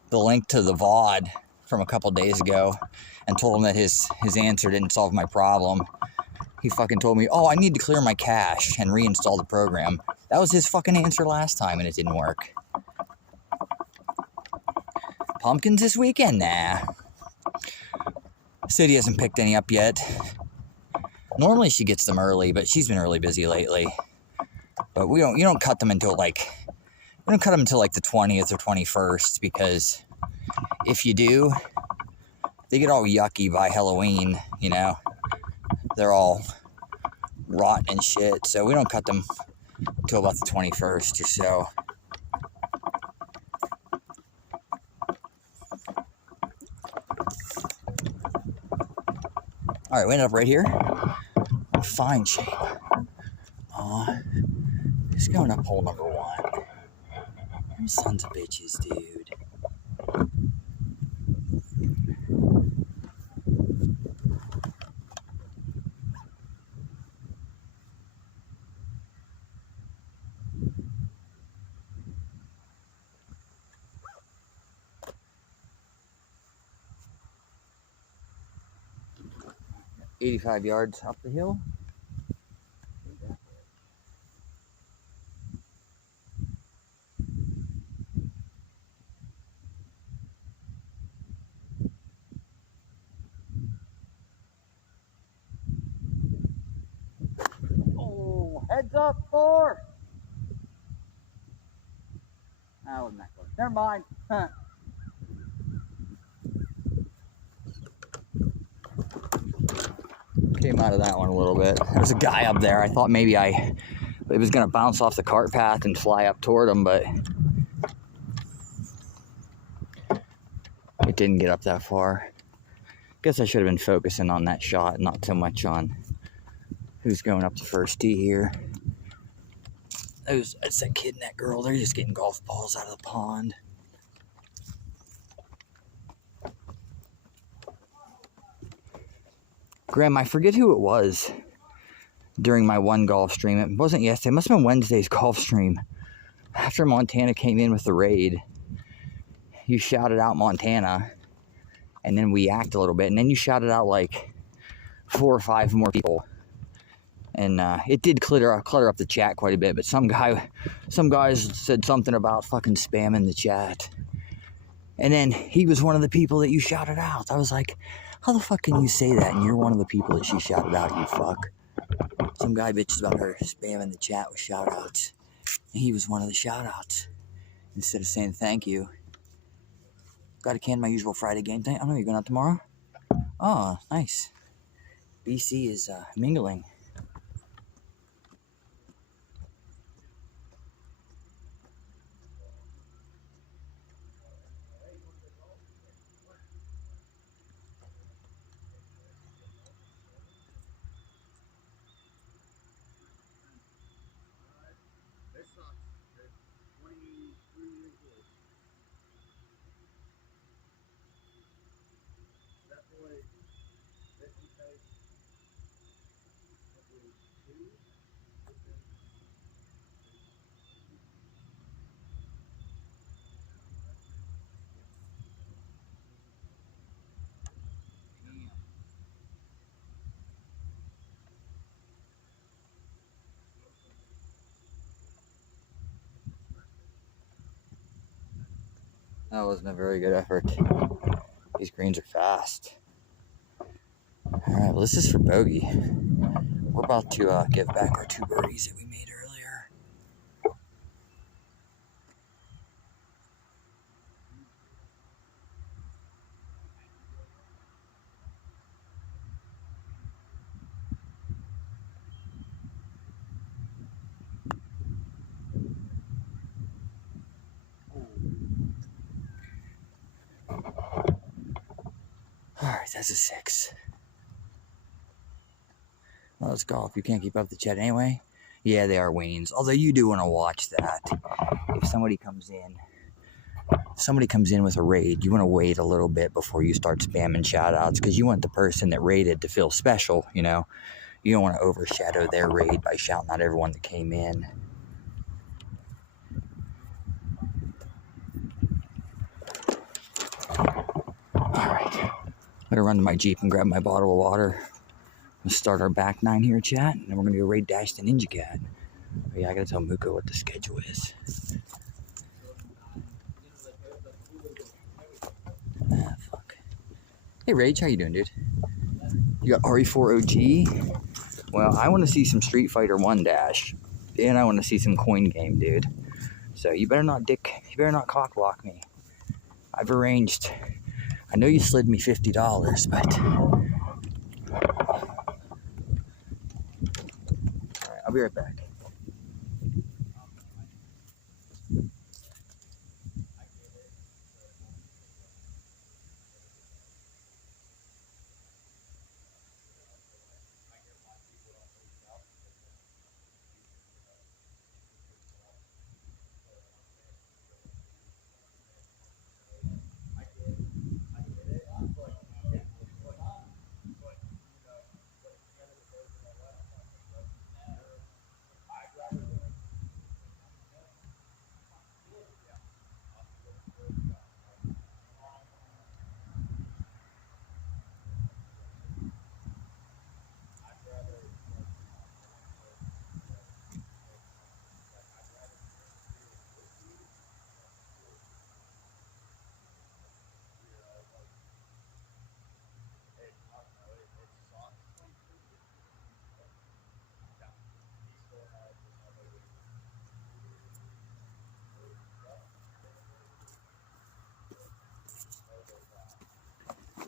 the link to the VOD from a couple days ago and told him that his answer didn't solve my problem. He fucking told me, oh, I need to clear my cache and reinstall the program. That was his fucking answer last time and it didn't work. Pumpkins this weekend? Nah. City hasn't picked any up yet. Normally she gets them early, but she's been really busy lately. But you don't cut them until like the 20th or 21st, because if you do, they get all yucky by Halloween, you know. They're all rotten and shit, so we don't cut them until about the 21st or so. Alright, we ended up right here. Fine shape. Aw. Just going up hole number 1. Them sons of bitches, dude. $85 yards up the hill. Oh, heads up, 4. I wasn't that close. Never mind. Huh. Came out of that one a little bit. There's a guy up there. I thought maybe it was going to bounce off the cart path and fly up toward him, but it didn't get up that far. Guess I should have been focusing on that shot, not so much on who's going up the first tee here. It's that kid and that girl. They're just getting golf balls out of the pond. Graham, I forget who it was during my one golf stream. It wasn't yesterday. It must have been Wednesday's golf stream. After Montana came in with the raid, you shouted out Montana, and then we yacked a little bit, and then you shouted out like 4 or 5 more people. And it did clutter up the chat quite a bit, but some guys said something about fucking spamming the chat. And then he was one of the people that you shouted out. I was like, how the fuck can you say that and you're one of the people that she shouted out, you fuck? Some guy bitches about her spamming the chat with shout-outs. And he was one of the shout-outs. Instead of saying thank you. Got a can of my usual Friday game thing. I know you're going out tomorrow. Oh, nice. BC is mingling. That wasn't a very good effort. These greens are fast. Alright, well this is for bogey. We're about to give back our 2 birdies that we made earlier. Alright, that's a 6. Well, let's golf. You can't keep up the chat anyway. Yeah, they are wanes. Although you do want to watch that. If somebody comes in with a raid, you want to wait a little bit before you start spamming shout-outs, because you want the person that raided to feel special, you know. You don't want to overshadow their raid by shouting out everyone that came in. gonna run to my Jeep and grab my bottle of water. We'll start our back nine here, chat, and then we're gonna go raid Dash the Ninja Cat. But yeah, I gotta tell Muko what the schedule is. Ah, fuck. Hey Rage, how you doing, dude? You got RE4 OG? Well, I want to see some Street Fighter 1 Dash, and I want to see some coin game, dude. So you better not cock block me. I've arranged. I know you slid me $50, but alright, I'll be right back.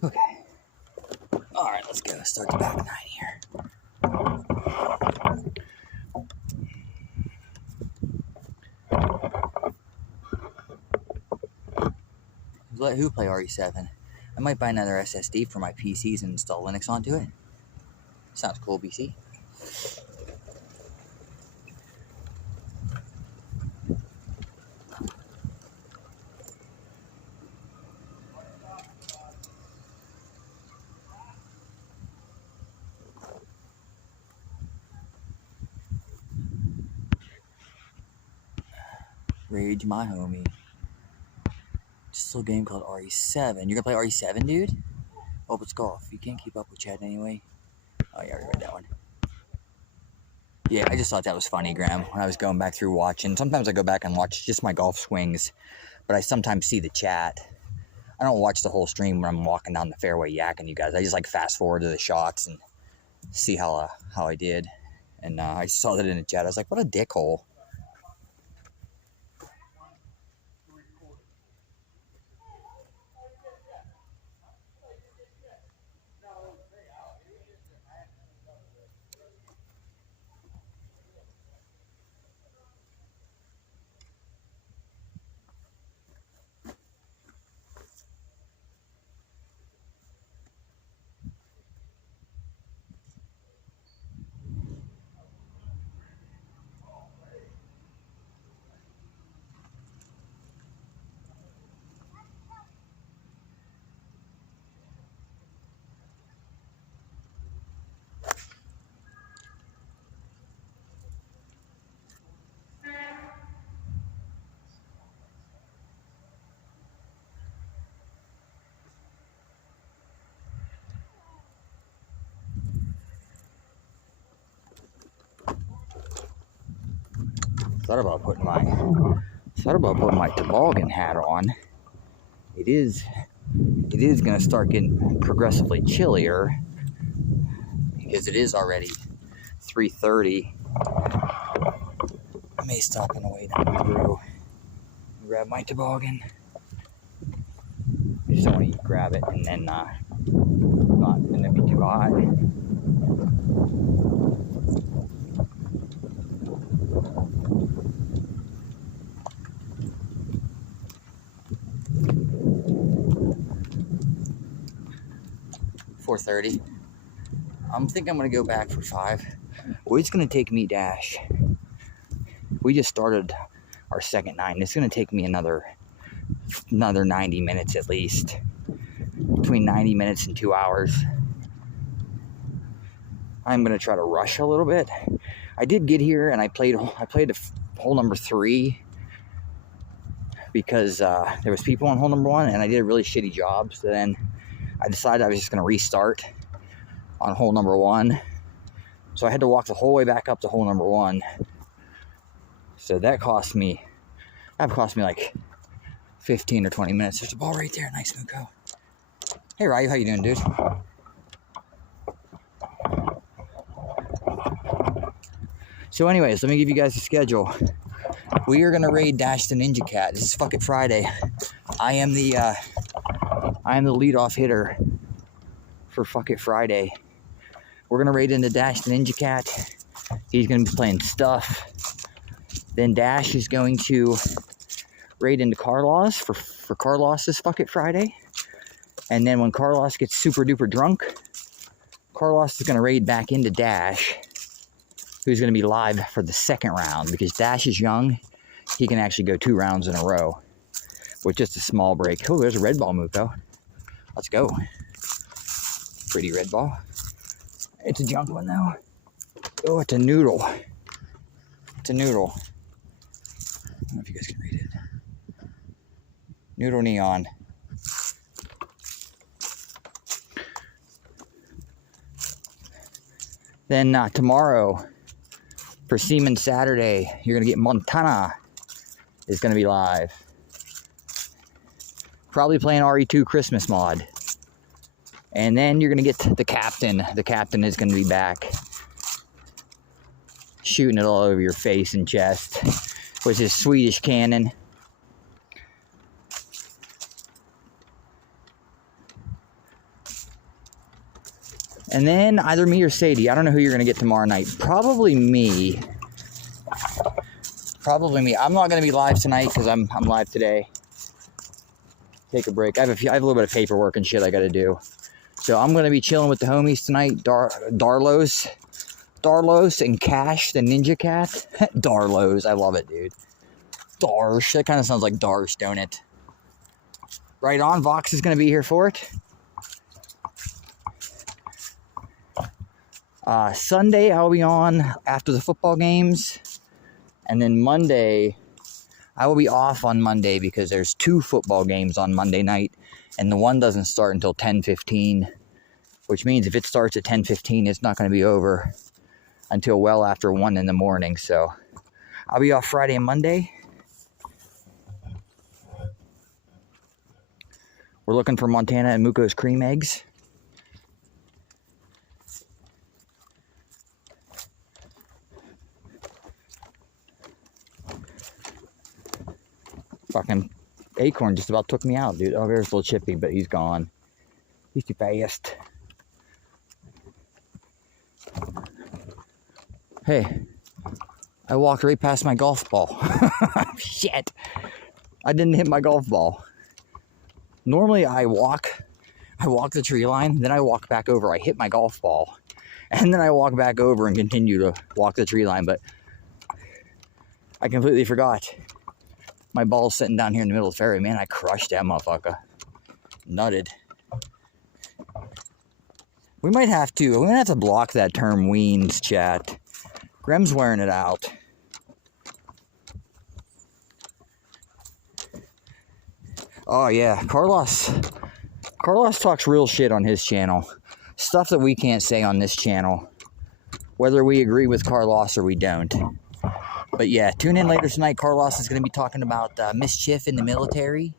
Okay. Alright, let's go. Start the back nine here. Let who play RE7? I might buy another SSD for my PCs and install Linux onto it. Sounds cool, BC. Rage, my homie. Just a little game called RE7. You're gonna play RE7, dude? Oh, it's golf. You can't keep up with Chad anyway. Oh, yeah, I already read that one. Yeah, I just thought that was funny, Graham, when I was going back through watching. Sometimes I go back and watch just my golf swings, but I sometimes see the chat. I don't watch the whole stream when I'm walking down the fairway yakking you guys. I just like fast forward to the shots and see how I did. And I saw that in the chat. I was like, what a dickhole. Thought about putting my toboggan hat on. It is gonna start getting progressively chillier because it is already 3:30. I may stop on the way down through and grab my toboggan. I just don't want to grab it and then not gonna be too hot. $4:30. I'm thinking I'm gonna go back for 5. Well, it's gonna take me Dash. We just started our second 9. It's gonna take me another 90 minutes at least. Between 90 minutes and 2 hours. I'm gonna try to rush a little bit. I did get here and I played hole number 3 because there was people on hole number 1 and I did a really shitty job. So then I decided I was just going to restart on hole number 1. So I had to walk the whole way back up to hole number 1. So that cost me like 15 or 20 minutes. There's a ball right there. Nice, Muko. Hey, Ryu, how you doing, dude? So anyways, let me give you guys a schedule. We are going to raid Dash the Ninja Cat. This is fucking Friday. I am the leadoff hitter for fucking Friday. We're going to raid into Dash the Ninja Cat. He's going to be playing stuff. Then Dash is going to raid into Carlos for Carlos's fucking Friday. And then when Carlos gets super duper drunk, Carlos is going to raid back into Dash, who's going to be live for the second round. Because Dash is young, he can actually go 2 rounds in a row with just a small break. Oh, there's a red ball, Muko. Let's go. Pretty red ball. It's a junk one, though. Oh, it's a noodle. It's a noodle. I don't know if you guys can read it. Noodle neon. Then tomorrow, for Seaman Saturday, you're going to get Montana is going to be live. Probably playing RE2 Christmas mod. And then you're going to get the captain. The captain is going to be back. Shooting it all over your face and chest with his Swedish cannon. And then either me or Sadie. I don't know who you're going to get tomorrow night. Probably me. Probably me. I'm not going to be live tonight because I'm live today. Take a break. I have a little bit of paperwork and shit I got to do. So I'm going to be chilling with the homies tonight. Darlos and Cash, the Ninja Cat. Darlos. I love it, dude. Darsh. That kind of sounds like Darsh, don't it? Right on. Vox is going to be here for it. Sunday, I'll be on after the football games. And then Monday, I will be off on Monday because there's 2 football games on Monday night. And the one doesn't start until 10:15. Which means if it starts at 10:15, it's not going to be over until well after 1 in the morning. So I'll be off Friday and Monday. We're looking for Montana and Muko's cream eggs. Fucking acorn just about took me out, dude. Oh, there's little Chippy, but he's gone. He's too fast. Hey, I walked right past my golf ball. Shit. I didn't hit my golf ball. Normally I walk the tree line, then I walk back over. I hit my golf ball. And then I walk back over and continue to walk the tree line, but I completely forgot. My ball's sitting down here in the middle of the fairway. Man, I crushed that motherfucker. Nutted. We're gonna have to block that term weens, chat. Grem's wearing it out. Oh yeah, Carlos talks real shit on his channel. Stuff that we can't say on this channel. Whether we agree with Carlos or we don't. But yeah, tune in later tonight. Carlos is going to be talking about mischief in the military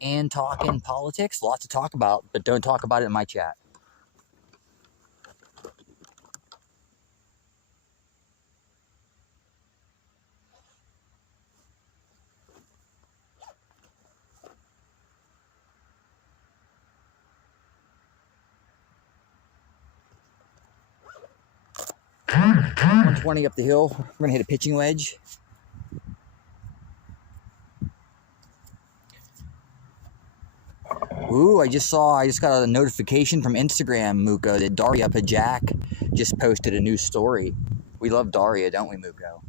and talking politics. Lots to talk about, but don't talk about it in my chat. .120 up the hill. We're going to hit a pitching wedge. Ooh, I just got a notification from Instagram, Muko, that Daria Pajak just posted a new story. We love Daria, don't we, Muko?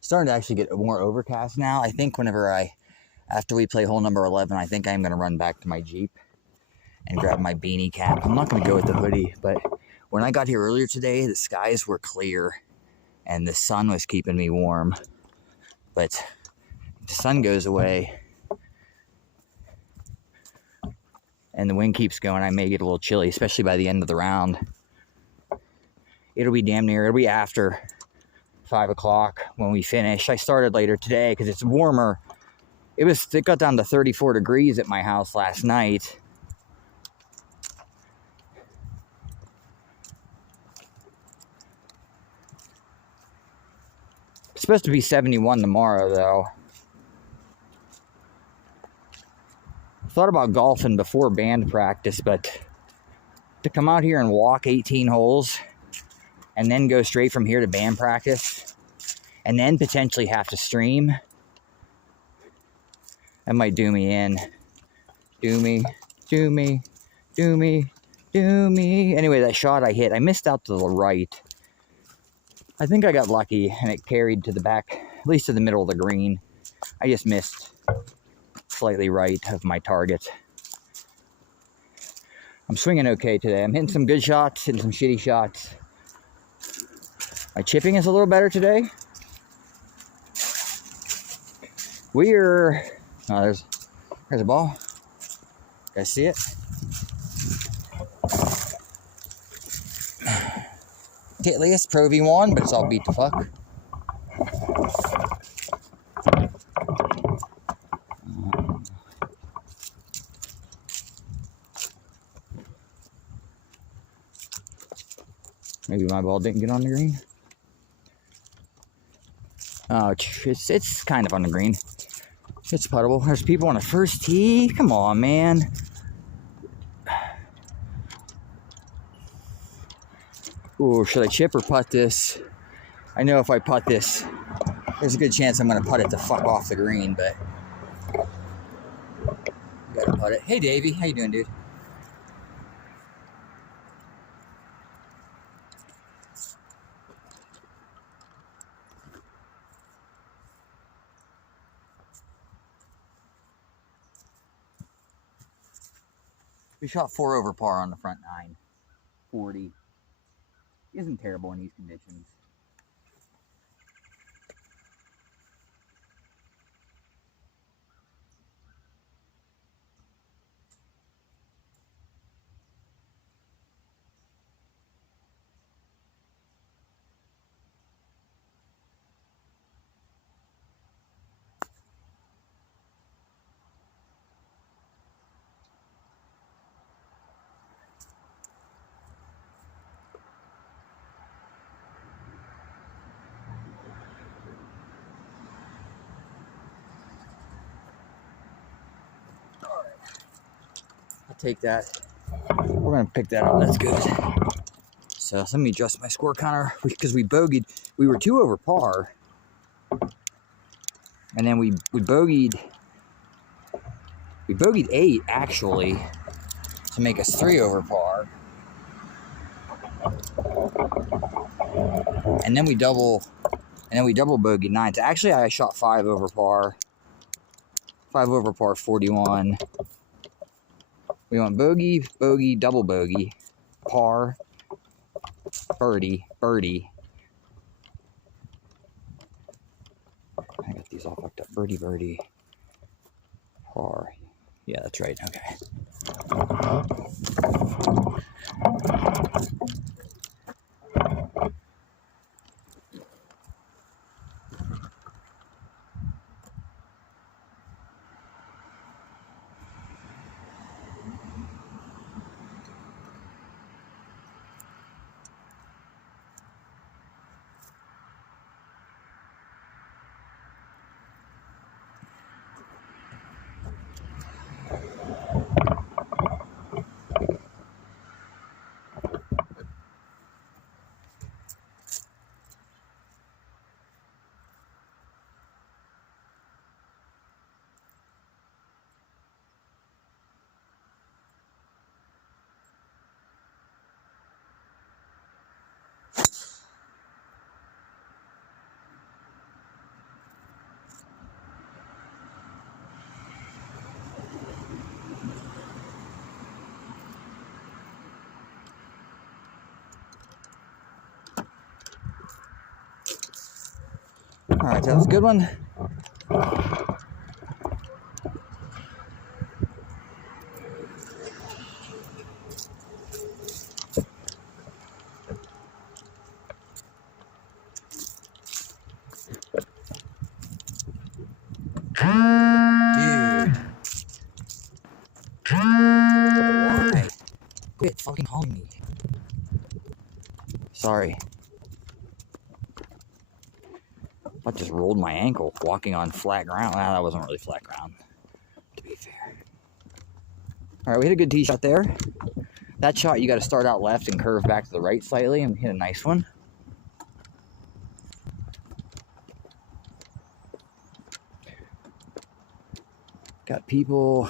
Starting to actually get more overcast now. I think after we play hole number 11, I think I'm going to run back to my Jeep and grab my beanie cap. I'm not going to go with the hoodie, but when I got here earlier today, the skies were clear and the sun was keeping me warm. But if the sun goes away and the wind keeps going, I may get a little chilly, especially by the end of the round. It'll be after 5 o'clock when we finish. I started later today because it's warmer. It got down to 34 degrees at my house last night. It's supposed to be 71 tomorrow, though. I thought about golfing before band practice, but to come out here and walk 18 holes and then go straight from here to band practice and then potentially have to stream, that might do me in. Do me. Anyway, that shot I hit, I missed out to the right. I think I got lucky and it carried to the back, at least to the middle of the green. I just missed slightly right of my target. I'm swinging okay today. I'm hitting some good shots, hitting some shitty shots. My chipping is a little better today. There's a ball. Guys see it? Titleist Pro V1, but it's all beat the fuck. Maybe my ball didn't get on the green. Oh, it's kind of on the green. It's puttable. There's people on the first tee. Come on, man. Ooh, should I chip or putt this? I know if I putt this, there's a good chance I'm going to putt it to fuck off the green, but gotta putt it. Hey, Davey. How you doing, dude? We shot 4 over par on the front 9. 40. Isn't terrible in these conditions. Take that. We're gonna pick that up. That's good. So let me adjust my score counter because we bogeyed. We were 2 over par, and then we bogeyed. We bogeyed 8 actually to make us 3 over par, and then we double bogeyed 9. So actually, I shot 5 over par. 5 over par 41. We went bogey, bogey, double bogey, par, birdie. I got these all fucked up. Birdie, par. Yeah, that's right. Okay. Alright, that was a good one. Dude. Why? Quit fucking calling me. Sorry. I just rolled my ankle walking on flat ground. Nah, that wasn't really flat ground, to be fair. Alright, we hit a good tee shot there. That shot, you got to start out left and curve back to the right slightly and hit a nice one. Got people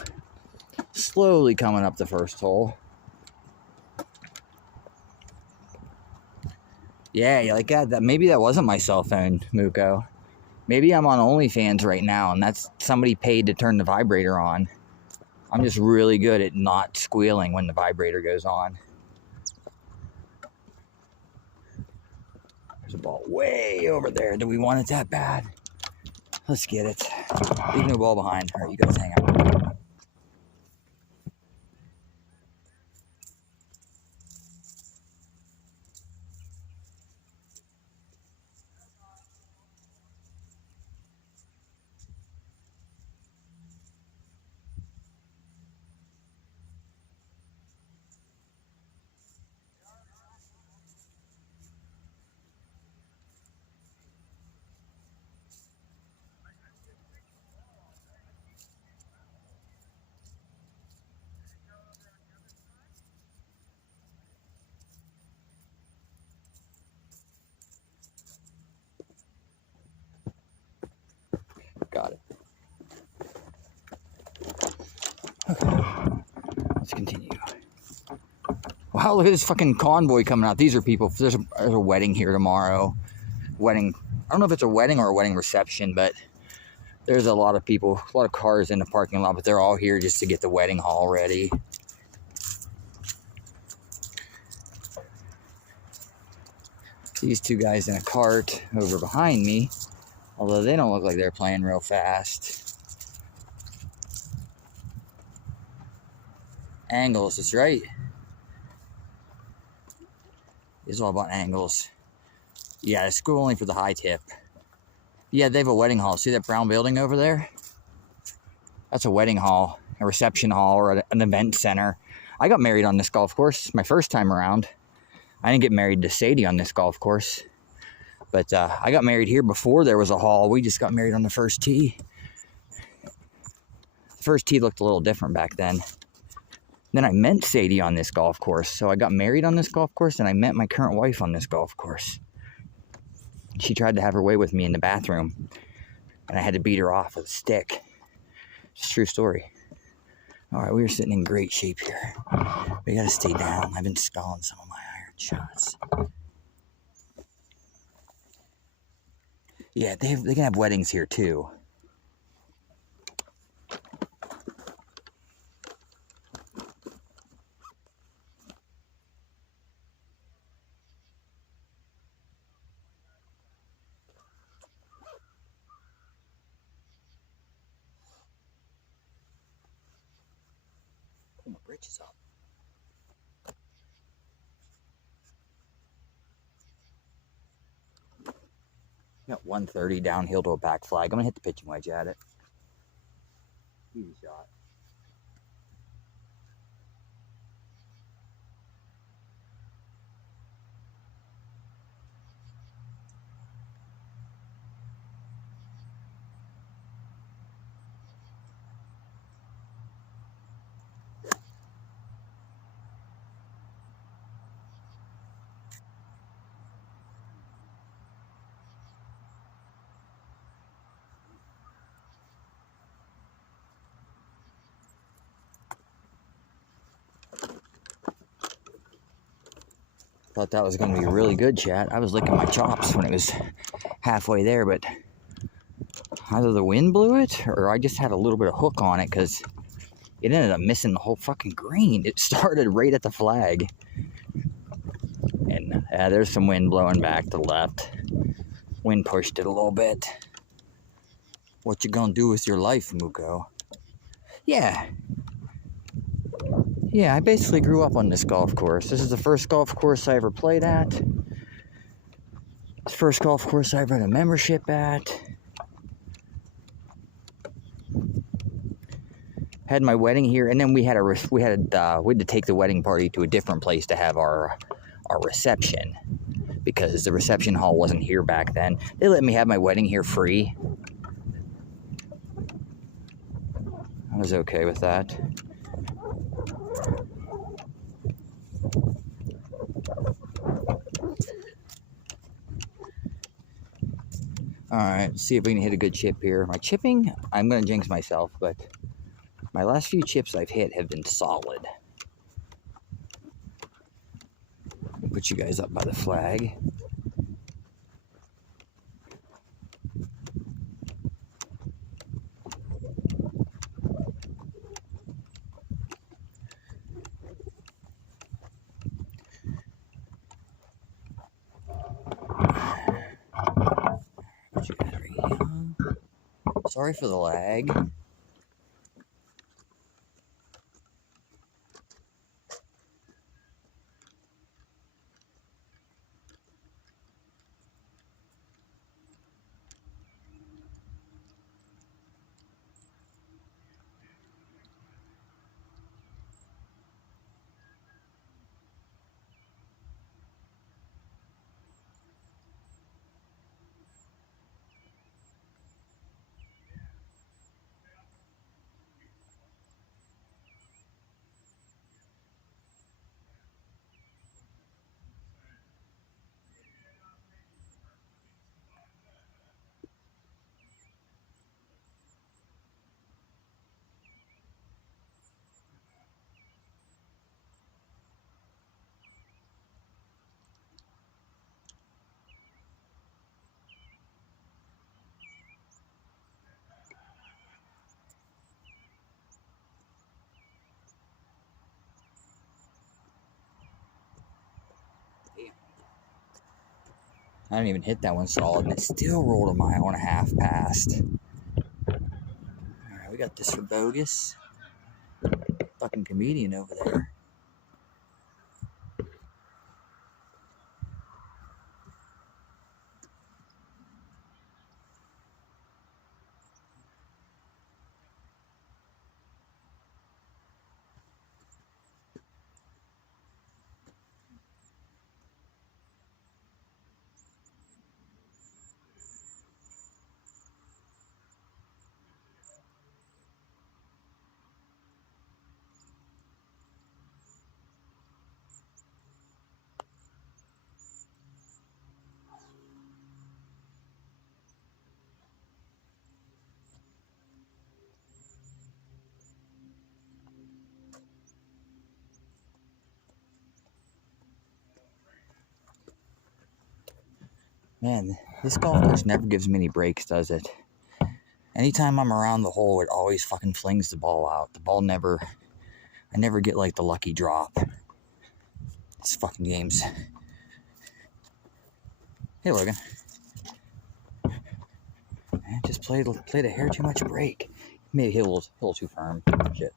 slowly coming up the first hole. Yeah, you like that? Maybe that wasn't my cell phone, Muko. Maybe I'm on OnlyFans right now, and that's somebody paid to turn the vibrator on. I'm just really good at not squealing when the vibrator goes on. There's a ball way over there. Do we want it that bad? Let's get it. Leave no ball behind. All right, you guys hang out. Got it. Okay. Let's continue. Wow, look at this fucking convoy coming out. These are people. There's a wedding here tomorrow. Wedding. I don't know if it's a wedding or a wedding reception, but there's a lot of people, a lot of cars in the parking lot, but they're all here just to get the wedding hall ready. These two guys in a cart over behind me, although they don't look like they're playing real fast. Angles, that's right. It's all about angles. Yeah, it's cool only for the high tip. Yeah, they have a wedding hall. See that brown building over there? That's a wedding hall, a reception hall, or an event center. I got married on this golf course my first time around. I didn't get married to Sadie on this golf course. But I got married here before there was a hall. We just got married on the first tee. The first tee looked a little different back then. Then I met Sadie on this golf course. So I got married on this golf course, and I met my current wife on this golf course. She tried to have her way with me in the bathroom, and I had to beat her off with a stick. It's a true story. All right, we are sitting in great shape here. We got to stay down. I've been sculling some of my iron shots. Yeah, they can have weddings here too. Pull my britches up. Got 130 downhill to a back flag. I'm gonna hit the pitching wedge at it. Easy shot. Thought that was going to be really good, chat. I was licking my chops when it was halfway there, but either the wind blew it or I just had a little bit of hook on it because it ended up missing the whole fucking green. It started right at the flag. And there's some wind blowing back to the left. Wind pushed it a little bit. What you gonna do with your life, Muko? Yeah. Yeah, I basically grew up on this golf course. This is the first golf course I ever played at. It's the first golf course I ever had a membership at. Had my wedding here, and then we had to take the wedding party to a different place to have our reception, because the reception hall wasn't here back then. They let me have my wedding here free. I was okay with that. Alright, see if we can hit a good chip here. My chipping, I'm going to jinx myself, but my last few chips I've hit have been solid. Put you guys up by the flag. Put you guys right here. Sorry for the lag. I didn't even hit that one solid, and it still rolled a mile and a half past. Alright, we got this for Bogus. Fucking comedian over there. Man, this golf course never gives me any breaks, does it? Anytime I'm around the hole, it always fucking flings the ball out. The ball never... I never get, like, the lucky drop. This fucking game's... Hey, Logan. Man, just played a hair too much break. Maybe hit a little too firm. Shit.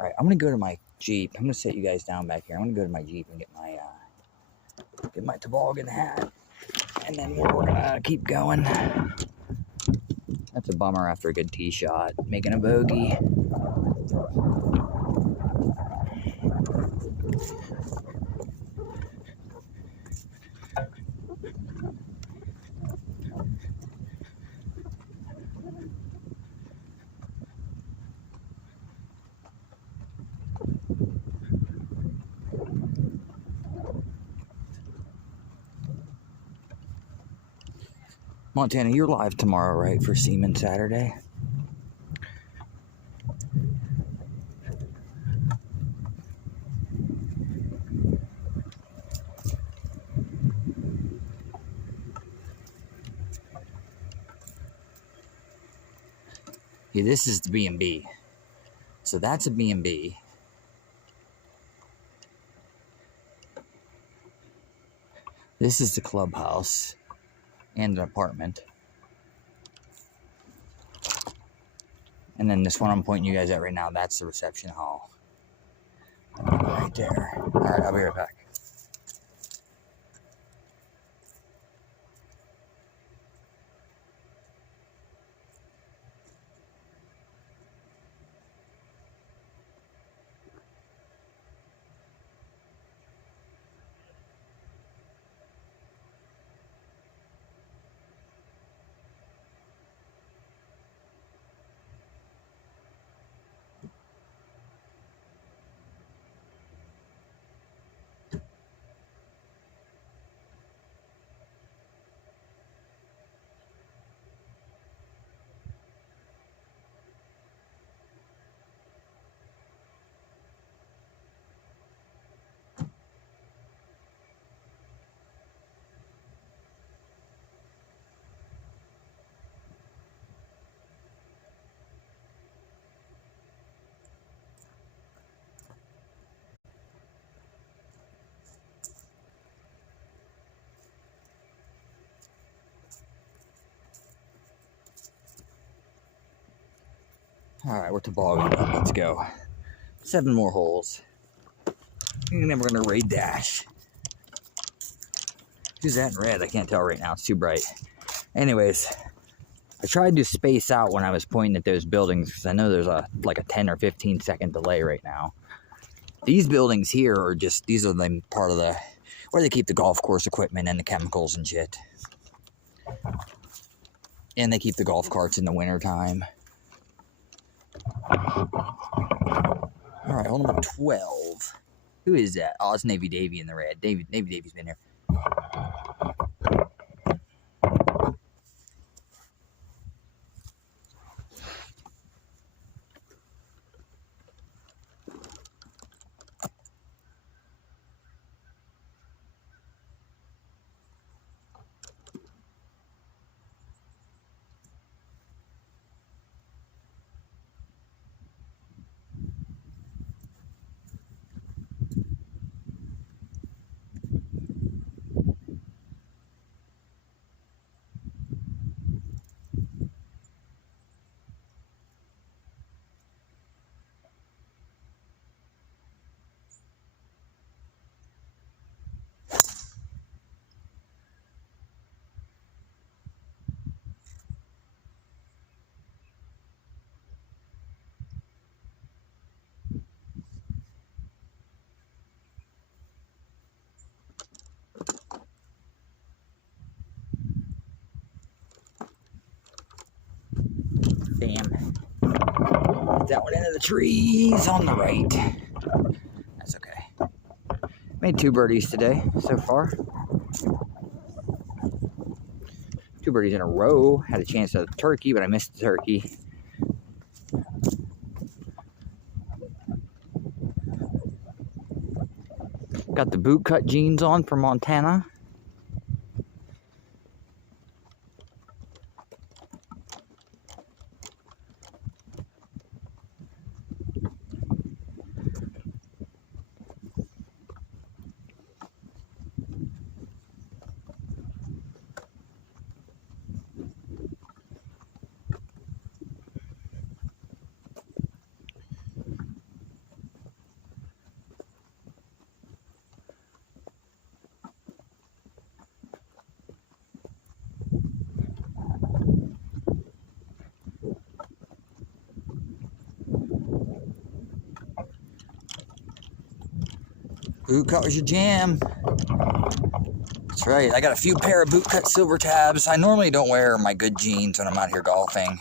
Alright, I'm gonna go to my Jeep. I'm gonna set you guys down back here. I'm gonna go to my Jeep and get my toboggan hat. And then we're gonna keep going. That's a bummer after a good tee shot. Making a bogey. Montana, you're live tomorrow, right, for Seaman Saturday? Yeah, this is the B&B. So that's a B&B. This is the clubhouse. and an apartment. And then this one I'm pointing you guys at right now, that's the reception hall. Right there. Alright, I'll be right back. Alright, we're tobogganing. Let's go. 7 more holes. And then we're going to raid dash. Who's that in red? I can't tell right now. It's too bright. Anyways, I tried to space out when I was pointing at those buildings because I know there's like a 10 or 15 second delay right now. These buildings here are just, these are the part of the, where they keep the golf course equipment and the chemicals and shit. And they keep the golf carts in the wintertime. Alright, hole number 12. Who is that? Oh, it's Navy Davy in the red. Navy Davy's been here. Bam. Get that one into the trees on the right. That's okay. Made 2 birdies today so far. 2 birdies in a row. Had a chance at the turkey, but I missed the turkey. Got the bootcut jeans on from Montana. Bootcut was your jam. That's right. I got a few pair of bootcut silver tabs. I normally don't wear my good jeans when I'm out here golfing.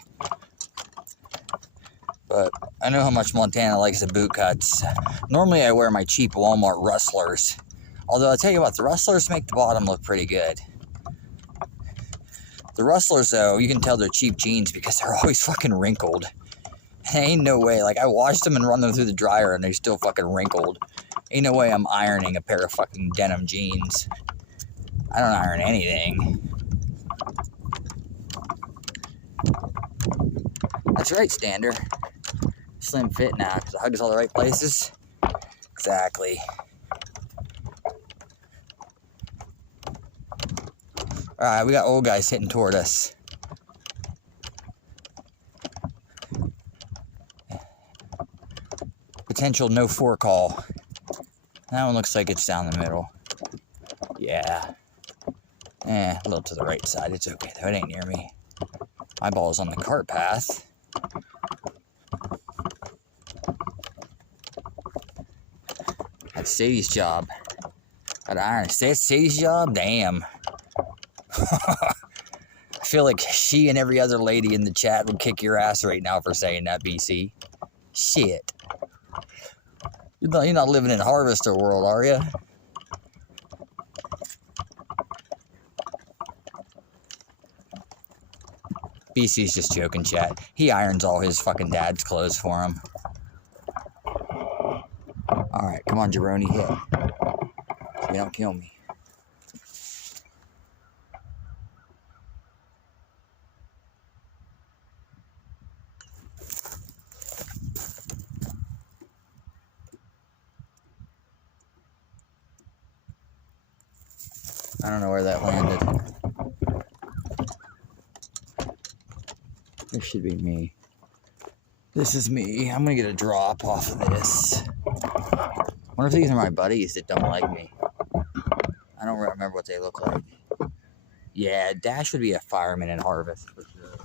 But I know how much Montana likes the bootcuts. Normally I wear my cheap Walmart Rustlers. Although I'll tell you what, the Rustlers make the bottom look pretty good. The Rustlers, though, you can tell they're cheap jeans because they're always fucking wrinkled. Ain't no way. Like, I washed them and run them through the dryer and they're still fucking wrinkled. Ain't no way I'm ironing a pair of fucking denim jeans. I don't iron anything. That's right, Stander. Slim fit now because the hug's all the right places. Exactly. Alright, we got old guys hitting toward us. Potential no forecall. That one looks like it's down the middle. Yeah. A little to the right side. It's okay though. It ain't near me. My ball's on the cart path. That's Sadie's job. That iron. That's Sadie's job? Damn. I feel like she and every other lady in the chat would kick your ass right now for saying that, BC. Shit. You're not living in Harvester world, are you? BC's just joking, chat. He irons all his fucking dad's clothes for him. Alright, come on, Jabroni, hit. So you don't kill me. I don't know where that landed. This should be me. This is me. I'm gonna get a drop off of this. Wonder if these are my buddies that don't like me. I don't remember what they look like. Yeah, Dash would be a fireman in Harvest for sure.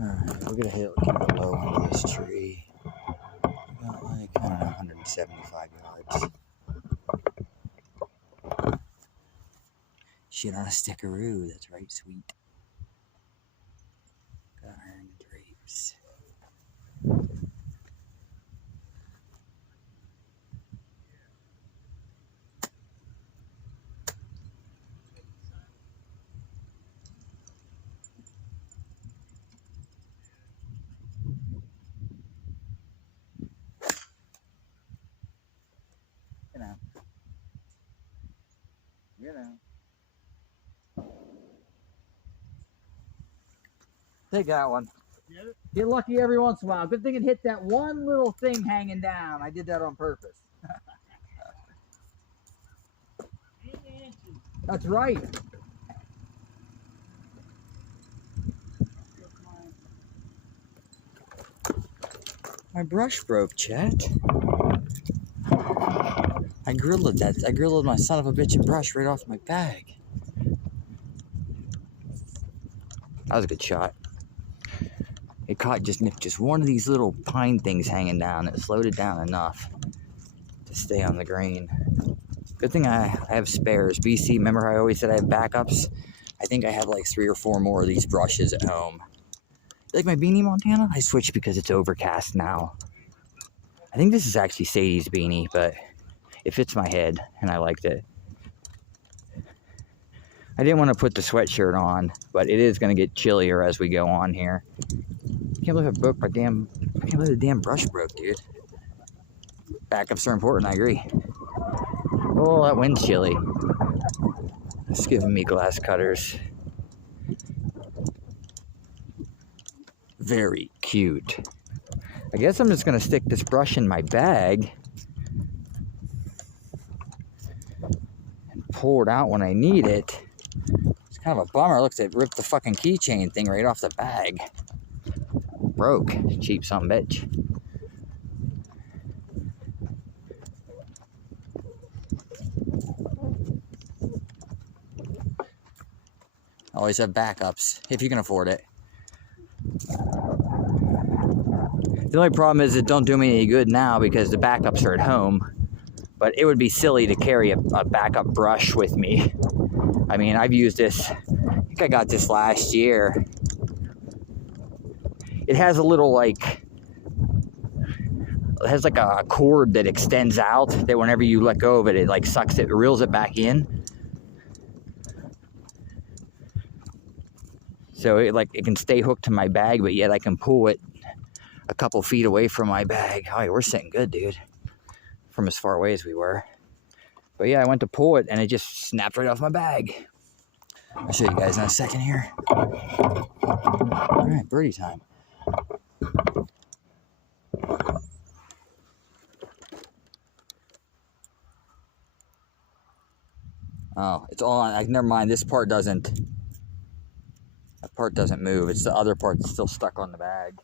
Alright, we're gonna hit get low under this tree. We got like, I don't know, 175 yards. Shit on a stickaroo, that's right, sweet. Got iron drapes. You know. Take that one. Get lucky every once in a while. Good thing it hit that one little thing hanging down. I did that on purpose. That's right. My brush broke, chat. I grilled my son of a bitch brush right off my bag. That was a good shot. It caught nipped just one of these little pine things hanging down. It slowed it down enough to stay on the green. Good thing I have spares. BC, remember how I always said I have backups? I think I have like 3 or 4 more of these brushes at home. You like my beanie, Montana? I switched because it's overcast now. I think this is actually Sadie's beanie, but it fits my head, and I liked it. I didn't want to put the sweatshirt on, but it is going to get chillier as we go on here. I can't believe I broke I can't believe the damn brush broke, dude. Backups are important, I agree. Oh, that wind's chilly. It's giving me glass cutters. Very cute. I guess I'm just going to stick this brush in my bag and pull it out when I need it. It's kind of a bummer. Looks like it ripped the fucking keychain thing right off the bag. Broke. Cheap son of a bitch. Always have backups, if you can afford it. The only problem is it don't do me any good now because the backups are at home. But it would be silly to carry a backup brush with me. I mean, I've used this, I think I got this last year. It has a little like, it has like a cord that extends out that whenever you let go of it, it like sucks it, reels it back in. So it can stay hooked to my bag, but yet I can pull it a couple feet away from my bag. Oh, we're sitting good, dude. From as far away as we were. But yeah, I went to pull it and it just snapped right off my bag. I'll show you guys in a second here. All right, birdie time. Oh, it's all on. Never mind. This part doesn't. That part doesn't move. It's the other part that's still stuck on the bag.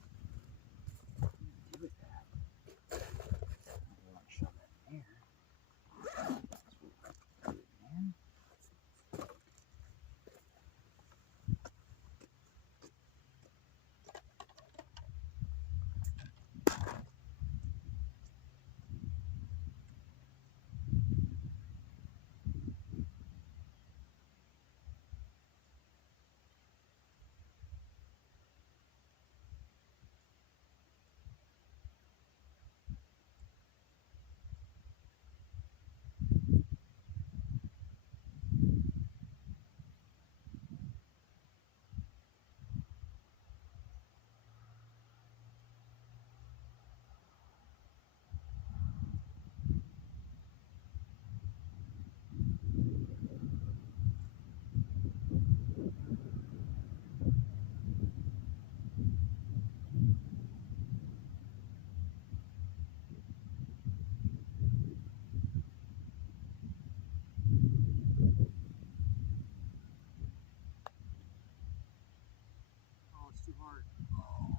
Oh, it's too hard. Oh,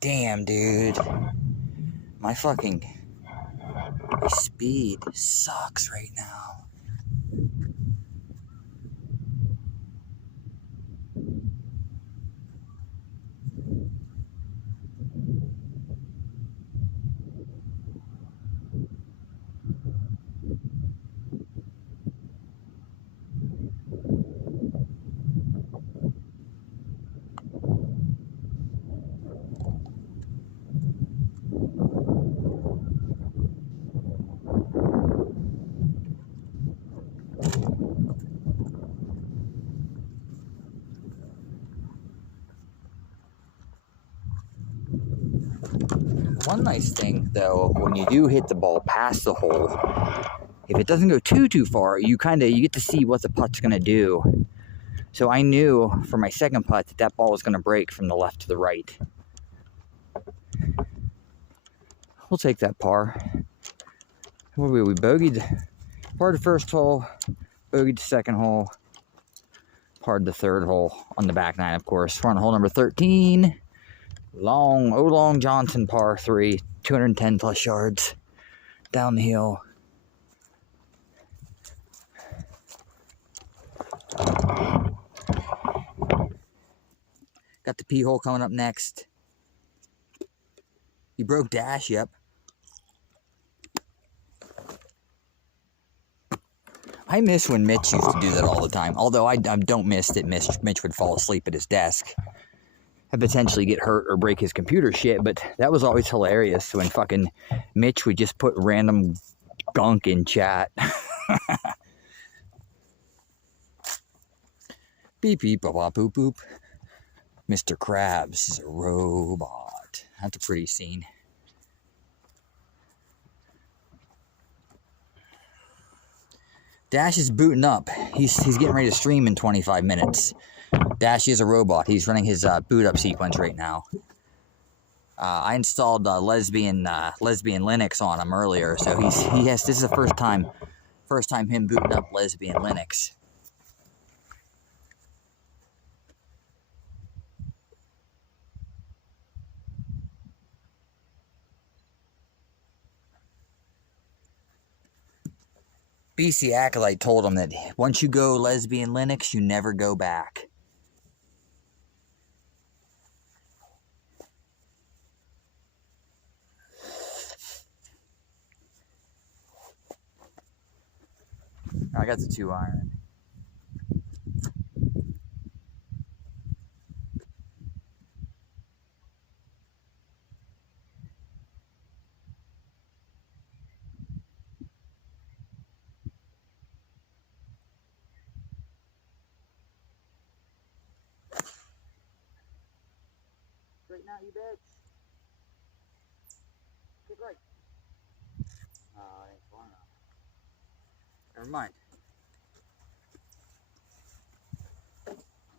damn, dude. My fucking speed sucks right now. One nice thing, though, when you do hit the ball past the hole, if it doesn't go too far, you get to see what the putt's gonna do. So I knew for my second putt that ball was gonna break from the left to the right. We'll take that par. We bogeyed par the first hole, bogeyed the second hole, parred the third hole on the back nine, of course. We're on hole number 13. Long Johnson par 3, 210 plus yards down the hill. Got the P hole coming up next. You broke Dash, yep. I miss when Mitch used to do that all the time. Although I don't miss that Mitch would fall asleep at his desk and potentially get hurt or break his computer shit. But that was always hilarious when fucking Mitch would just put random gunk in chat. Beep beep bop bop boop boop. Mr. Krabs is a robot. That's a pretty scene. Dash is booting up. He's getting ready to stream in 25 minutes. Dash is a robot. He's running his boot up sequence right now. I installed lesbian Linux on him earlier, so this is the first time him booting up lesbian Linux. BC Acolyte told him that once you go lesbian Linux, you never go back. I got the 2-iron. Straighten out, you bitch. Get right. Oh, it ain't far enough. Never mind.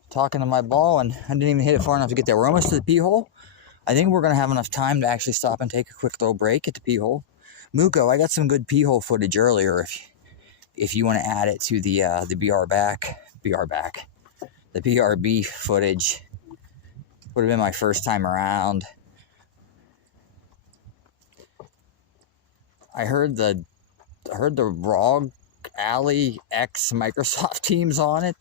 Talking to my ball, and I didn't even hit it far enough to get there. We're almost to the pee hole. I think we're going to have enough time to actually stop and take a quick little break at the pee hole. Muko, I got some good pee hole footage earlier if you want to add it to the BRB footage. Would have been my first time around. I heard the ROG Alley X Microsoft Teams on it.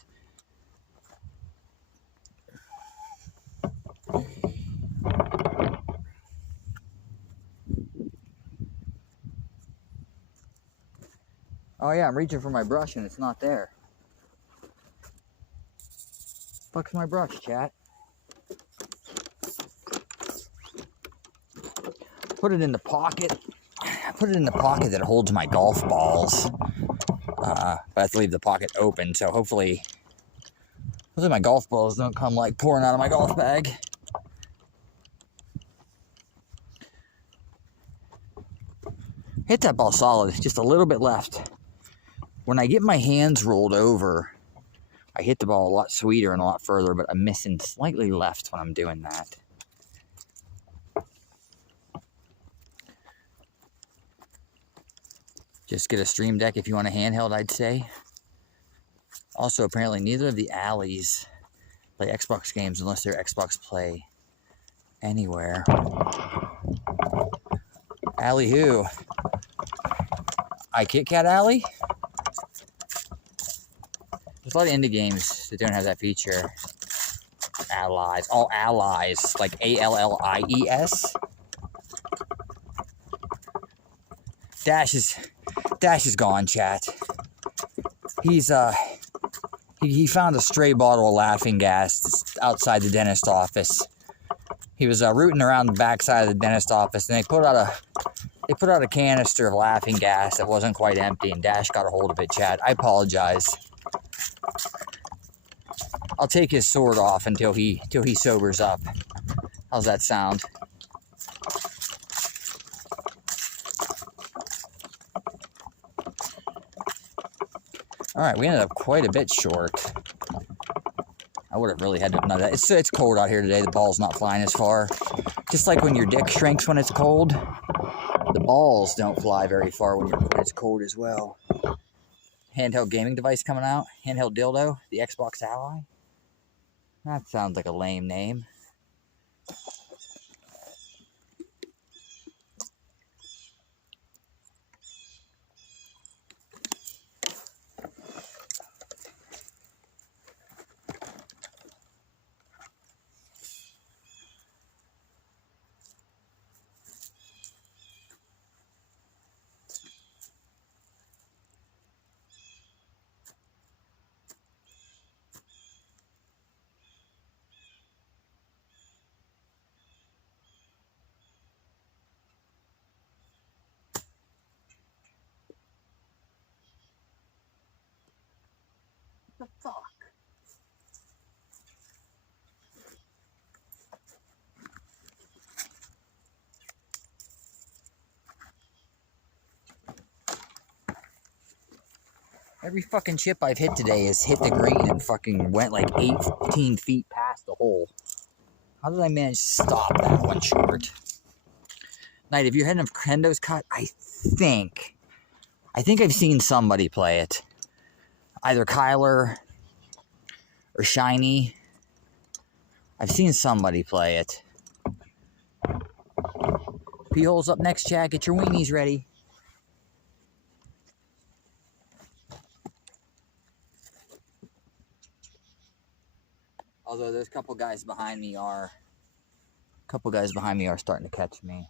Oh yeah, I'm reaching for my brush and it's not there. Fuck's my brush, chat? Put it in the pocket. I put it in the pocket that holds my golf balls. But I have to leave the pocket open, so hopefully my golf balls don't come like pouring out of my golf bag. Hit that ball solid, just a little bit left. When I get my hands rolled over, I hit the ball a lot sweeter and a lot further, but I'm missing slightly left when I'm doing that. Just get a Stream Deck if you want a handheld, I'd say. Also, apparently neither of the alleys play Xbox games unless they're Xbox Play Anywhere. Alley who? iKitKat Alley? There's a lot of indie games that don't have that feature. Allies. All allies. Like ALLIES. Dash is gone, chat. He found a stray bottle of laughing gas outside the dentist office. He was rooting around the backside of the dentist office, and they put out a canister of laughing gas that wasn't quite empty, and Dash got a hold of it, chat. I apologize. I'll take his sword off until he sobers up. How's that sound? All right, we ended up quite a bit short. I would have really had to know that. It's cold out here today. The ball's not flying as far. Just like when your dick shrinks when it's cold, the balls don't fly very far when it's cold as well. Handheld gaming device coming out. Handheld dildo. The Xbox Ally. That sounds like a lame name. What the fuck? Every fucking chip I've hit today has hit the green and fucking went like 18 feet past the hole. How did I manage to stop that one short? Knight, have you had enough Kendo's cut? I think I've seen somebody play it. Either Kyler or Shiny. I've seen somebody play it. P-hole's up next, chat. Get your weenies ready. Although there's a couple guys behind me are starting to catch me.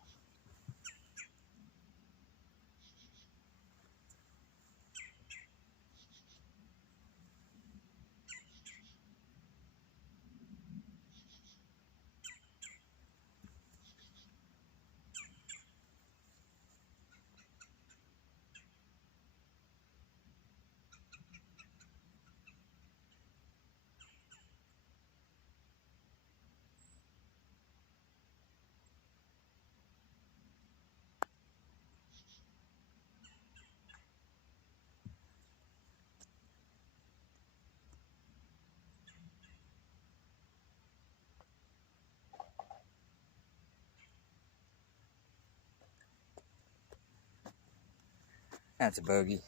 That's a bogey.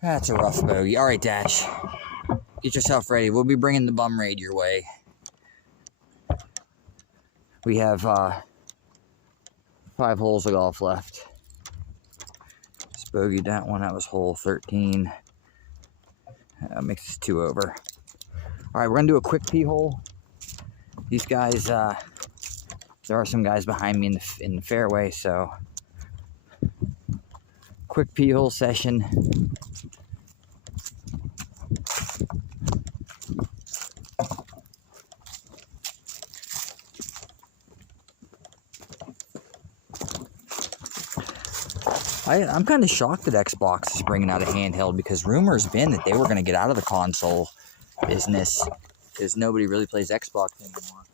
That's a rough bogey. All right, Dash. Get yourself ready. We'll be bringing the bum raid your way. We have 5 holes of golf left. Just bogeyed that one. That was hole 13. That makes us 2 over. All right, we're going to do a quick pee hole. These guys, there are some guys behind me in the fairway, so quick pee hole session. I'm kind of shocked that Xbox is bringing out a handheld, because rumors been that they were going to get out of the console business because nobody really plays Xbox anymore.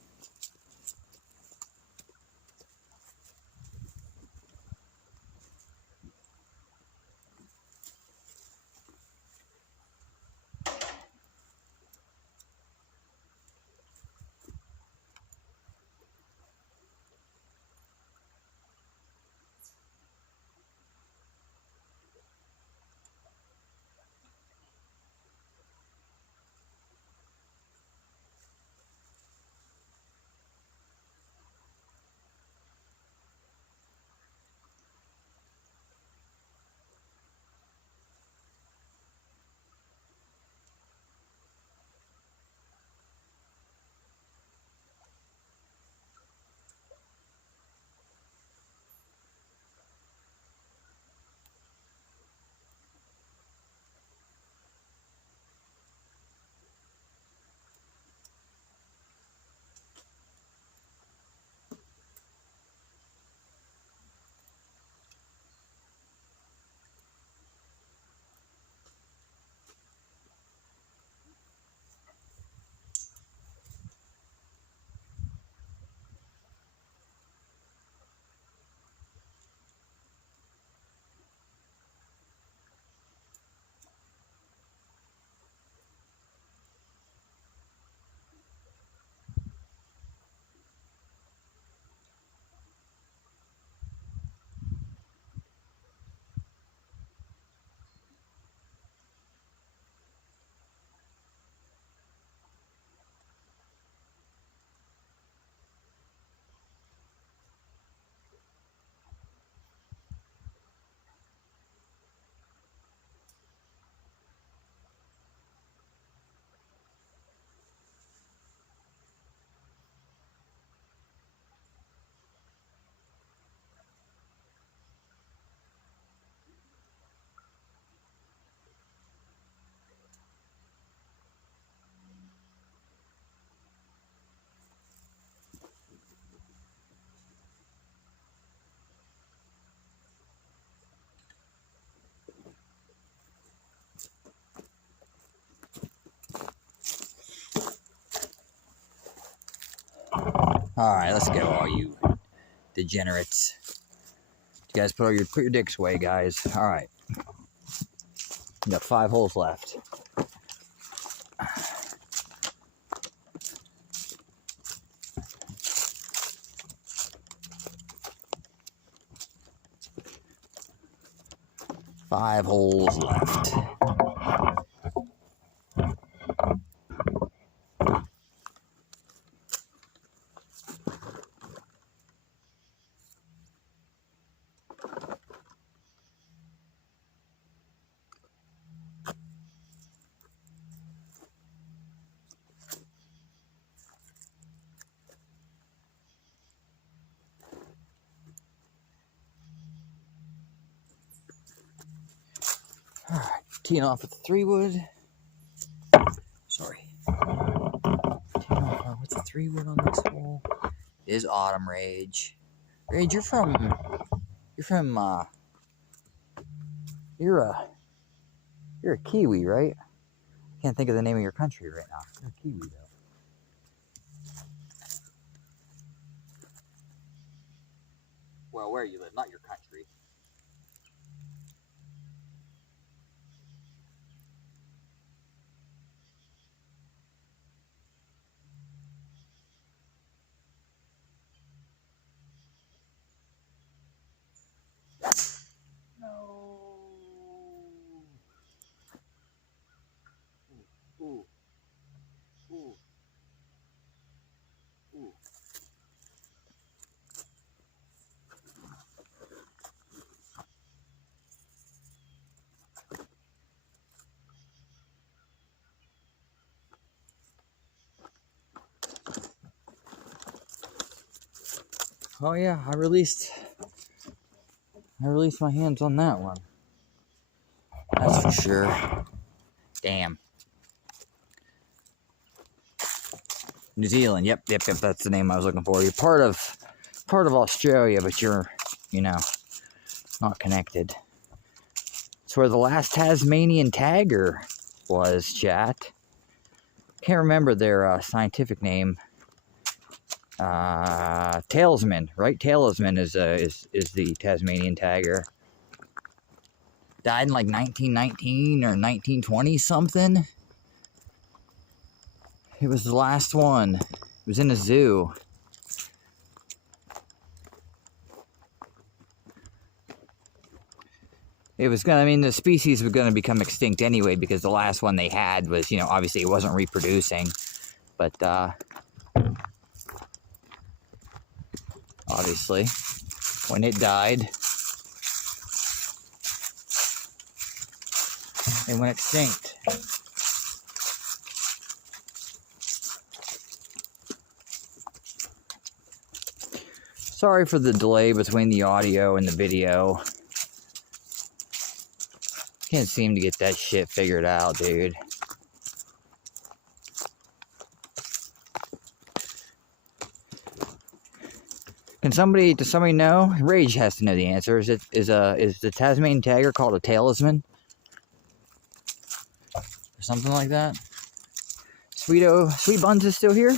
All right, let's go, all you degenerates. You guys put your dicks away, guys. All right, we got 5 holes left. Five holes left. All right, teeing off with the 3-wood. Sorry. Teeing off with the 3-wood on this hole is Autumn Rage. Rage, you're a Kiwi, right? I can't think of the name of your country right now. You're a Kiwi, though. Well, where you live, not your country. Oh yeah, I released my hands on that one. That's for sure. Damn. New Zealand. Yep. That's the name I was looking for. You're part of Australia, but you're, not connected. It's where the last Tasmanian tiger was, chat. Can't remember their scientific name. Talisman, right? Talisman is the Tasmanian tiger. Died in like 1919 or 1920 something. It was the last one. It was in a zoo. It was the species was gonna become extinct anyway because the last one they had was, obviously it wasn't reproducing. But obviously, when it died, it went extinct. Sorry for the delay between the audio and the video. Can't seem to get that shit figured out, dude. Does somebody know? Rage has to know the answer. Is the Tasmanian tiger called a talisman? Or something like that? Sweet Buns is still here?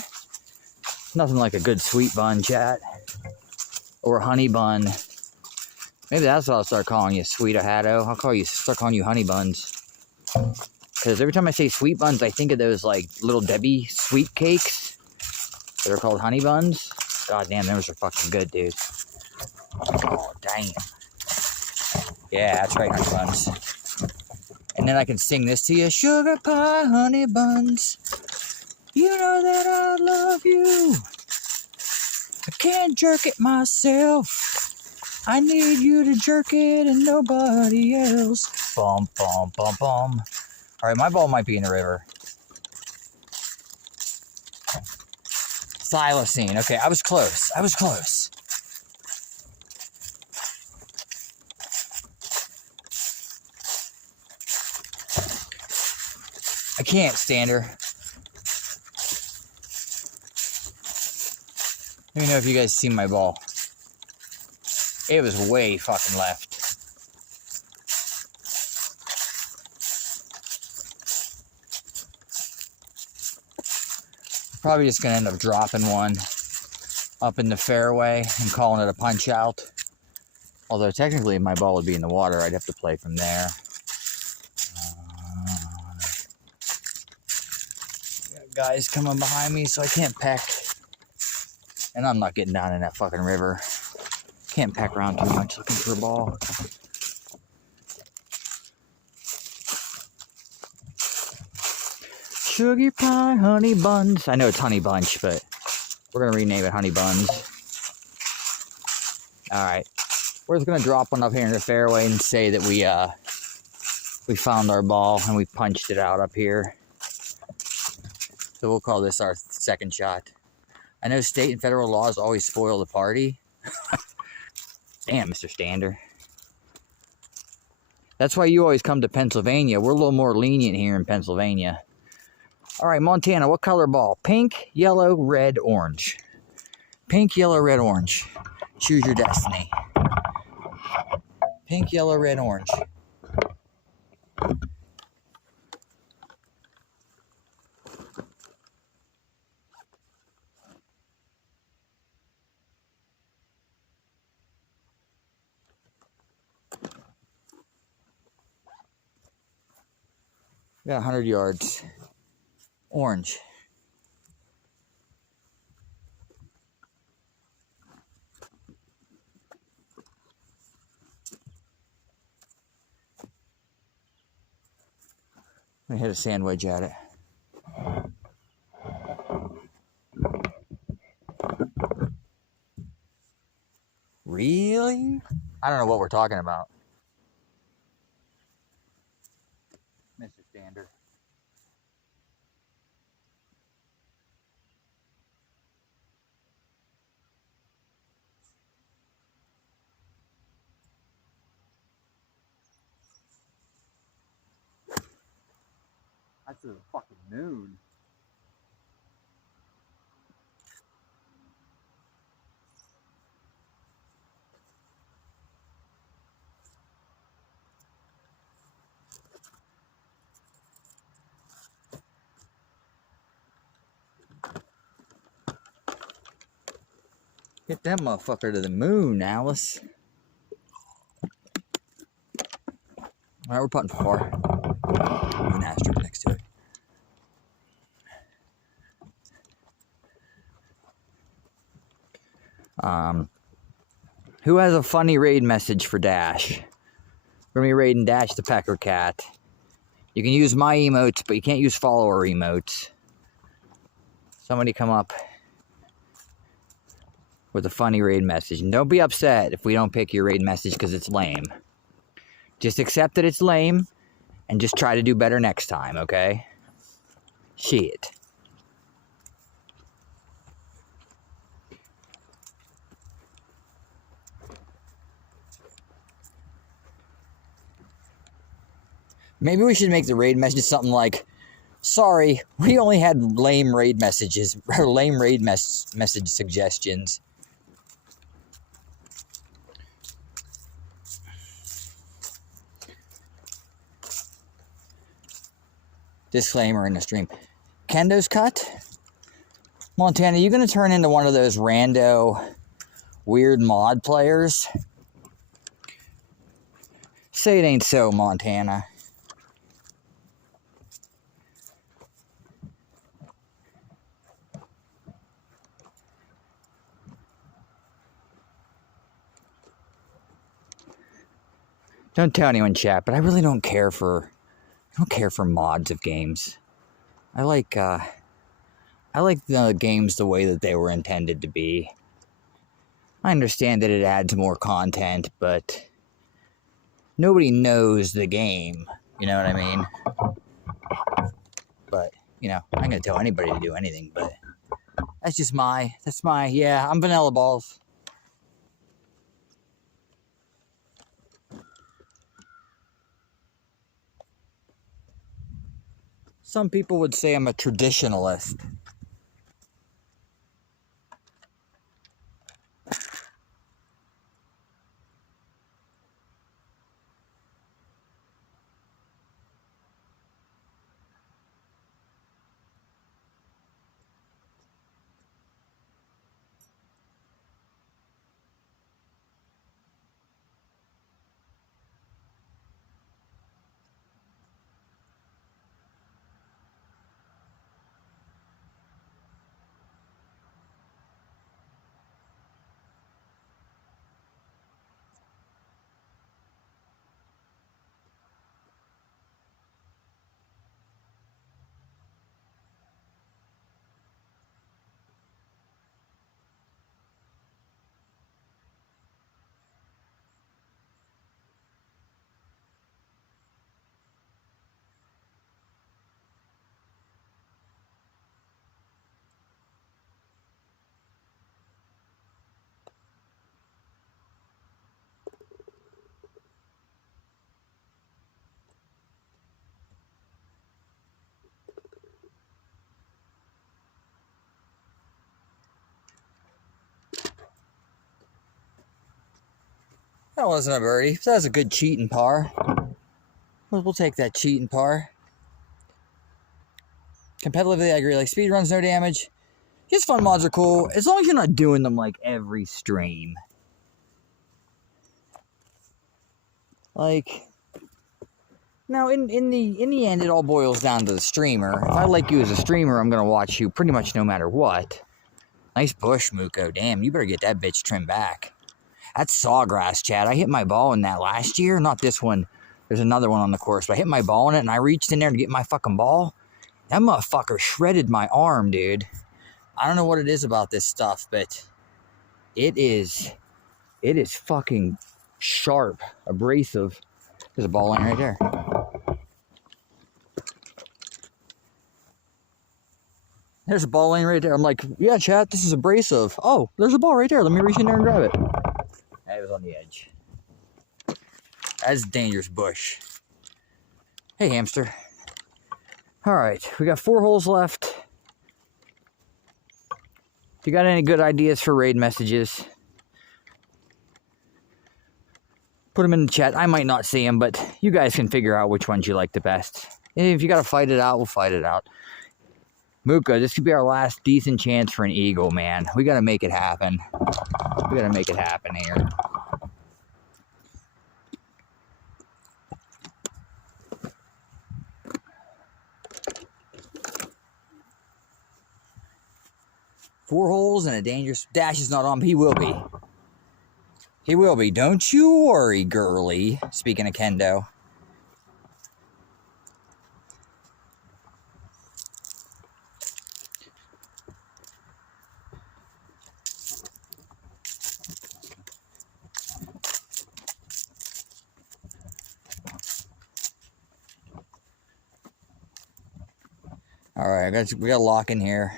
Nothing like a good sweet bun, chat. Or a honey bun. Maybe that's what I'll start calling you, Sweet Hatto. I'll start calling you honey buns. Because every time I say sweet buns, I think of those like Little Debbie sweet cakes that are called honey buns. God damn, those are fucking good, dude. Oh, damn. Yeah, that's right, honey buns. And then I can sing this to you. Sugar pie, honey buns. You know that I love you. I can't jerk it myself. I need you to jerk it and nobody else. Bum, bum, bum, bum. Alright, my ball might be in the river. Thylacine. Okay, I was close. I can't stand her. Let me know if you guys see my ball. It was way fucking left. Probably just gonna end up dropping one up in the fairway and calling it a punch out. Although technically if my ball would be in the water, I'd have to play from there. Got guys coming behind me, so I can't peck. And I'm not getting down in that fucking river. Can't peck around too much looking for a ball. Sugar pie, honey buns. I know it's honey bunch, but we're going to rename it honey buns. Alright. We're just going to drop one up here in the fairway and say that we found our ball and we punched it out up here. So we'll call this our second shot. I know state and federal laws always spoil the party. Damn, Mr. Stander. That's why you always come to Pennsylvania. We're a little more lenient here in Pennsylvania. All right, Montana, what color ball? Pink, yellow, red, orange. Pink, yellow, red, orange. Choose your destiny. Pink, yellow, red, orange. Got 100 yards. Orange. I'm gonna hit a sand wedge at it. Really? I don't know what we're talking about. Mr. Stander. That's the fucking moon. Get that motherfucker to the moon, Alice. Alright, we're putting par. An asterisk next to it. Who has a funny raid message for Dash? We're gonna be raiding Dash the Pecker Cat. You can use my emotes, but you can't use follower emotes. Somebody come up with a funny raid message. And don't be upset if we don't pick your raid message because it's lame. Just accept that it's lame and just try to do better next time, okay? Shit. Maybe we should make the raid message something like, sorry, we only had lame raid messages, or lame raid message suggestions. Disclaimer in the stream. Kendo's cut? Montana, you gonna turn into one of those rando weird mod players? Say it ain't so, Montana. Don't tell anyone, chat, but I really don't care for mods of games. I like the games the way that they were intended to be. I understand that it adds more content, but nobody knows the game. You know what I mean? But, you know, I'm gonna tell anybody to do anything, but that's my, yeah, I'm vanilla balls. Some people would say I'm a traditionalist. That wasn't a birdie. That was a good cheating par. We'll take that cheating par. Competitively, I agree. Like, speed runs, no damage. Just fun mods are cool, as long as you're not doing them, like, every stream. Like, now, in the end, it all boils down to the streamer. If I like you as a streamer, I'm gonna watch you pretty much no matter what. Nice bush, Muko. Damn, you better get that bitch trimmed back. That's sawgrass, Chad. I hit my ball in that last year. Not this one. There's another one on the course. But I hit my ball in it, and I reached in there to get my fucking ball. That motherfucker shredded my arm, dude. I don't know what it is about this stuff, but it is fucking sharp, abrasive. There's a ball line right there. There's a ball lane right there. I'm like, yeah, chat, this is abrasive. Oh, there's a ball right there. Let me reach in there and grab it. It was on the edge. That's dangerous bush. Hey, hamster. All right, we got 4 holes left. If you got any good ideas for raid messages, put them in the chat. I might not see them, but you guys can figure out which ones you like the best. And if you got to fight it out, we'll fight it out. Muka, this could be our last decent chance for an eagle, man. We got to make it happen. We got to make it happen here. Four holes and a dangerous dash is not on. He will be. He will be. Don't you worry, girly. Speaking of kendo. All right, we got to lock in here.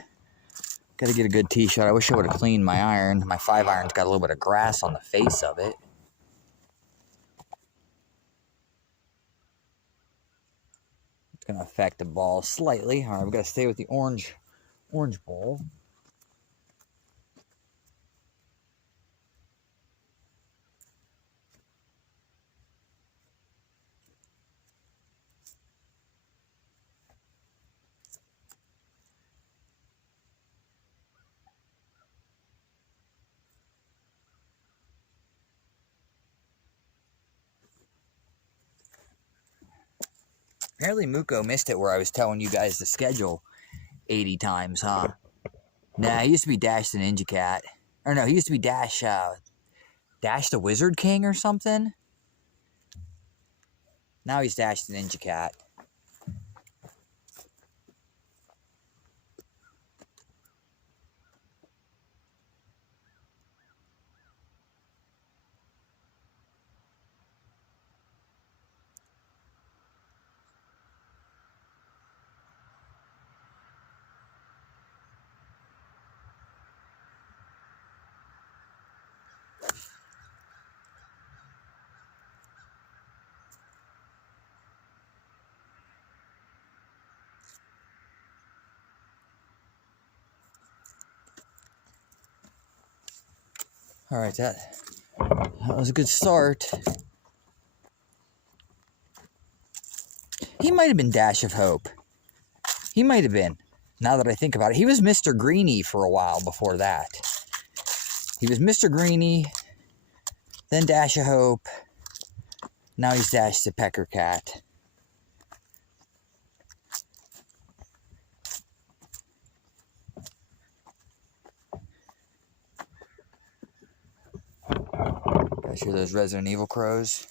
Got to get a good tee shot. I wish I would have cleaned my iron. My 5-iron's got a little bit of grass on the face of it. It's going to affect the ball slightly. All right, we got to stay with the orange ball. Apparently Muko missed it where I was telling you guys the schedule 80 times, huh? Nah, he used to be Dash the Ninja Cat. Or no, he used to be Dash the Wizard King or something. Now he's Dash the Ninja Cat. All right, that was a good start. He might have been Dash of Hope. He might have been, now that I think about it. He was Mr. Greenie for a while before that. He was Mr. Greenie, then Dash of Hope. Now he's Dash the Pecker Cat. Gotta hear those Resident Evil crows.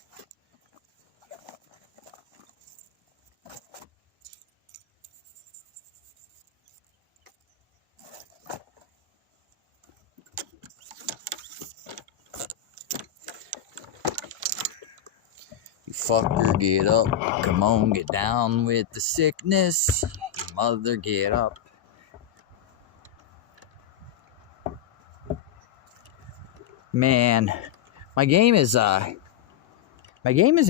You fucker, get up. Come on, get down with the sickness. You mother, get up. Man, my game is in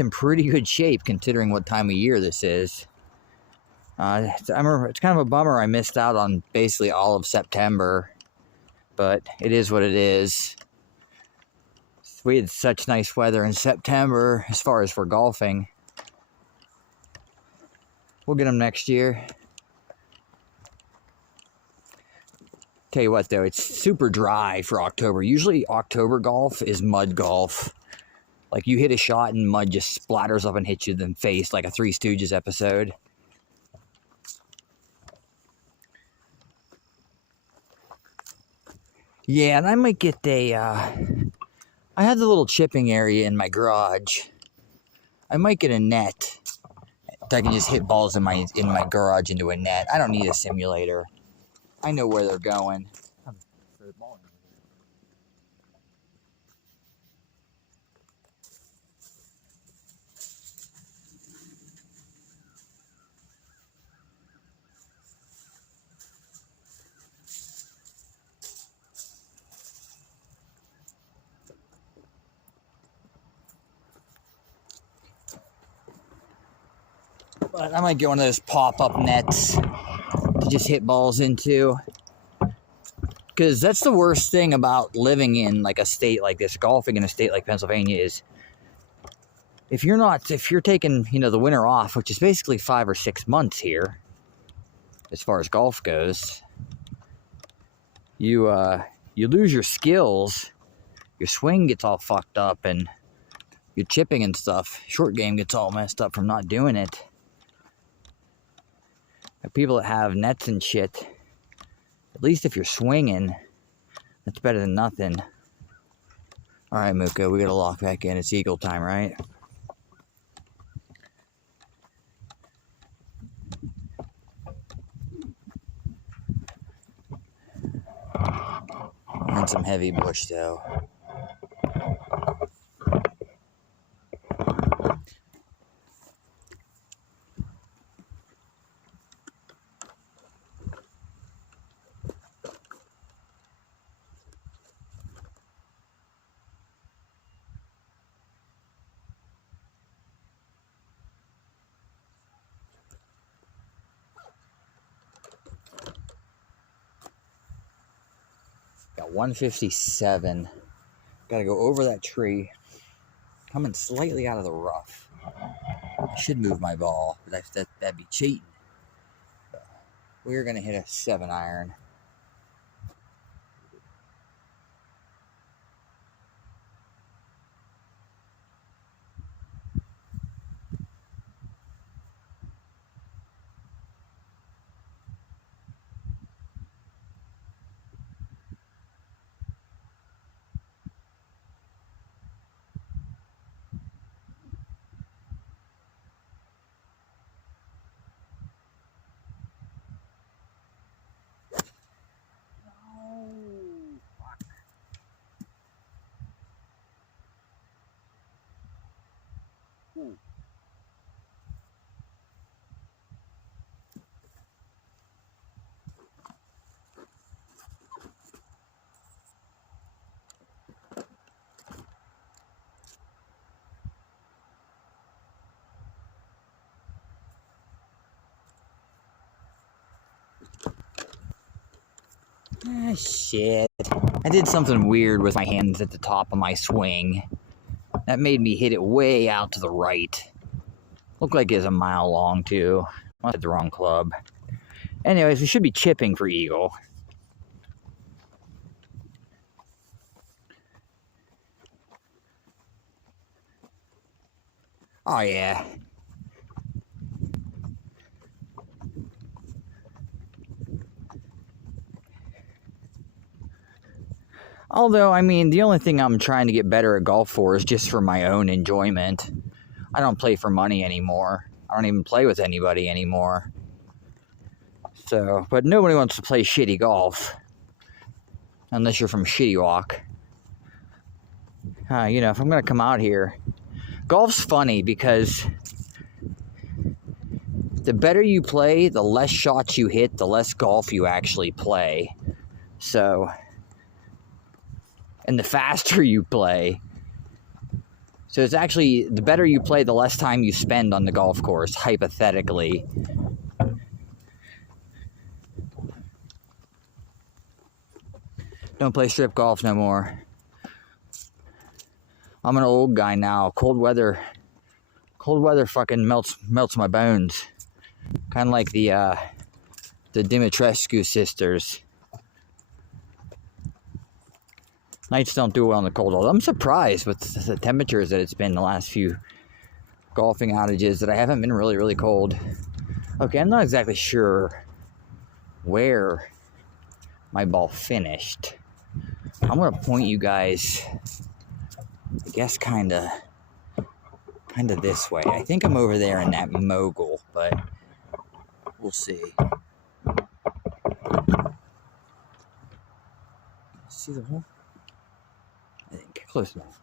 pretty good shape considering what time of year this is. It's kind of a bummer I missed out on basically all of September, but it is what it is. We had such nice weather in September as far as for golfing. We'll get them next year. Tell you what though, it's super dry for October. Usually October golf is mud golf. Like you hit a shot and mud just splatters up and hits you in the face like a Three Stooges episode. Yeah, and I might get I have the little chipping area in my garage. I might get a net. I can just hit balls in my garage into a net. I don't need a simulator. I know where they're going. But I might get one of those pop-up nets to just hit balls into. Because that's the worst thing about living in like a state like this, golfing in a state like Pennsylvania, is if you're taking, you know, the winter off, which is basically 5 or 6 months here, as far as golf goes, you lose your skills, your swing gets all fucked up, and your chipping and stuff, short game gets all messed up from not doing it. The people that have nets and shit, at least if you're swinging, that's better than nothing. All right, Muko, we gotta lock back in. It's eagle time, right? And some heavy bush, though. Got 157. Got to go over that tree. Coming slightly out of the rough. I should move my ball, but that'd be cheating. We're going to hit a 7-iron. Ah, shit. I did something weird with my hands at the top of my swing. That made me hit it way out to the right. Looked like it's a mile long, too. I had the wrong club. Anyways, we should be chipping for eagle. Oh, yeah. Although, I mean, the only thing I'm trying to get better at golf for is just for my own enjoyment. I don't play for money anymore. I don't even play with anybody anymore. So, but nobody wants to play shitty golf. Unless you're from Shitty Walk. You know, if I'm going to come out here. Golf's funny because the better you play, the less shots you hit, the less golf you actually play. So, and the faster you play. So it's actually, the better you play, the less time you spend on the golf course, hypothetically. Don't play strip golf no more. I'm an old guy now. Cold weather fucking melts my bones. Kind of like the Dimitrescu sisters. Nights don't do well in the cold. Although I'm surprised with the temperatures that it's been the last few golfing outages that I haven't been really, really cold. Okay, I'm not exactly sure where my ball finished. I'm going to point you guys, I guess, kind of this way. I think I'm over there in that mogul, but we'll see. See the hole? I think close enough.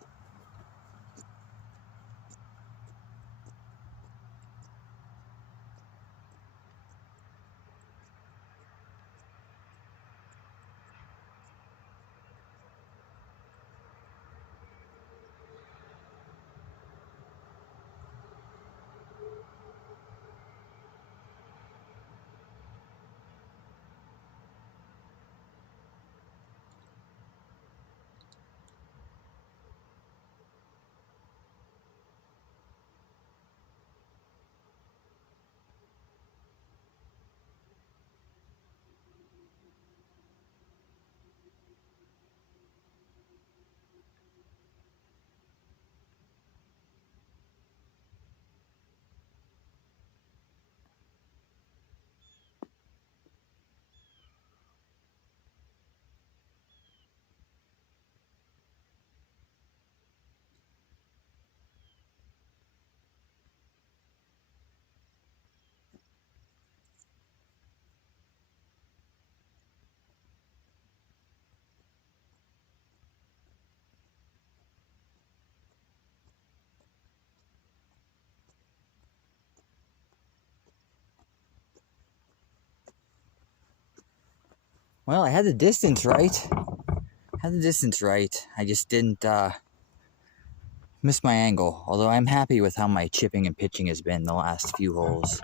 Well, I had the distance right. I just didn't miss my angle. Although I'm happy with how my chipping and pitching has been the last few holes.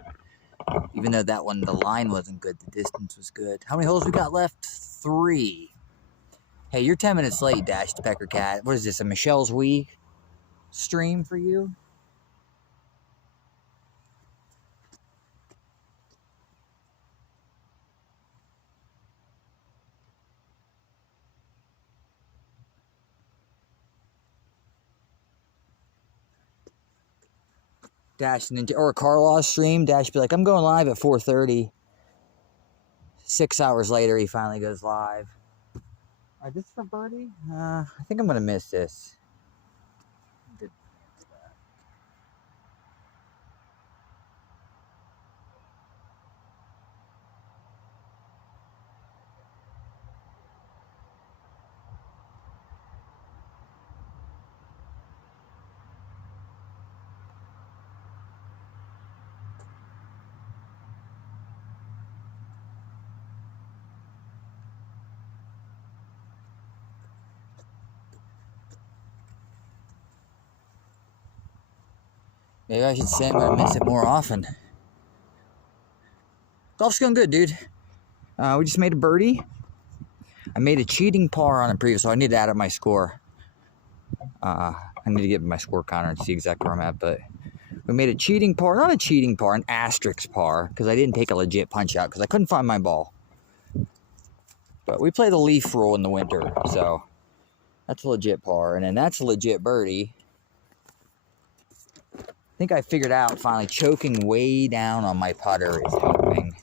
Even though that one, the line wasn't good, the distance was good. How many holes we got left? 3. Hey, you're 10 minutes late, Dash to Pecker Cat. What is this, a Michelle's Week stream for you? Dash or a Carlos stream. Dash be like, I'm going live at 4:30. 6 hours later, he finally goes live. All right, this is for birdie. I think I'm gonna miss this. Maybe I should say I'm gonna miss it more often. Golf's going good, dude. We just made a birdie. I made a cheating par on a previous, so I need to add up my score. I need to get my score counter and see exactly where I'm at, but we made a cheating par, not a cheating par, an asterisk par, because I didn't take a legit punch out because I couldn't find my ball. But we play the leaf rule in the winter, so that's a legit par, and then that's a legit birdie. I think I figured out finally choking way down on my putter is helping.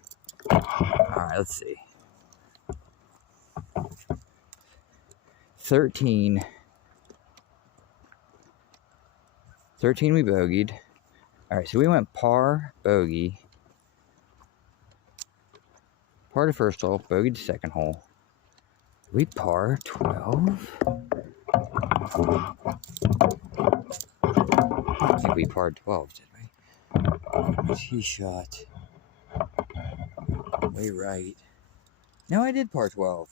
Alright, let's see. 13 we bogeyed. Alright, so we went par, bogey. Par to first hole, bogey to second hole. We par 12? I don't think we parred 12, did we? Tee shot. Way right. No, I did par 12.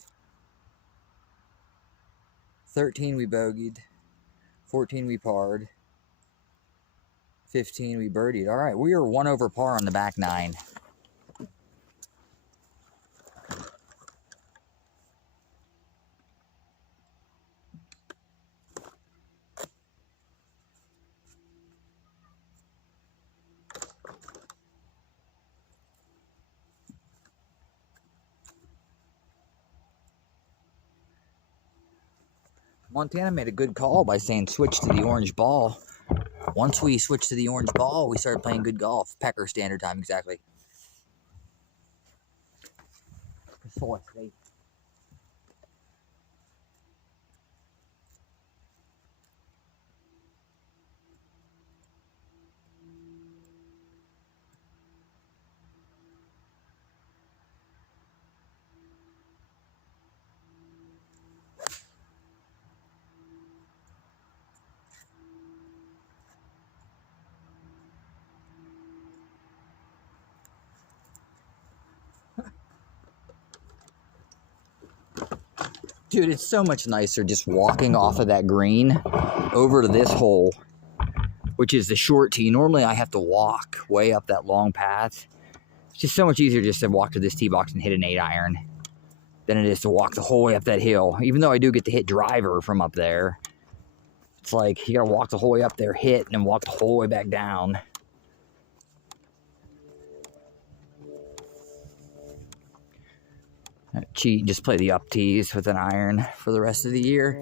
13 we bogeyed. 14 we parred. 15 we birdied. All right, we are 1 over par on the back 9. Montana made a good call by saying switch to the orange ball. Once we switched to the orange ball, we started playing good golf. Pecker standard time, exactly. Precisely. Dude, it's so much nicer just walking off of that green over to this hole, which is the short tee. Normally I have to walk way up that long path. It's just so much easier just to walk to this tee box and hit an 8-iron than it is to walk the whole way up that hill. Even though I do get to hit driver from up there, it's like you gotta walk the whole way up there, hit, and then walk the whole way back down. Cheat, just play the up tees with an iron for the rest of the year.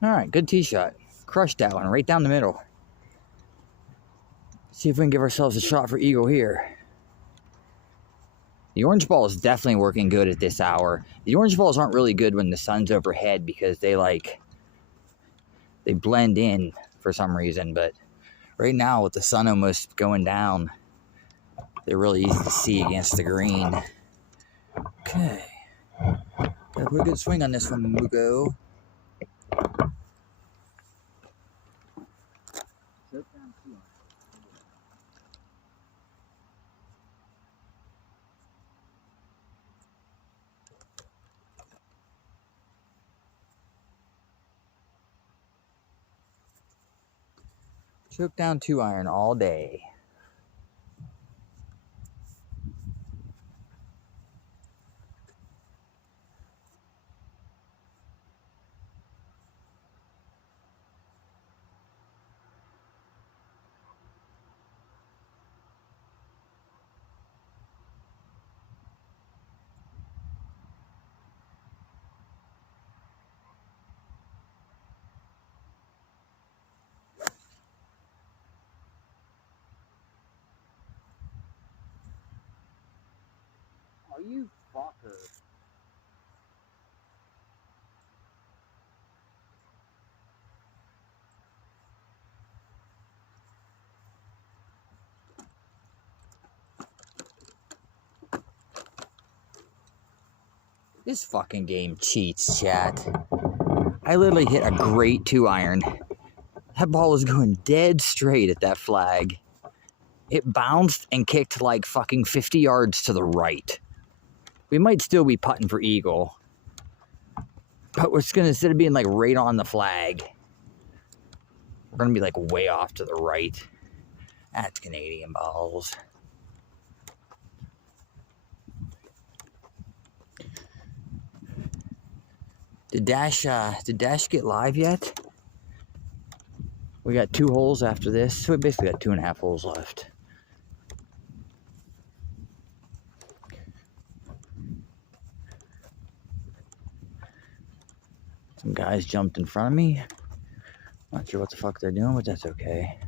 All right, good tee shot. Crushed that one right down the middle. See if we can give ourselves a shot for eagle here. The orange ball is definitely working good at this hour. The orange balls aren't really good when the sun's overhead because they blend in for some reason. But right now with the sun almost going down, they're really easy to see against the green. Okay. Gotta put a good swing on this one, Mugo. Choke down 2-iron all day. Oh, you fucker. This fucking game cheats, chat. I literally hit a great 2-iron. That ball was going dead straight at that flag. It bounced and kicked like fucking 50 yards to the right. We might still be putting for eagle. But we're just gonna, instead of being like right on the flag, we're gonna be like way off to the right. That's Canadian balls. Did Dash get live yet? We got 2 holes after this. So we basically got 2.5 holes left. Some guys jumped in front of me. Not sure what the fuck they're doing, but that's okay.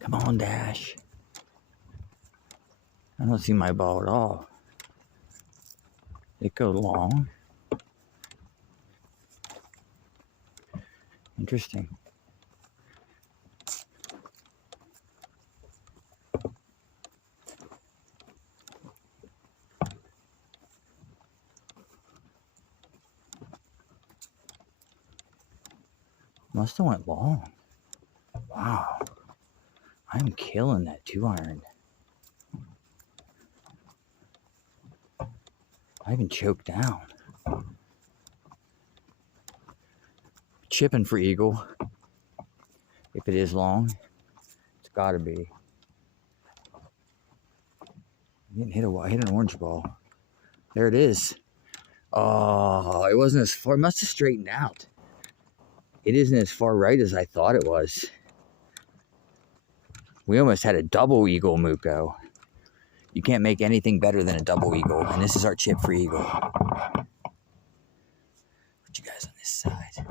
Come on, Dash. I don't see my ball at all. It goes long. Interesting. Must have went long. Wow. I'm killing that 2-iron. I even choked down. Chipping for eagle. If it is long, it's gotta be. I hit an orange ball. There it is. Oh, it wasn't as far. It must have straightened out. It isn't as far right as I thought it was. We almost had a double eagle, Muko. You can't make anything better than a double eagle. And this is our chip for eagle. Put you guys on this side.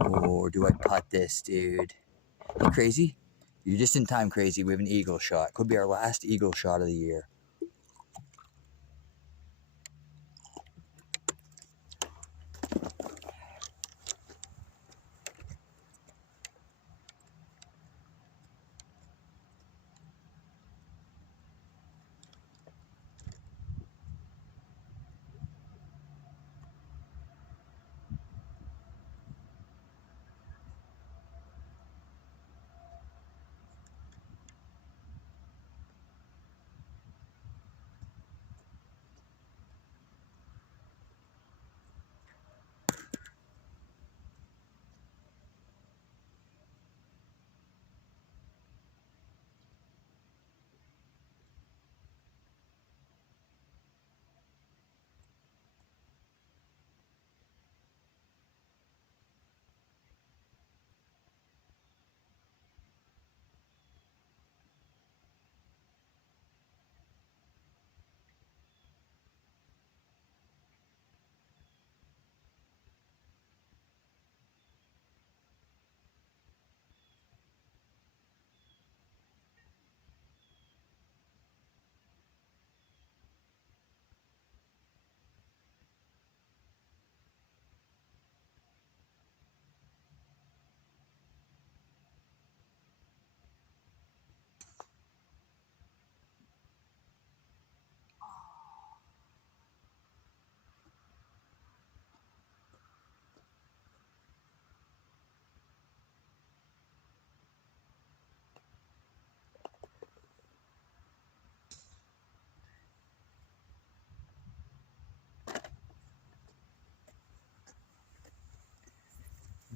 Or do I putt this, dude? You crazy? You're just in time, crazy. We have an eagle shot. Could be our last eagle shot of the year.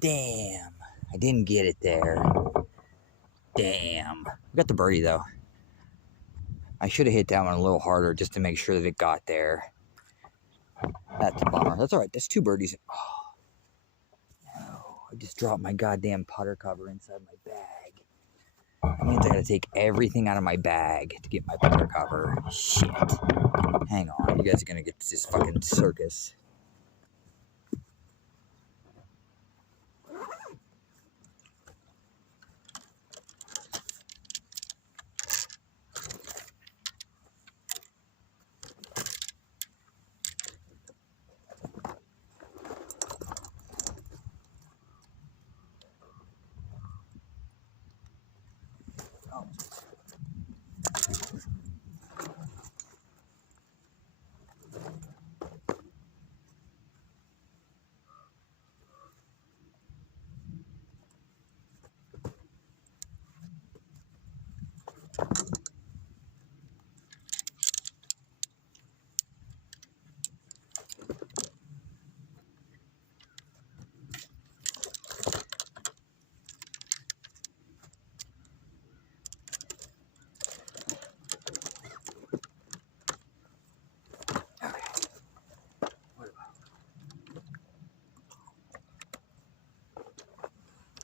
Damn. I didn't get it there. Damn. We got the birdie, though. I should have hit that one a little harder just to make sure that it got there. That's a bummer. That's all right. That's 2 birdies. Oh, no. I just dropped my goddamn putter cover inside my bag. That means I gotta take everything out of my bag to get my putter cover. Shit. Hang on. You guys are gonna get this fucking circus.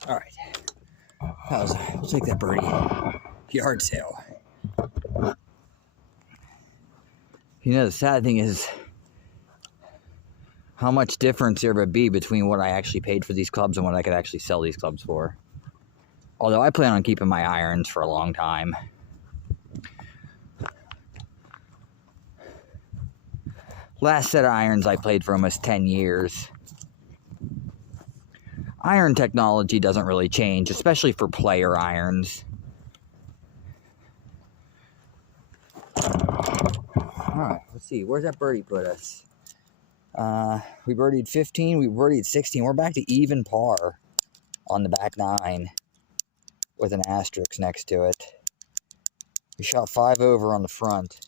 All right. We'll take that birdie. Yard sale. You know, the sad thing is how much difference there would be between what I actually paid for these clubs and what I could actually sell these clubs for. Although I plan on keeping my irons for a long time. Last set of irons I played for almost 10 years. Iron technology doesn't really change, especially for player irons. Alright, let's see. Where's that birdie put us? We birdied 15, we birdied 16. We're back to even par on the back 9 with an asterisk next to it. We shot 5 over on the front.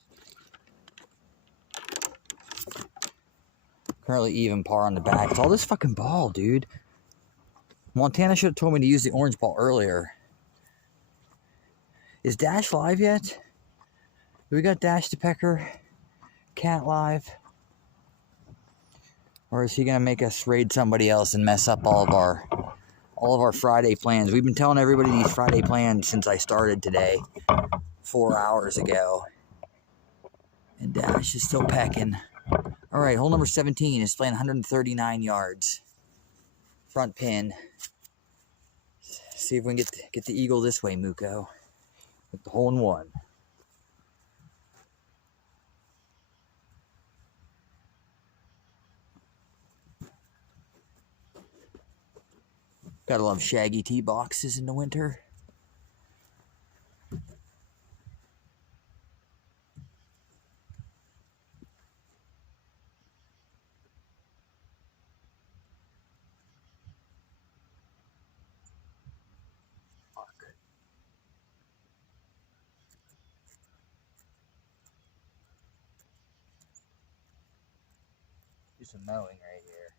Currently even par on the back. It's all this fucking ball, dude. Montana should have told me to use the orange ball earlier. Is Dash live yet? We got Dash the Pecker Cat live? Or is he gonna make us raid somebody else and mess up all of our Friday plans? We've been telling everybody these Friday plans since I started today, 4 hours ago. And Dash is still pecking. All right, hole number 17 is playing 139 yards. Front pin. See if we can get the eagle this way, Muko. With the hole in 1. Gotta love shaggy tee boxes in the winter. Do some mowing right here.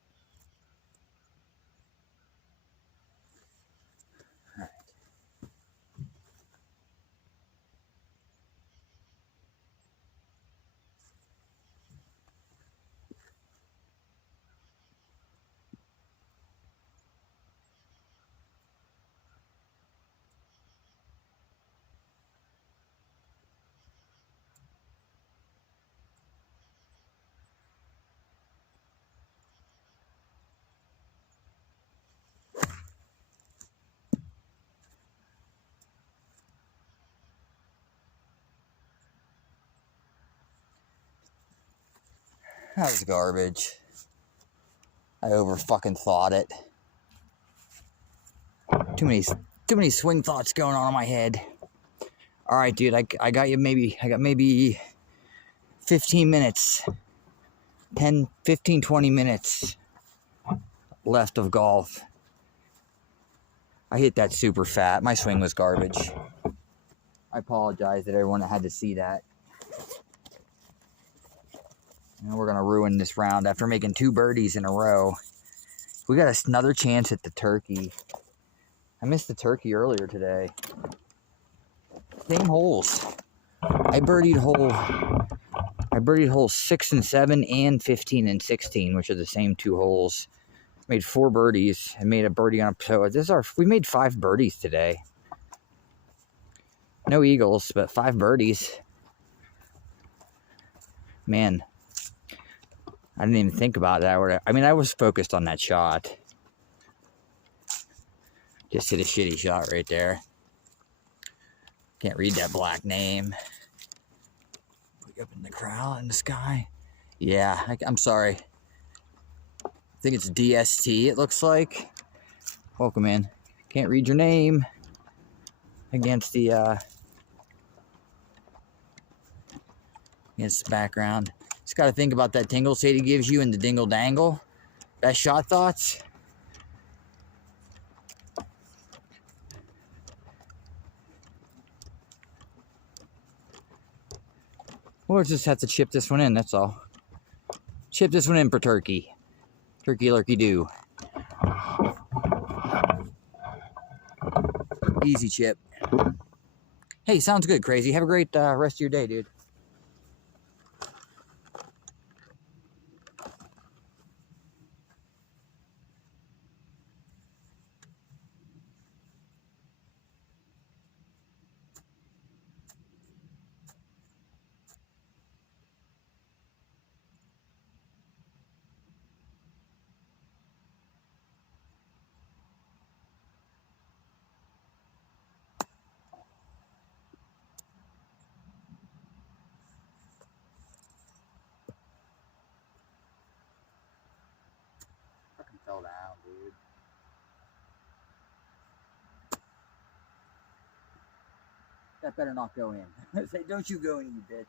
All right. That was garbage. I over fucking thought it. Too many swing thoughts going on in my head. All right, dude. I got maybe 15 minutes. 10, 15, 20 minutes left of golf. I hit that super fat. My swing was garbage. I apologize to everyone that had to see that. And we're going to ruin this round after making 2 birdies in a row. We got another chance at the turkey. I missed the turkey earlier today. Same holes. I birdied holes 6 and 7 and 15 and 16, which are the same 2 holes. Made 4 birdies and made a birdie on a. So we made 5 birdies today. No eagles, but 5 birdies. Man, I didn't even think about that. I mean, I was focused on that shot. Just hit a shitty shot right there. Can't read that black name. Look up in the crowd in the sky. Yeah, I'm sorry. I think it's DST, it looks like. Welcome in. Can't read your name against the background. Just got to think about that tingle Sadie gives you in the dingle dangle. Best shot thoughts? We'll just have to chip this one in, that's all. Chip this one in for turkey. Turkey lurkey do. Easy chip. Hey, sounds good, Crazy. Have a great rest of your day, dude. Fucking fell down, dude. That better not go in. Say, don't you go in, you bitch.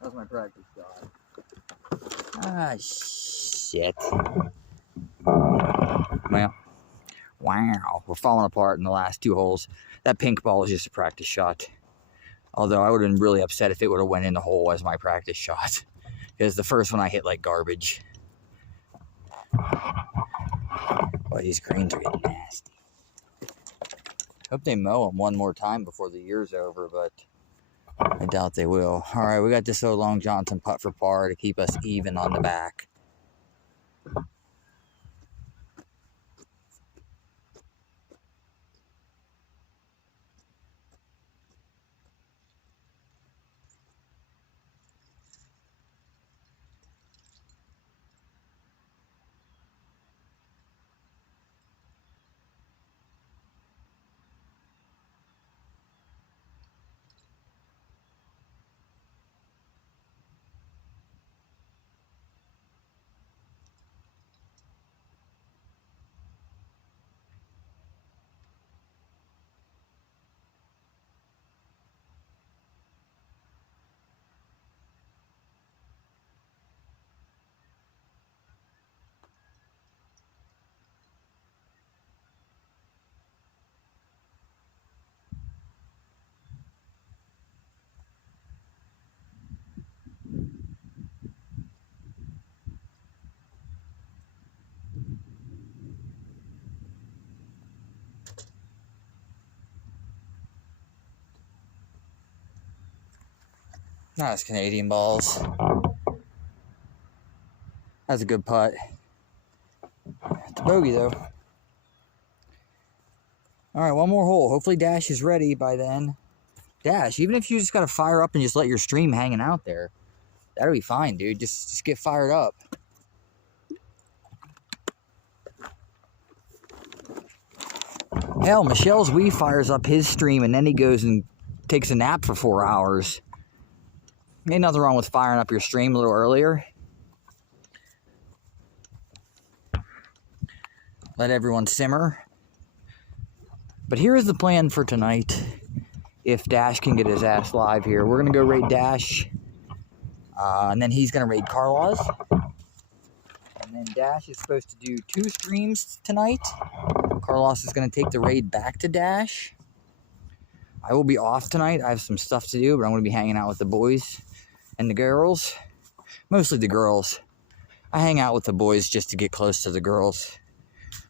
That was my practice shot. Ah, shit. Well, wow. We're falling apart in the last 2 holes. That pink ball is just a practice shot. Although I would have been really upset if it would have went in the hole as my practice shot. Because the first one I hit like garbage. Boy, these greens are getting nasty. Hope they mow them one more time before the year's over, but I doubt they will. All right, we got this old Long Johnson putt for par to keep us even on the back. Nice Canadian balls. That's a good putt. It's a bogey, though. All right, one more hole. Hopefully Dash is ready by then. Dash, even if you just got to fire up and just let your stream hanging out there, that'll be fine, dude. Just get fired up. Hell, Michelle's Wii fires up his stream and then he goes and takes a nap for 4 hours. Ain't nothing wrong with firing up your stream a little earlier. Let everyone simmer. But here is the plan for tonight. If Dash can get his ass live here, we're going to go raid Dash. And then he's going to raid Carlos. And then Dash is supposed to do 2 streams tonight. Carlos is going to take the raid back to Dash. I will be off tonight. I have some stuff to do, but I'm going to be hanging out with the boys and the girls. Mostly the girls. I hang out with the boys just to get close to the girls.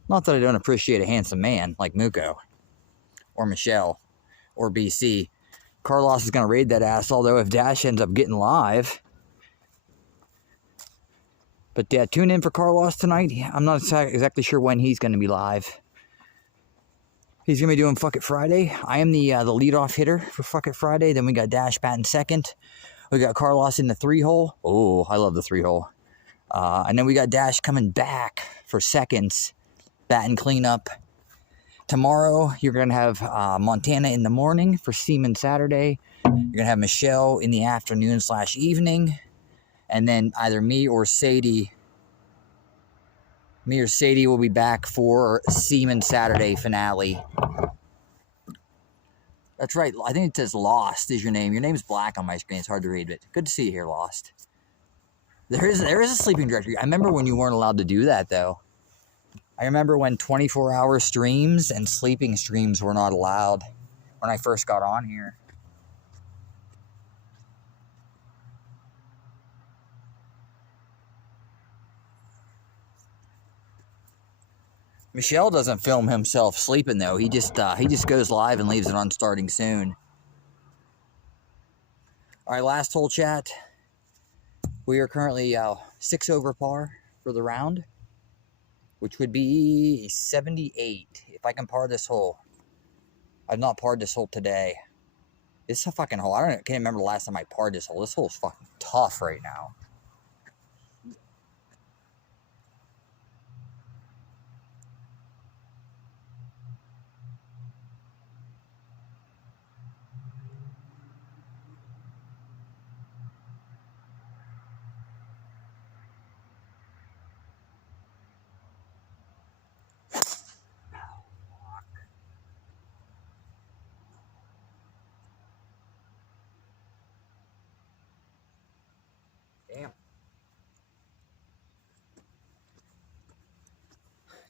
Not that I don't appreciate a handsome man like Muko or Michelle or BC. Carlos is going to raid that ass, although if Dash ends up getting live. But yeah, tune in for Carlos tonight. I'm not exactly sure when he's going to be live. He's going to be doing Fuck It Friday. I am the leadoff hitter for Fuck It Friday. Then we got Dash batting second. We got Carlos in the 3-hole. Oh, I love the 3-hole. And then we got Dash coming back for seconds, batting cleanup. Tomorrow, you're going to have Montana in the morning for Seaman Saturday. You're going to have Michelle in the afternoon/evening. And then either me or Sadie will be back for Seaman Saturday finale. That's right. I think it says Lost is your name. Your name's black on my screen. It's hard to read, but good to see you here, Lost. There is a sleeping directory. I remember when you weren't allowed to do that, though. I remember when 24-hour streams and sleeping streams were not allowed when I first got on here. Michelle doesn't film himself sleeping, though. He just goes live and leaves it on starting soon. All right, last hole chat. We are currently 6 over par for the round, which would be 78 if I can par this hole. I've not parred this hole today. It's a fucking hole. Can't remember the last time I parred this hole. This hole is fucking tough right now. Damn.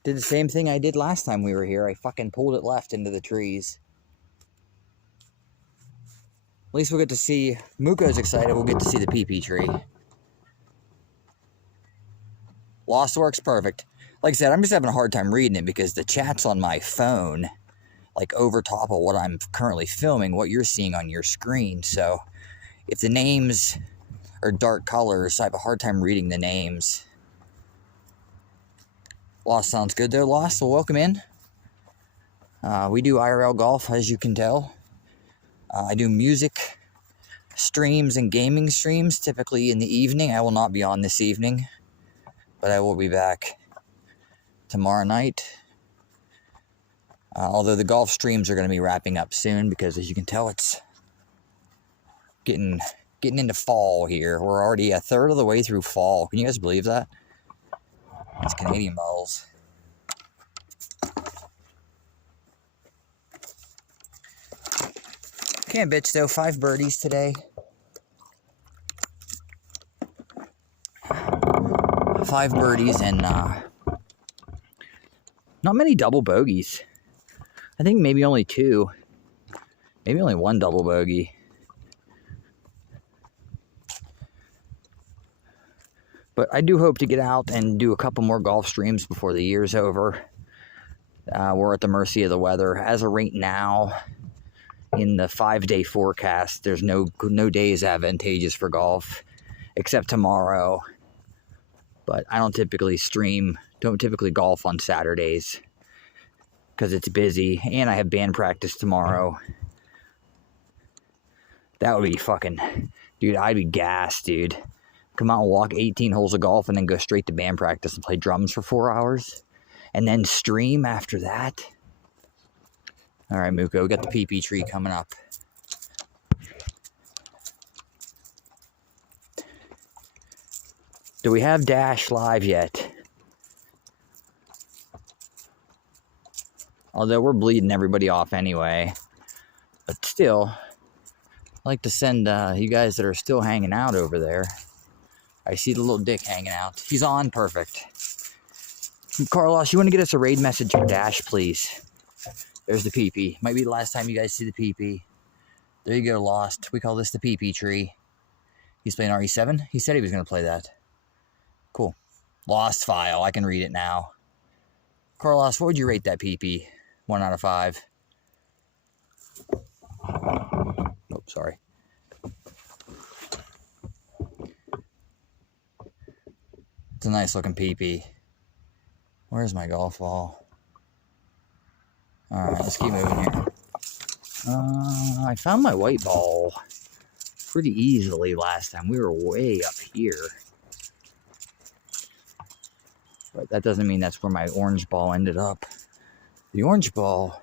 Did the same thing I did last time we were here. I fucking pulled it left into the trees. At least we'll get to see, Muko's excited, we'll get to see the PP tree. Lost works perfect. Like I said, I'm just having a hard time reading it because the chat's on my phone, like over top of what I'm currently filming, what you're seeing on your screen. So if the names are dark colors, I have a hard time reading the names. Lost sounds good though, Lost, so welcome in. We do IRL golf, as you can tell. I do music streams and gaming streams, typically in the evening. I will not be on this evening, but I will be back tomorrow night. Although the golf streams are going to be wrapping up soon because, as you can tell, it's getting into fall here. We're already a third of the way through fall. Can you guys believe that? It's Canadian balls. Can't bitch though. 5 birdies today. 5 birdies and not many double bogeys. I think maybe only 2. Maybe only 1 double bogey. But I do hope to get out and do a couple more golf streams before the year's over. We're at the mercy of the weather. As of right now, in the 5-day forecast, there's no days advantageous for golf, except tomorrow. But I don't typically golf on Saturdays because it's busy, and I have band practice tomorrow. That would be fucking, dude, I'd be gassed, dude. Come out and walk 18 holes of golf and then go straight to band practice and play drums for 4 hours and then stream after that. All right, Muko, we got the PP tree coming up. Do we have Dash live yet? Although we're bleeding everybody off anyway. But still, I'd like to send you guys that are still hanging out over there. I see the little dick hanging out. He's on, perfect. Carlos, you want to get us a raid message for Dash, please? There's the PP. Might be the last time you guys see the PP. There you go, Lost. We call this the PP tree. He's playing RE7. He said he was going to play that. Cool. Lost file. I can read it now. Carlos, what would you rate that PP? 1 out of 5. Oh, sorry. It's a nice looking PP. Where's my golf ball? Alright, let's keep moving here. I found my white ball pretty easily last time. We were way up here. But that doesn't mean that's where my orange ball ended up. The orange ball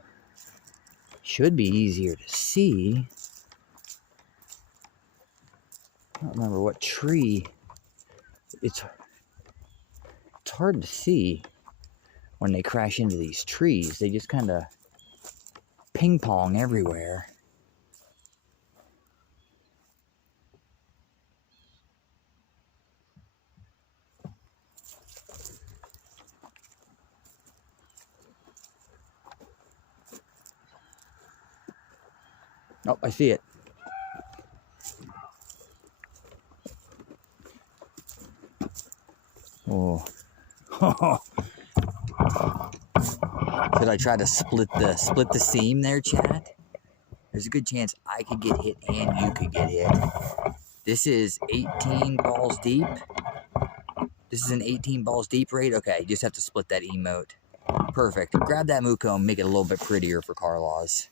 should be easier to see. I don't remember what tree. It's hard to see when they crash into these trees. They just kind of ping pong everywhere. Oh, I see it. Oh. Should I try to split the seam there, chat? There's a good chance I could get hit and you could get hit. This is 18 balls deep. This is an 18 balls deep raid. Okay, you just have to split that emote. Perfect. Grab that Muko and make it a little bit prettier for Carlos.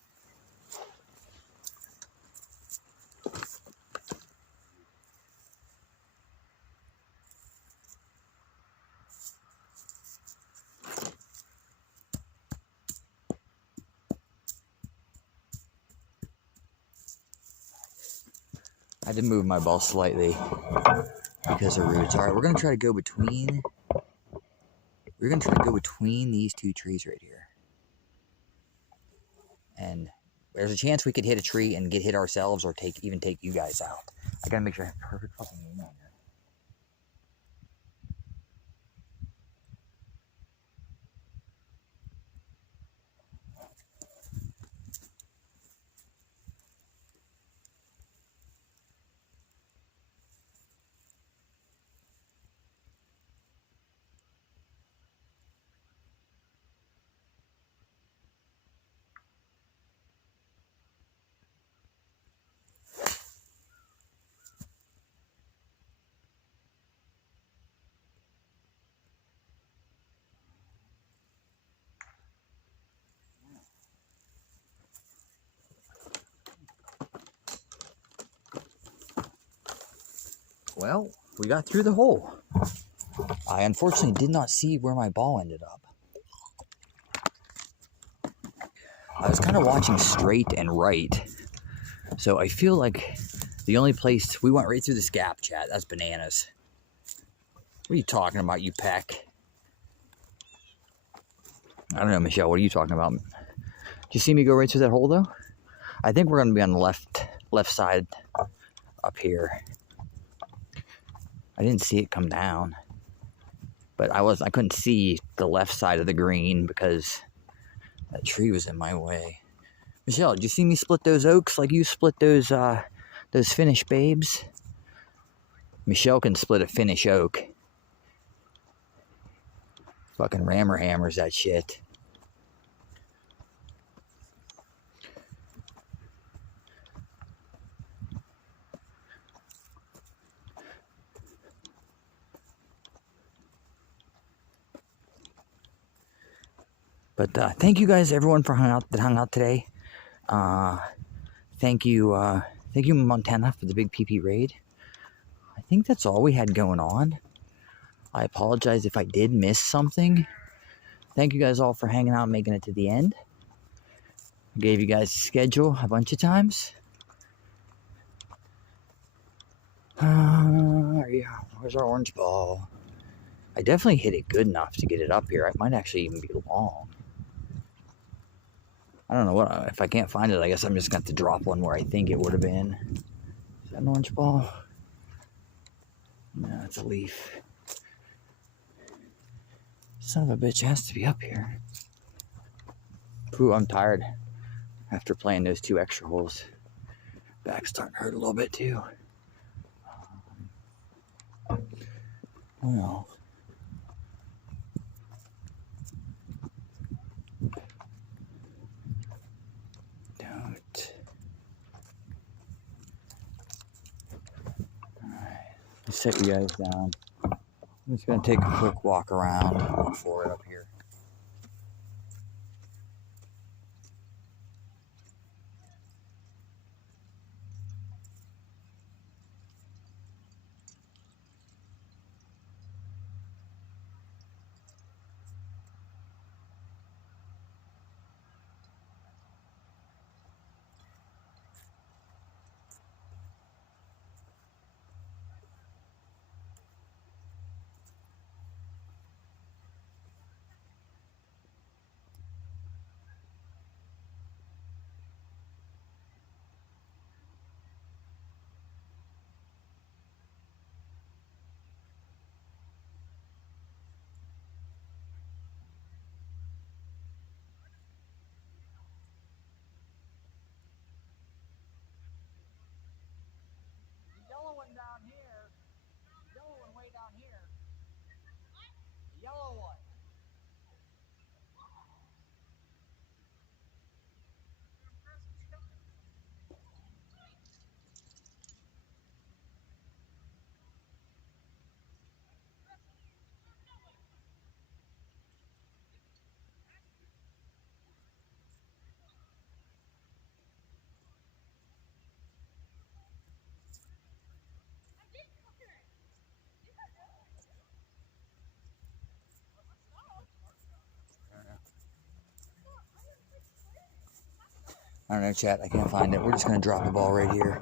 I had to move my ball slightly because of roots. All right, we're gonna try to go between. We're gonna try to go between these two trees right here, and there's a chance we could hit a tree and get hit ourselves, or even take you guys out. I gotta make sure I have perfect fucking aim on here. Well, we got through the hole. I unfortunately did not see where my ball ended up. I was kind of watching straight and right. So I feel like the only place... We went right through this gap, chat. That's bananas. What are you talking about, you peck? I don't know, Michelle. What are you talking about? Did you see me go right through that hole, though? I think we're going to be on the left side up here. I didn't see it come down, but I couldn't see the left side of the green because that tree was in my way. Michelle, did you see me split those oaks like you split those Finnish babes? Michelle can split a Finnish oak. Fucking rammer hammers that shit. But thank you guys, everyone, for that hung out today. Thank you Montana for the big PP raid. I think that's all we had going on. I apologize if I did miss something. Thank you guys all for hanging out and making it to the end. I gave you guys a schedule a bunch of times. Where's our orange ball? I definitely hit it good enough to get it up here. It might actually even be long. I don't know if I can't find it, I guess I'm just going to have to drop one where I think it would have been. Is that an orange ball? No, it's a leaf. Son of a bitch has to be up here. Ooh, I'm tired after playing those 2 extra holes. Back's starting to hurt a little bit too. Well, Sit you guys down. I'm just gonna take a quick walk around. Look for it up here. Yellow one down here. Yellow one way down here. The yellow one. I don't know, chat. I can't find it. We're just gonna drop the ball right here.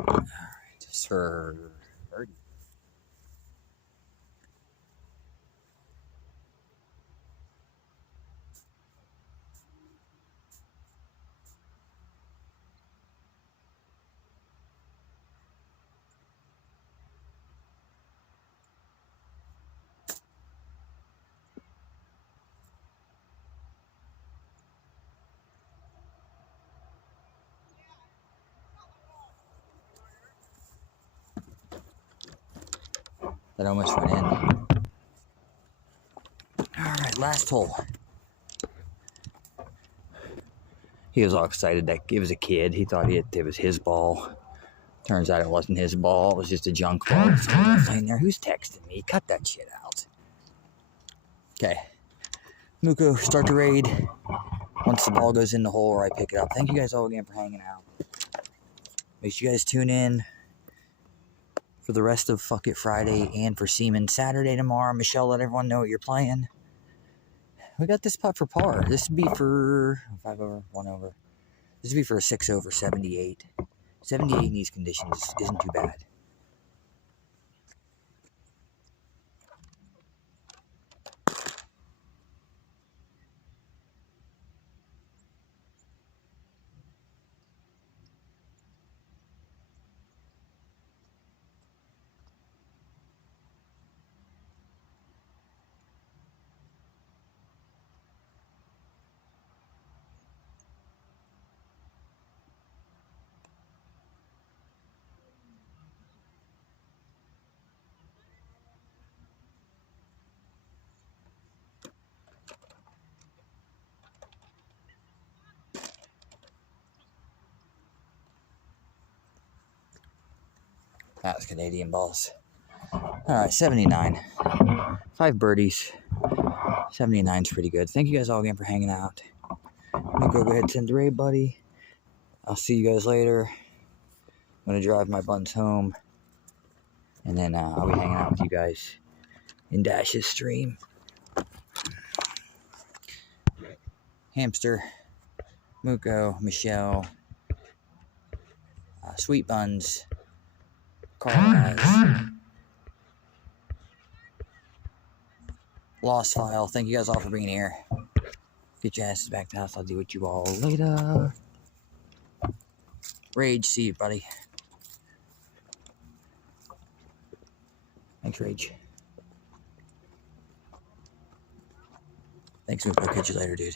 Alright, sir. Birdie. That almost went in. Alright, last hole. He was all excited that it was a kid. He thought it was his ball. Turns out it wasn't his ball. It was just a junk ball. Laying there. Who's texting me? Cut that shit out. Okay. Muko, start the raid. Once the ball goes in the hole or I pick it up. Thank you guys all again for hanging out. Make sure you guys tune in for the rest of Fuck It Friday and for Seaman Saturday tomorrow. Michelle, let everyone know what you're playing. We got this putt for par. This would be for 5 over, 1 over. This would be for a 6 over 78. 78 in these conditions isn't too bad. That was Canadian balls. Alright, 79. 5 birdies. 79's pretty good. Thank you guys all again for hanging out. I'm gonna go ahead and send the raid, buddy. I'll see you guys later. I'm gonna drive my buns home. And then I'll be hanging out with you guys in Dash's stream. Hamster, Muko, Michelle, Sweet Buns, Carl, Lost File. Thank you guys all for being here. Get your asses back to the house. I'll deal with you all later. Rage, see you, buddy. Thanks, Rage. Thanks, Muko. Catch you later, dude.